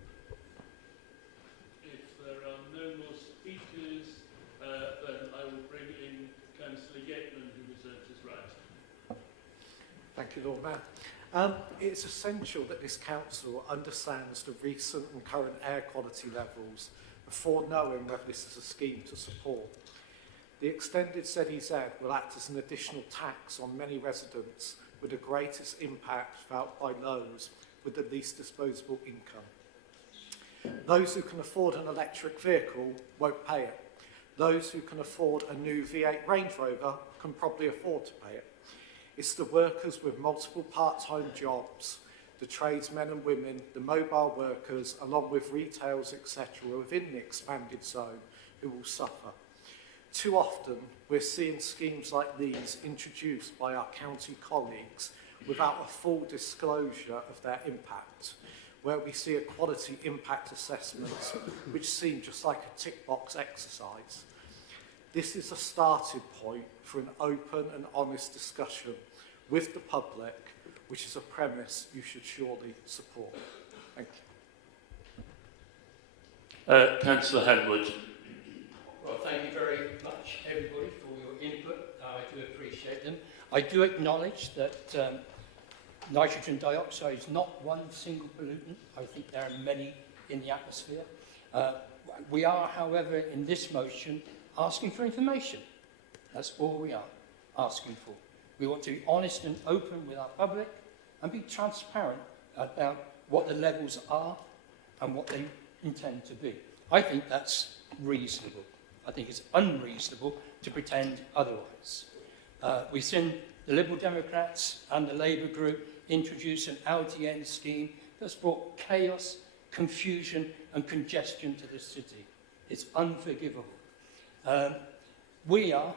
If there are no more speakers, then I will bring in Councillor Yateman, who reserves his right. Thank you, Lord Mayor. It's essential that this council understands the recent and current air quality levels before knowing whether this is a scheme to support. The extended ZEZ will act as an additional tax on many residents with the greatest impact felt by those with the least disposable income. Those who can afford an electric vehicle won't pay it. Those who can afford a new V8 Range Rover can probably afford to pay it. It's the workers with multiple part-time jobs, the tradesmen and women, the mobile workers, along with retailers, etc., within the expanded zone who will suffer. Too often, we're seeing schemes like these introduced by our county colleagues without a full disclosure of their impact, where we see a quality impact assessments which seem just like a tick box exercise. This is a starting point for an open and honest discussion with the public, which is a premise you should surely support. Thank you. Councillor Henwood. Well, thank you very much, everybody, for your input. I do appreciate them. I do acknowledge that nitrogen dioxide is not one single pollutant. I think there are many in the atmosphere. We are, however, in this motion, asking for information. That's all we are asking for. We want to be honest and open with our public and be transparent about what the levels are and what they intend to be. I think that's reasonable. I think it's unreasonable to pretend otherwise. We've seen the Liberal Democrats and the Labour group introduce an LTN scheme that's brought chaos, confusion and congestion to this city. It's unforgivable. We are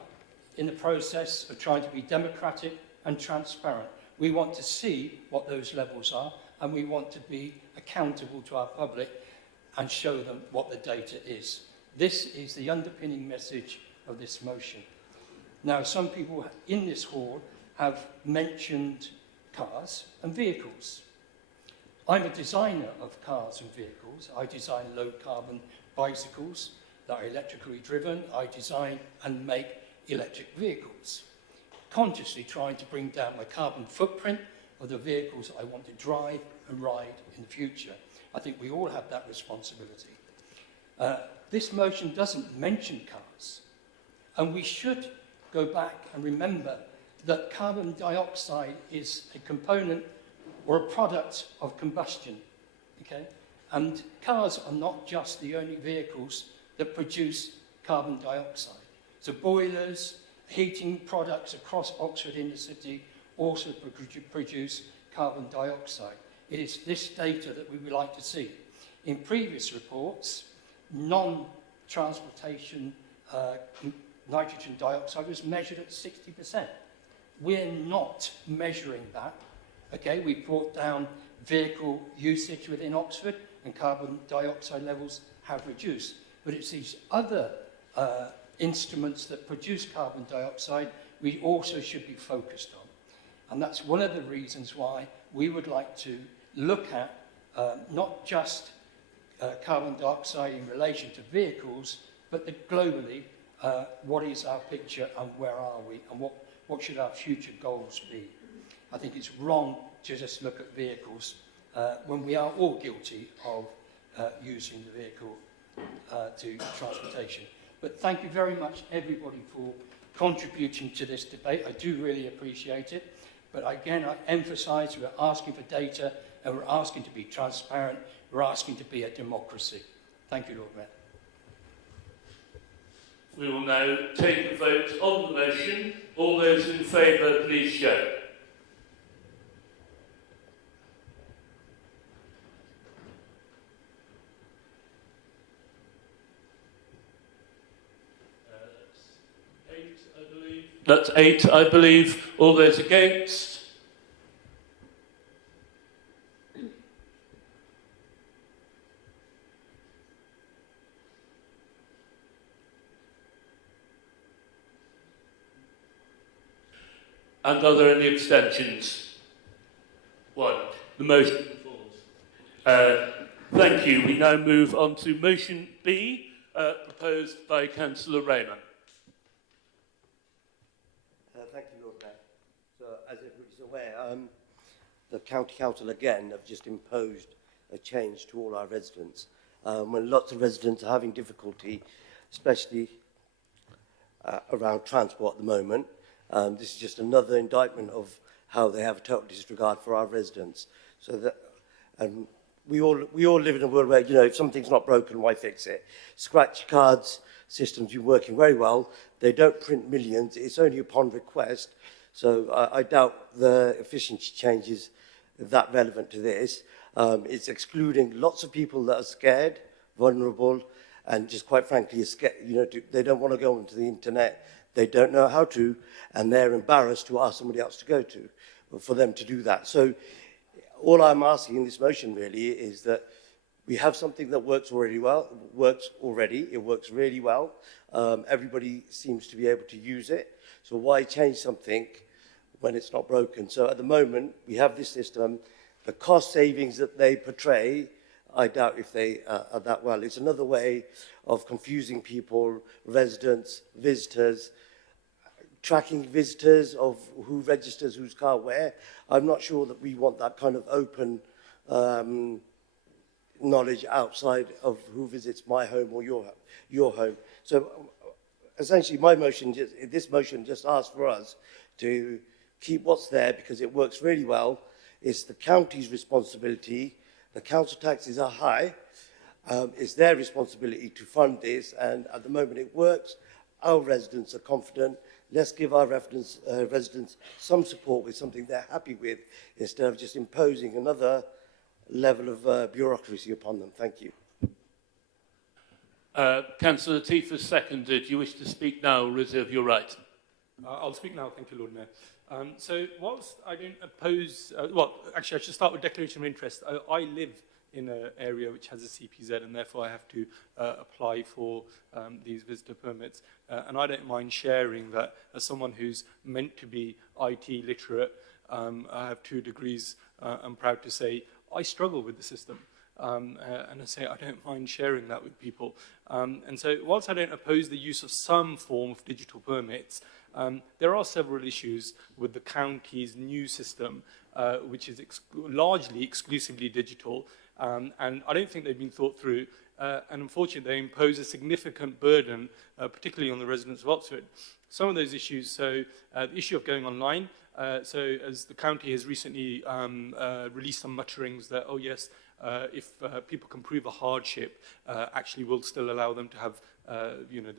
in the process of trying to be democratic and transparent. We want to see what those levels are, and we want to be accountable to our public and show them what the data is. This is the underpinning message of this motion. Now, some people in this hall have mentioned cars and vehicles. I'm a designer of cars and vehicles. I design low-carbon bicycles that are electrically driven. I design and make electric vehicles, consciously trying to bring down my carbon footprint of the vehicles I want to drive and ride in the future. I think we all have that responsibility. This motion doesn't mention cars, and we should go back and remember that carbon dioxide is a component or a product of combustion, okay? And cars are not just the only vehicles that produce carbon dioxide. So boilers, heating products across Oxford inner city also produce carbon dioxide. It is this data that we would like to see. In previous reports, non-transportation nitrogen dioxide was measured at 60%. We're not measuring that. Okay, we brought down vehicle usage within Oxford and carbon dioxide levels have reduced. But it's these other instruments that produce carbon dioxide we also should be focused on. And that's one of the reasons why we would like to look at not just carbon dioxide in relation to vehicles, but globally, what is our picture and where are we and what should our future goals be. I think it's wrong to just look at vehicles when we are all guilty of using the vehicle to transportation. But thank you very much, everybody, for contributing to this debate. I do really appreciate it. But again, I emphasise we're asking for data and we're asking to be transparent. We're asking to be a democracy. Thank you, Lord Mayor. We will now take a vote on the motion. All those in favour, please show. That's 8, I believe. All those against? And are there any abstentions? 1. The motion falls. Thank you. We now move on to motion B, proposed by Councillor Rayner. Thank you, Lord Mayor. So, as everybody's aware, the County Council again have just imposed a change to all our residents. When lots of residents are having difficulty, especially around transport at the moment, this is just another indictment of how they have a total disregard for our residents. So that we all live in a world where, you know, if something's not broken, why fix it? Scratch cards systems are working very well. They don't print millions. It's only upon request. So I doubt the efficiency change is that relevant to this. It's excluding lots of people that are scared, vulnerable, and just quite frankly, scared, you know, they don't want to go onto the internet. They don't know how to, and they're embarrassed to ask somebody else to go to, for them to do that. So all I'm asking in this motion really is that we have something that works already well, it works really well. Everybody seems to be able to use it. So why change something when it's not broken? So at the moment, we have this system. The cost savings that they portray, I doubt if they are that well. It's another way of confusing people, residents, visitors, tracking visitors of who registers whose car where. I'm not sure that we want that kind of open knowledge outside of who visits my home or your home. So essentially this motion just asks for us to keep what's there because it works really well. It's the county's responsibility. The council taxes are high. It's their responsibility to fund this, and at the moment it works. Our residents are confident. Let's give our residents some support with something they're happy with instead of just imposing another level of bureaucracy upon them. Thank you. Councillor Latif has seconded. Do you wish to speak now or reserve your right? I'll speak now. Thank you, Lord Mayor. So whilst I don't oppose, well, actually I should start with declaration of interest. I live in an area which has a CPZ and therefore I have to apply for these visitor permits. And I don't mind sharing that as someone who's meant to be IT literate, I have 2 degrees, I'm proud to say, I struggle with the system. And I say I don't mind sharing that with people. And so whilst I don't oppose the use of some form of digital permits, there are several issues with the county's new system, which is largely exclusively digital, and I don't think they've been thought through, and unfortunately they impose a significant burden, particularly on the residents of Oxford. Some of those issues, so the issue of going online, so as the county has recently released some mutterings that, oh yes, if people can prove a hardship, actually we'll still allow them to have you know,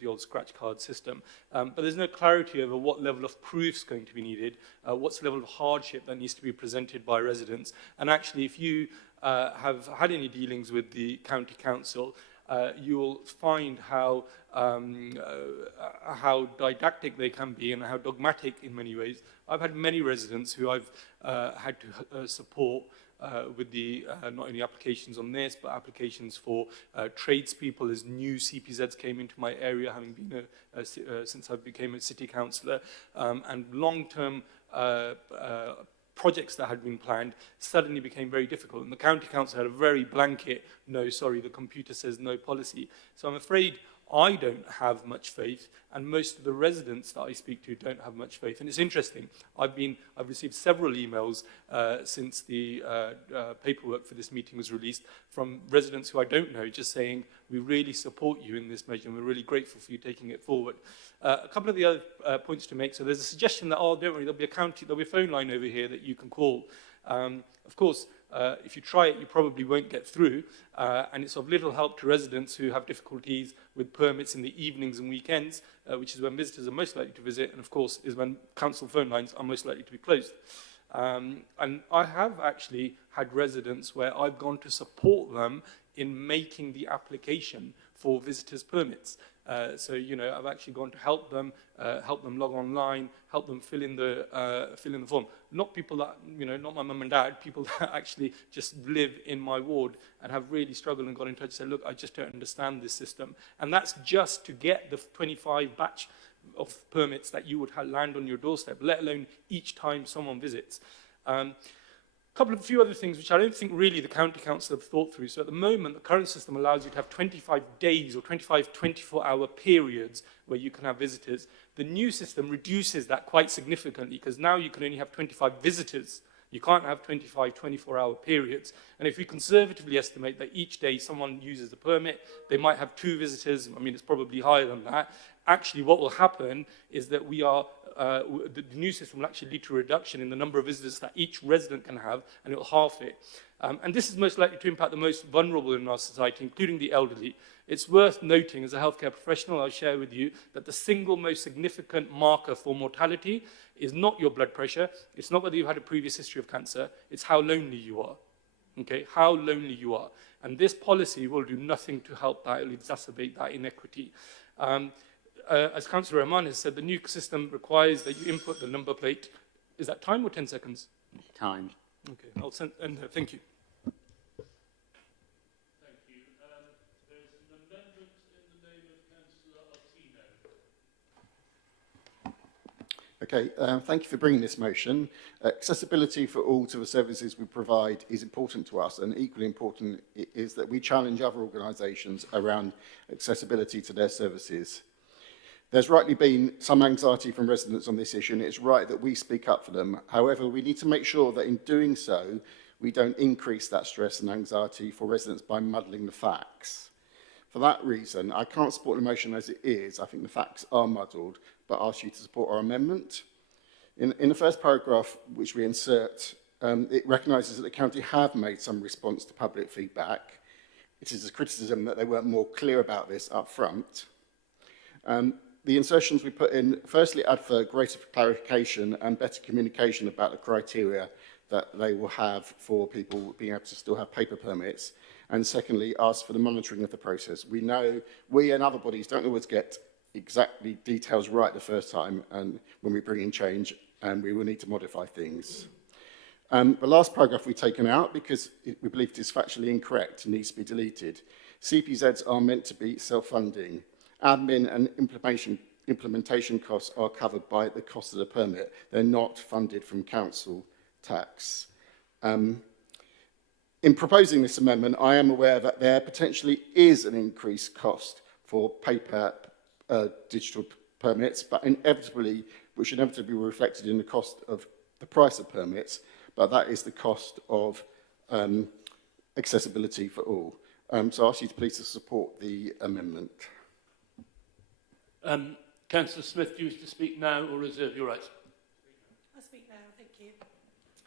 the old scratch card system. But there's no clarity over what level of proof is going to be needed, what's the level of hardship that needs to be presented by residents. And actually, if you have had any dealings with the county council, you will find how didactic they can be and how dogmatic in many ways. I've had many residents who I've had to support with the not only applications on this, but applications for tradespeople as new CPZs came into my area, having been since I became a city councillor, and long-term projects that had been planned suddenly became very difficult. And the county council had a very blanket, no, sorry, the computer says no policy. So I'm afraid I don't have much faith, and most of the residents that I speak to don't have much faith. And it's interesting. I've received several emails since the paperwork for this meeting was released from residents who I don't know, just saying, we really support you in this measure, and we're really grateful for you taking it forward. A couple of the other points to make. So there's a suggestion that, oh, don't worry, there'll be a phone line over here that you can call. Of course, if you try it, you probably won't get through, and it's of little help to residents who have difficulties with permits in the evenings and weekends, which is when visitors are most likely to visit, and of course is when council phone lines are most likely to be closed. And I have actually had residents where I've gone to support them in making the application for visitors' permits. So, you know, I've actually gone to help them log online, help them fill in the form. Not people that, you know, not my mum and dad, people that actually just live in my ward and have really struggled and got in touch and said, look, I just don't understand this system. And that's just to get the 25 batch of permits that you would land on your doorstep, let alone each time someone visits. A few other things which I don't think really the county council have thought through. So at the moment, the current system allows you to have 25 days or 25 24-hour periods where you can have visitors. The new system reduces that quite significantly because now you can only have 25 visitors. You can't have 25 24-hour periods. And if we conservatively estimate that each day someone uses the permit, they might have 2 visitors. I mean, it's probably higher than that. Actually, what will happen is that we are the new system will actually lead to a reduction in the number of visitors that each resident can have, and it will halve it. And this is most likely to impact the most vulnerable in our society, including the elderly. It's worth noting, as a healthcare professional, I'll share with you that the single most significant marker for mortality is not your blood pressure, it's not whether you've had a previous history of cancer, it's how lonely you are. Okay, how lonely you are. And this policy will do nothing to help that, it will exacerbate that inequity. As Councillor Rahman has said, the new system requires that you input the number plate. Is that time or 10 seconds? Time. Okay, I'll send, and thank you. Thank you. There's an amendment in the name of Councillor Ottino. Okay, thank you for bringing this motion. Accessibility for all to the services we provide is important to us, and equally important is that we challenge other organisations around accessibility to their services. There's rightly been some anxiety from residents on this issue, and it's right that we speak up for them. However, we need to make sure that in doing so, we don't increase that stress and anxiety for residents by muddling the facts. For that reason, I can't support the motion as it is. I think the facts are muddled, but ask you to support our amendment. In the first paragraph, which we insert, it recognises that the county have made some response to public feedback. It is a criticism that they weren't more clear about this up front. The insertions we put in, firstly, add for greater clarification and better communication about the criteria that they will have for people being able to still have paper permits. And secondly, ask for the monitoring of the process. We know, we and other bodies don't always get exactly details right the first time, and when we bring in change, and we will need to modify things. The last paragraph we've taken out because we believe it is factually incorrect and needs to be deleted. CPZs are meant to be self-funding. Admin and implementation costs are covered by the cost of the permit. They're not funded from council tax. In proposing this amendment, I am aware that there potentially is an increased cost for paper digital permits, but which inevitably be reflected in the cost of the price of permits, but that is the cost of accessibility for all. So I ask you to please support the amendment. Councillor Smith, do you wish to speak now or reserve your right? I'll speak now, thank you.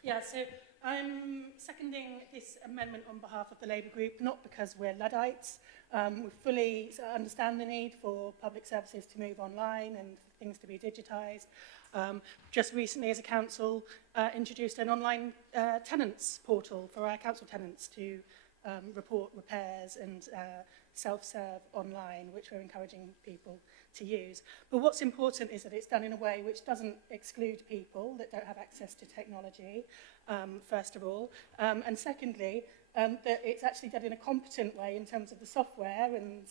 Yeah, so I'm seconding this amendment on behalf of the Labour Group, not because we're Luddites. We fully understand the need for public services to move online and things to be digitised. Just recently, as a council, introduced an online tenants portal for our council tenants to report repairs and self-serve online, which we're encouraging people to use. But what's important is that it's done in a way which doesn't exclude people that don't have access to technology, first of all. And secondly, that it's actually done in a competent way in terms of the software and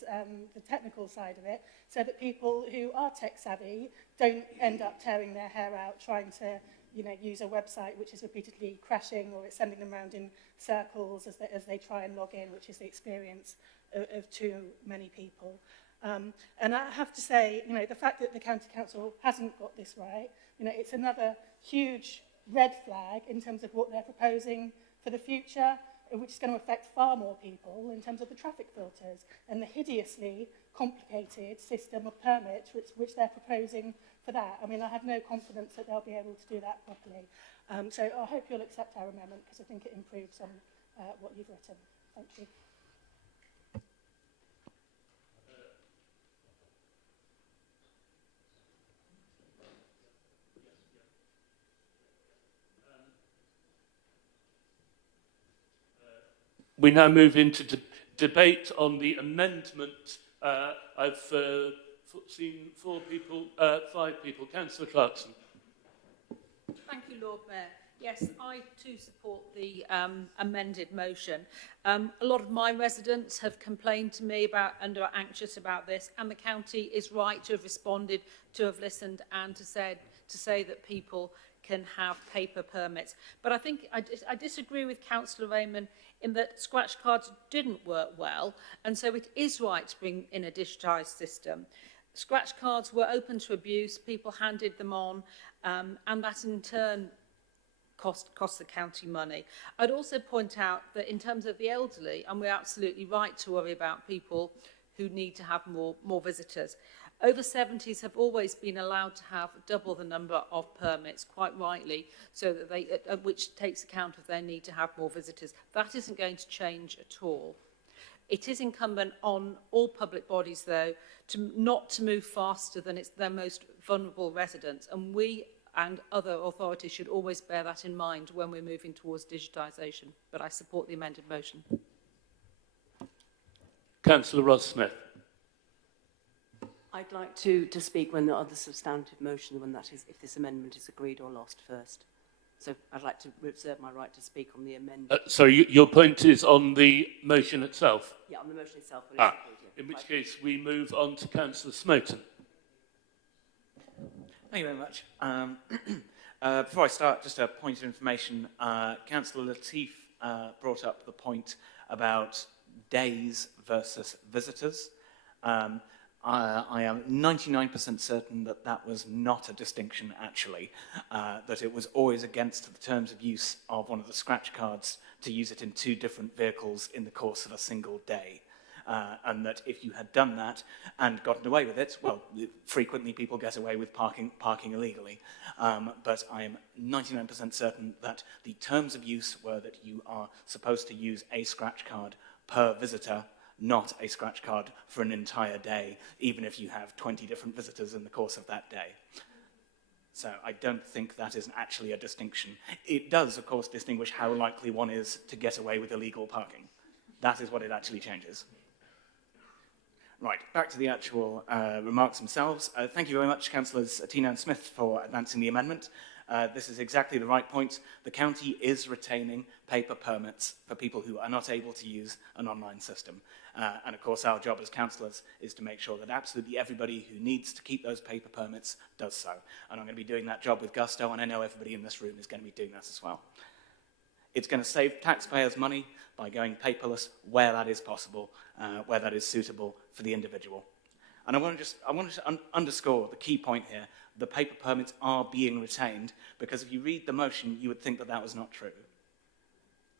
the technical side of it, so that people who are tech savvy don't end up tearing their hair out trying to use a website which is repeatedly crashing, or it's sending them around in circles as they try and log in, which is the experience of too many people. And I have to say, the fact that the County Council hasn't got this right, it's another huge red flag in terms of what they're proposing for the future, which is going to affect far more people in terms of the traffic filters and the hideously complicated system of permits which they're proposing for that. I mean, I have no confidence that they'll be able to do that properly. So I hope you'll accept our amendment, because I think it improves on what you've written. Thank you. We now move into debate on the amendment. I've seen five people. Councillor Clarkson. Thank you, Lord Mayor. Yes, I too support the amended motion. A lot of my residents have complained to me about and are anxious about this, and the county is right to have responded, to have listened, and to say that people can have paper permits. But I think I disagree with Councillor Raymond in that scratch cards didn't work well, and so it is right to bring in a digitised system. Scratch cards were open to abuse, people handed them on, and that in turn cost the county money. I'd also point out that in terms of the elderly, and we're absolutely right to worry about people who need to have more visitors, Over 70s have always been allowed to have double the number of permits, quite rightly, so that they, which takes account of their need to have more visitors. That isn't going to change at all. It is incumbent on all public bodies, though, not to move faster than their most vulnerable residents, and we and other authorities should always bear that in mind when we're moving towards digitisation. But I support the amended motion. Councillor Ross-Smith. I'd like to speak when the other substantive motion, when that is, if this amendment is agreed or lost first. So I'd like to reserve my right to speak on the amendment. Sorry, your point is on the motion itself? Yeah, on the motion itself. When it's agreed, yeah. In which case we move on to Councillor Smoten. Thank you very much. Before I start, just a point of information. Councillor Latif brought up the point about days versus visitors. I am 99% certain that that was not a distinction, actually, that it was always against the terms of use of one of the scratch cards to use it in 2 different vehicles in the course of a single day. And that if you had done that and gotten away with it, well, frequently people get away with parking illegally. But I am 99% certain that the terms of use were that you are supposed to use a scratch card per visitor, not a scratch card for an entire day, even if you have 20 different visitors in the course of that day. So I don't think that is actually a distinction. It does, of course, distinguish how likely one is to get away with illegal parking. That is what it actually changes. Right, back to the actual remarks themselves. Thank you very much, Councillors Tina and Smith, for advancing the amendment. This is exactly the right point. The county is retaining paper permits for people who are not able to use an online system. And of course, our job as councillors is to make sure that absolutely everybody who needs to keep those paper permits does so. And I'm going to be doing that job with gusto, and I know everybody in this room is going to be doing that as well. It's going to save taxpayers money by going paperless where that is possible, where that is suitable for the individual. And I want to underscore the key point here. The paper permits are being retained, because if you read the motion, you would think that that was not true.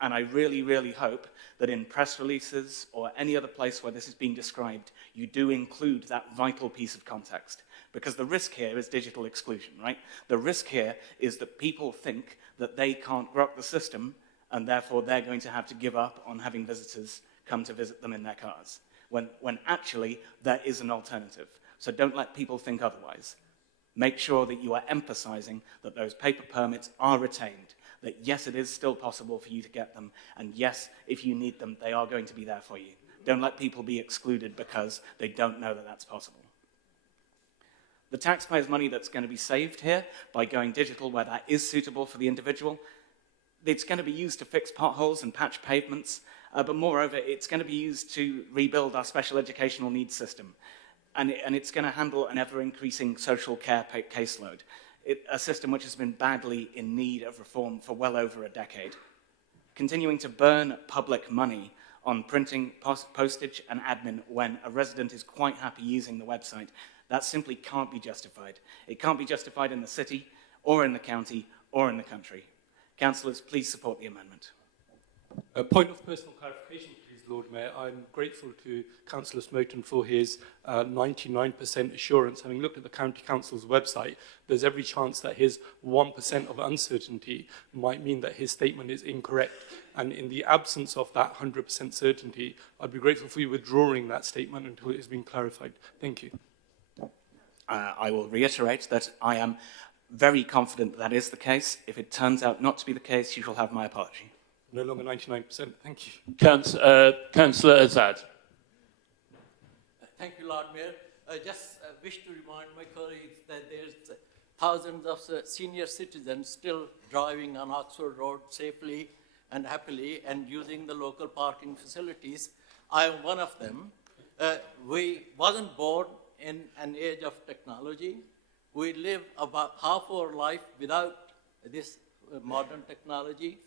And I really, really hope that in press releases or any other place where this is being described, you do include that vital piece of context. Because the risk here is digital exclusion, right? The risk here is that people think that they can't rock the system, and therefore they're going to have to give up on having visitors come to visit them in their cars, when actually there is an alternative. So don't let people think otherwise. Make sure that you are emphasizing that those paper permits are retained, that yes, it is still possible for you to get them, and yes, if you need them, they are going to be there for you. Don't let people be excluded because they don't know that that's possible. The taxpayers' money that's going to be saved here by going digital where that is suitable for the individual, it's going to be used to fix potholes and patch pavements, but moreover, it's going to be used to rebuild our special educational needs system. And it's going to handle an ever-increasing social care caseload, a system which has been badly in need of reform for well over a decade. Continuing to burn public money on printing, postage, and admin when a resident is quite happy using the website, that simply can't be justified. It can't be justified in the city, or in the county, or in the country. Councillors, please support the amendment. A point of personal clarification, please, Lord Mayor. I'm grateful to Councillor Smoten for his 99% assurance. Having looked at the County Council's website, there's every chance that his 1% of uncertainty might mean that his statement is incorrect. And in the absence of that 100% certainty, I'd be grateful for you withdrawing that statement until it has been clarified. Thank you. I will reiterate that I am very confident that is the case. If it turns out not to be the case, you shall have my apology. No longer 99%. Thank you. Councillor Azad. Thank you, Lord Mayor. I just wish to remind my colleagues that there's thousands of senior citizens still driving on Oxford Road safely and happily and using the local parking facilities. I am one of them. We wasn't born in an age of technology. We live about half our life without this modern technology.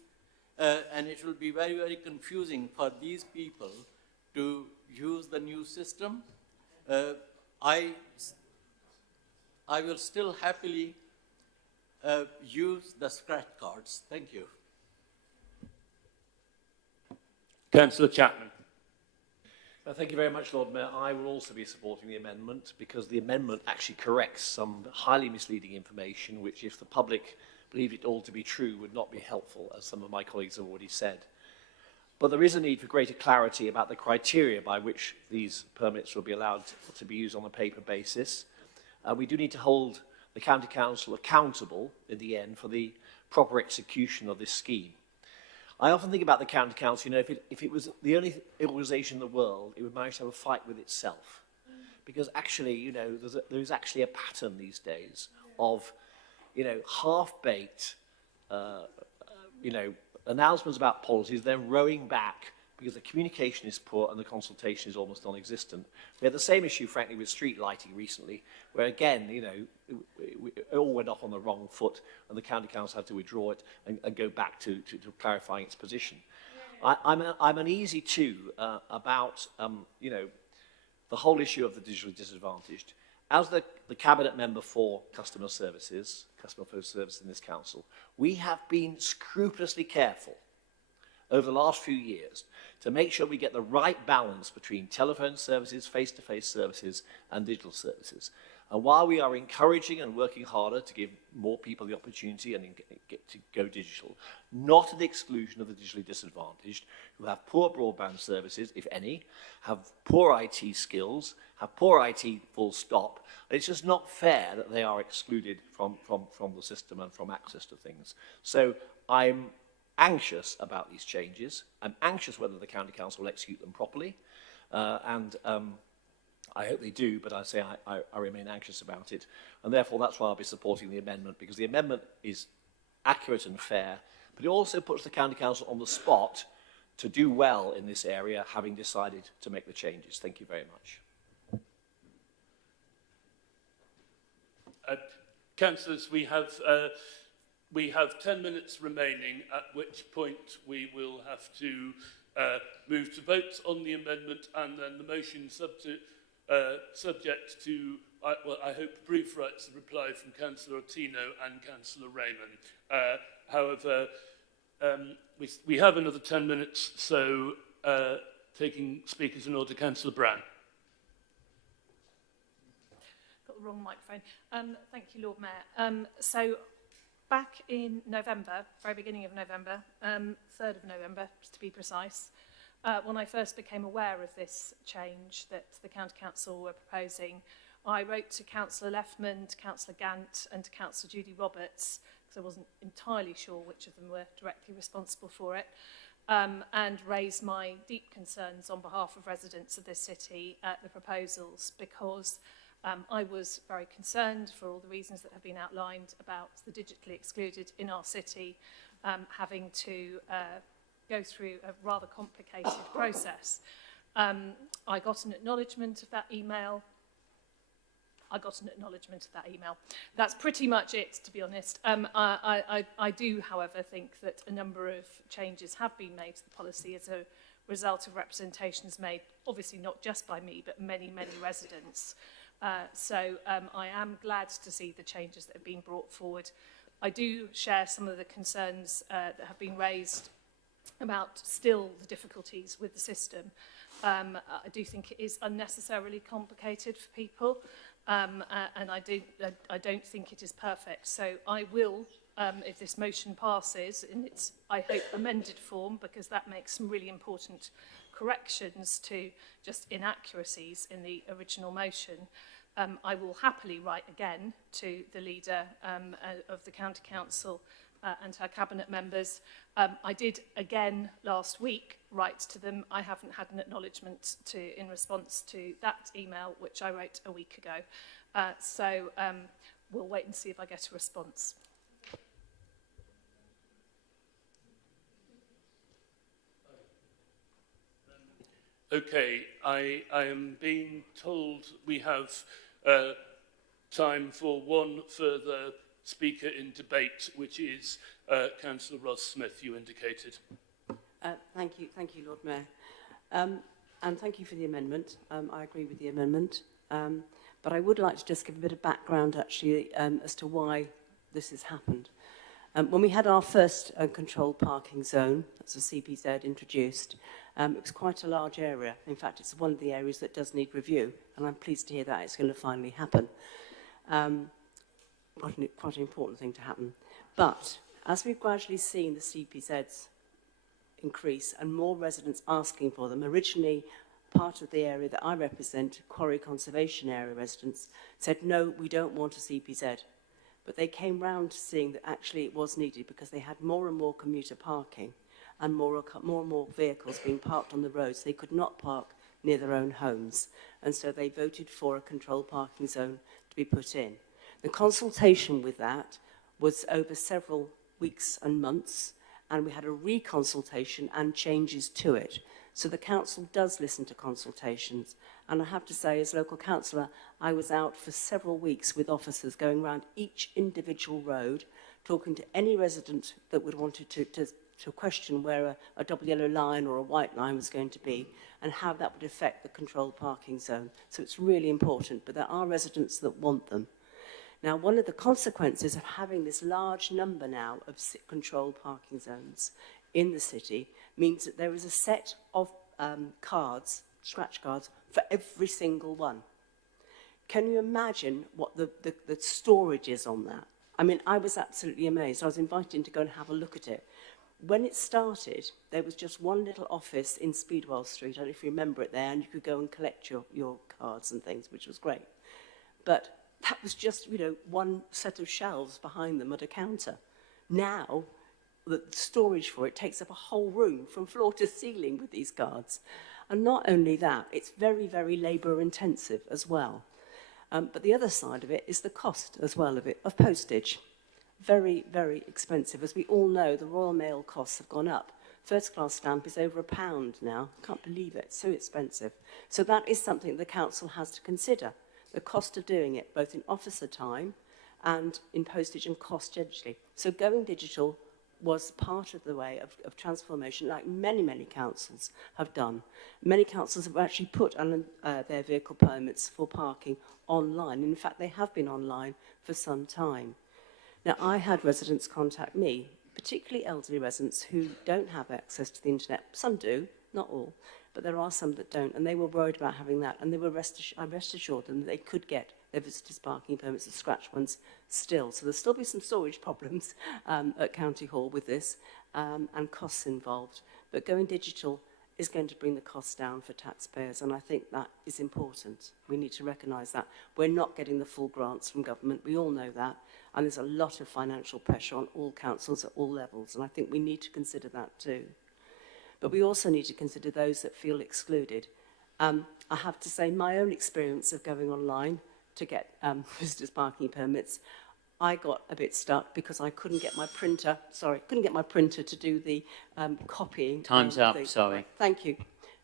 And it will be very, very confusing for these people to use the new system. I will still happily use the scratch cards. Thank you. Councillor Chapman. Thank you very much, Lord Mayor. I will also be supporting the amendment because the amendment actually corrects some highly misleading information which, if the public believed it all to be true, would not be helpful, as some of my colleagues have already said. But there is a need for greater clarity about the criteria by which these permits will be allowed to be used on a paper basis. We do need to hold the County Council accountable in the end for the proper execution of this scheme. I often think about the County Council, you know, if it was the only organisation in the world, it would manage to have a fight with itself. Because actually, you know, there's actually a pattern these days of, you know, half-baked, you know, announcements about policies, then rowing back because the communication is poor and the consultation is almost non-existent. We had the same issue, frankly, with street lighting recently, where again, you know, it all went off on the wrong foot and the County Council had to withdraw it and go back to clarifying its position. I'm uneasy too about, you know, the whole issue of the digitally disadvantaged. As the Cabinet member for customer services, customer first service in this council, we have been scrupulously careful over the last few years to make sure we get the right balance between telephone services, face-to-face services and digital services. And while we are encouraging and working harder to give more people the opportunity and get to go digital, not at the exclusion of the digitally disadvantaged, who have poor broadband services, if any, have poor IT skills, have poor IT full stop. It's just not fair that they are excluded from the system and from access to things. So I'm anxious about these changes. I'm anxious whether the County Council will execute them properly. I hope they do, but I remain anxious about it. And therefore, that's why I'll be supporting the amendment, because the amendment is accurate and fair, but it also puts the County Council on the spot to do well in this area, having decided to make the changes. Thank you very much. Councillors, we have 10 minutes remaining, at which point we will have to move to vote on the amendment and then the motion subject to, well, I hope, brief rights of reply from Councillor Ottino and Councillor Raymond. However, we have another 10 minutes, so taking speakers in order, Councillor Brown. Got the wrong microphone. Thank you, Lord Mayor. So back in November, very beginning of November, 3rd of November, to be precise, when I first became aware of this change that the County Council were proposing, I wrote to Councillor Leffman, to Councillor Gant and to Councillor Judy Roberts, because I wasn't entirely sure which of them were directly responsible for it, and raised my deep concerns on behalf of residents of this city at the proposals, because I was very concerned, for all the reasons that have been outlined, about the digitally excluded in our city having to go through a rather complicated process. I got an acknowledgement of that email. That's pretty much it, to be honest. I do, however, think that a number of changes have been made to the policy as a result of representations made, obviously not just by me, but many, many residents. So I am glad to see the changes that have been brought forward. I do share some of the concerns that have been raised about still the difficulties with the system. I do think it is unnecessarily complicated for people, and I don't think it is perfect. So I will, if this motion passes in its, I hope, amended form, because that makes some really important corrections to just inaccuracies in the original motion, I will happily write again to the leader of the County Council and her cabinet members. I did again last week write to them. I haven't had an acknowledgement in response to that email, which I wrote a week ago. So we'll wait and see if I get a response. Okay, I am being told we have time for one further speaker in debate, which is Councillor Ross Smith, you indicated. Thank you, Lord Mayor. And thank you for the amendment. I agree with the amendment. But I would like to just give a bit of background, actually, as to why this has happened. When we had our first controlled parking zone, that's a CPZ introduced, It was quite a large area. In fact, it's one of the areas that does need review, and I'm pleased to hear that it's going to finally happen. Quite an important thing to happen. But as we've gradually seen the CPZs increase and more residents asking for them, originally part of the area that I represent, Quarry Conservation Area residents, said, no, we don't want a CPZ. But they came round to seeing that actually it was needed because they had more and more commuter parking and more and more vehicles being parked on the roads. They could not park near their own homes. And so they voted for a controlled parking zone to be put in. The consultation with that was over several weeks and months, and we had a reconsultation and changes to it. So the council does listen to consultations. And I have to say, as local councillor, I was out for several weeks with officers going around each individual road, talking to any resident that would want to question where a double yellow line or a white line was going to be and how that would affect the controlled parking zone. So it's really important, but there are residents that want them. Now, one of the consequences of having this large number now of controlled parking zones in the city means that there is a set of cards, scratch cards, for every single one. Can you imagine what the storage is on that? I mean, I was absolutely amazed. I was invited to go and have a look at it. When it started, there was just one little office in Speedwell Street, I don't know if you remember it there, and you could go and collect your cards and things, which was great. But that was just, you know, one set of shelves behind them at a counter. Now, the storage for it takes up a whole room from floor to ceiling with these cards. And not only that, it's very, very labour intensive as well. But the other side of it is the cost as well of postage. Very, very expensive. As we all know, the Royal Mail costs have gone up. First class stamp is over £1 now. Can't believe it, so expensive. So that is something the council has to consider. The cost of doing it, both in officer time and in postage and cost generally. So going digital was part of the way of transformation, like many, many councils have done. Many councils have actually put their vehicle permits for parking online. In fact, they have been online for some time. Now, I had residents contact me, particularly elderly residents who don't have access to the internet. Some do, not all, but there are some that don't, and they were worried about having that, and I rest assured them that they could get their visitors' parking permits, the scratch ones, still. So there'll still be some storage problems at County Hall with this, and costs involved. But going digital is going to bring the costs down for taxpayers, and I think that is important. We need to recognise that. We're not getting the full grants from government, we all know that, and there's a lot of financial pressure on all councils at all levels, and I think we need to consider that too. But we also need to consider those that feel excluded. I have to say, my own experience of going online to get visitors' parking permits, I got a bit stuck because I couldn't get my printer, to do the copying. Time's up, sorry. Thank you.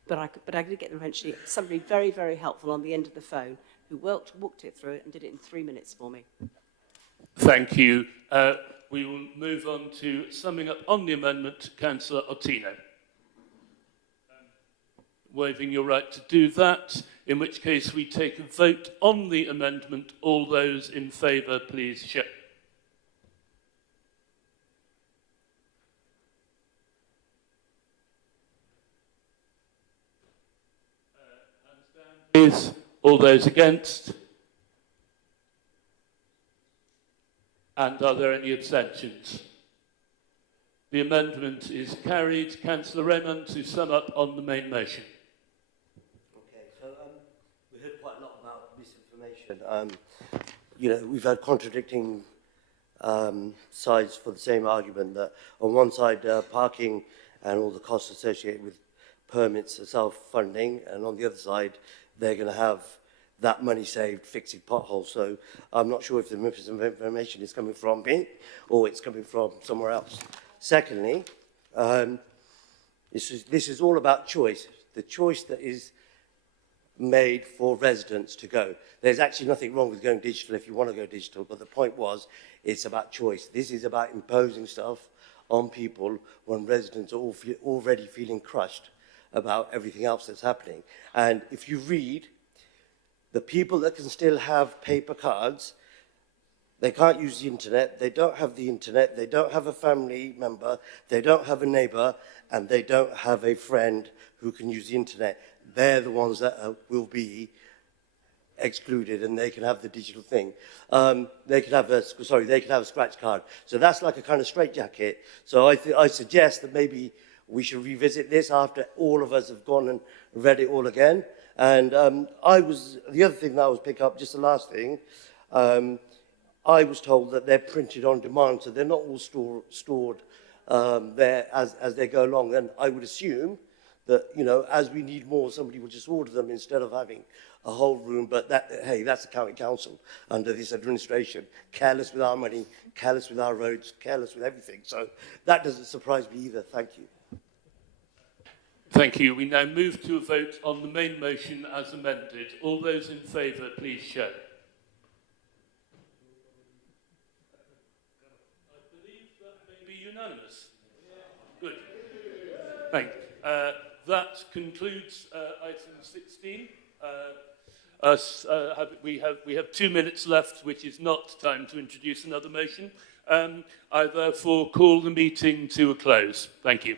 But I did get eventually somebody very, very helpful on the end of the phone who walked it through it and did it in 3 minutes for me. Thank you. We will move on to summing up on the amendment, Councillor Ottino. Waiving your right to do that, in which case we take a vote on the amendment. All those in favour, please show. Hands down, please. All those against? And are there any abstentions? The amendment is carried. Councillor Raymond, to sum up on the main motion. We heard quite a lot about misinformation. You know, we've had contradicting sides for the same argument that on one side, parking and all the costs associated with permits are self-funding, and on the other side, they're going to have that money saved fixing potholes. So I'm not sure if the misinformation is coming from me or it's coming from somewhere else. Secondly, this is all about choice. The choice that is made for residents to go. There's actually nothing wrong with going digital if you want to go digital, but the point was it's about choice. This is about imposing stuff on people when residents are already feeling crushed about everything else that's happening. And if you read, the people that can still have paper cards, they can't use the internet, they don't have the internet, they don't have a family member, they don't have a neighbour, and they don't have a friend who can use the internet. They're the ones that will be excluded, and they can have the digital thing. They can have a scratch card. So that's like a kind of straitjacket. So I suggest that maybe we should revisit this after all of us have gone and read it all again. And the other thing that I was picking up, just the last thing, I was told that they're printed on demand, so they're not all stored there as they go along. And I would assume that, you know, as we need more, somebody will just order them instead of having a whole room. But hey, that's the county council under this administration. Careless with our money, careless with our roads, careless with everything. So that doesn't surprise me either. Thank you. Thank you. We now move to a vote on the main motion as amended. All those in favour, please show. I believe that may be unanimous. Good. Thank you. That concludes item 16. We have 2 minutes left, which is not time to introduce another motion. I therefore call the meeting to a close. Thank you.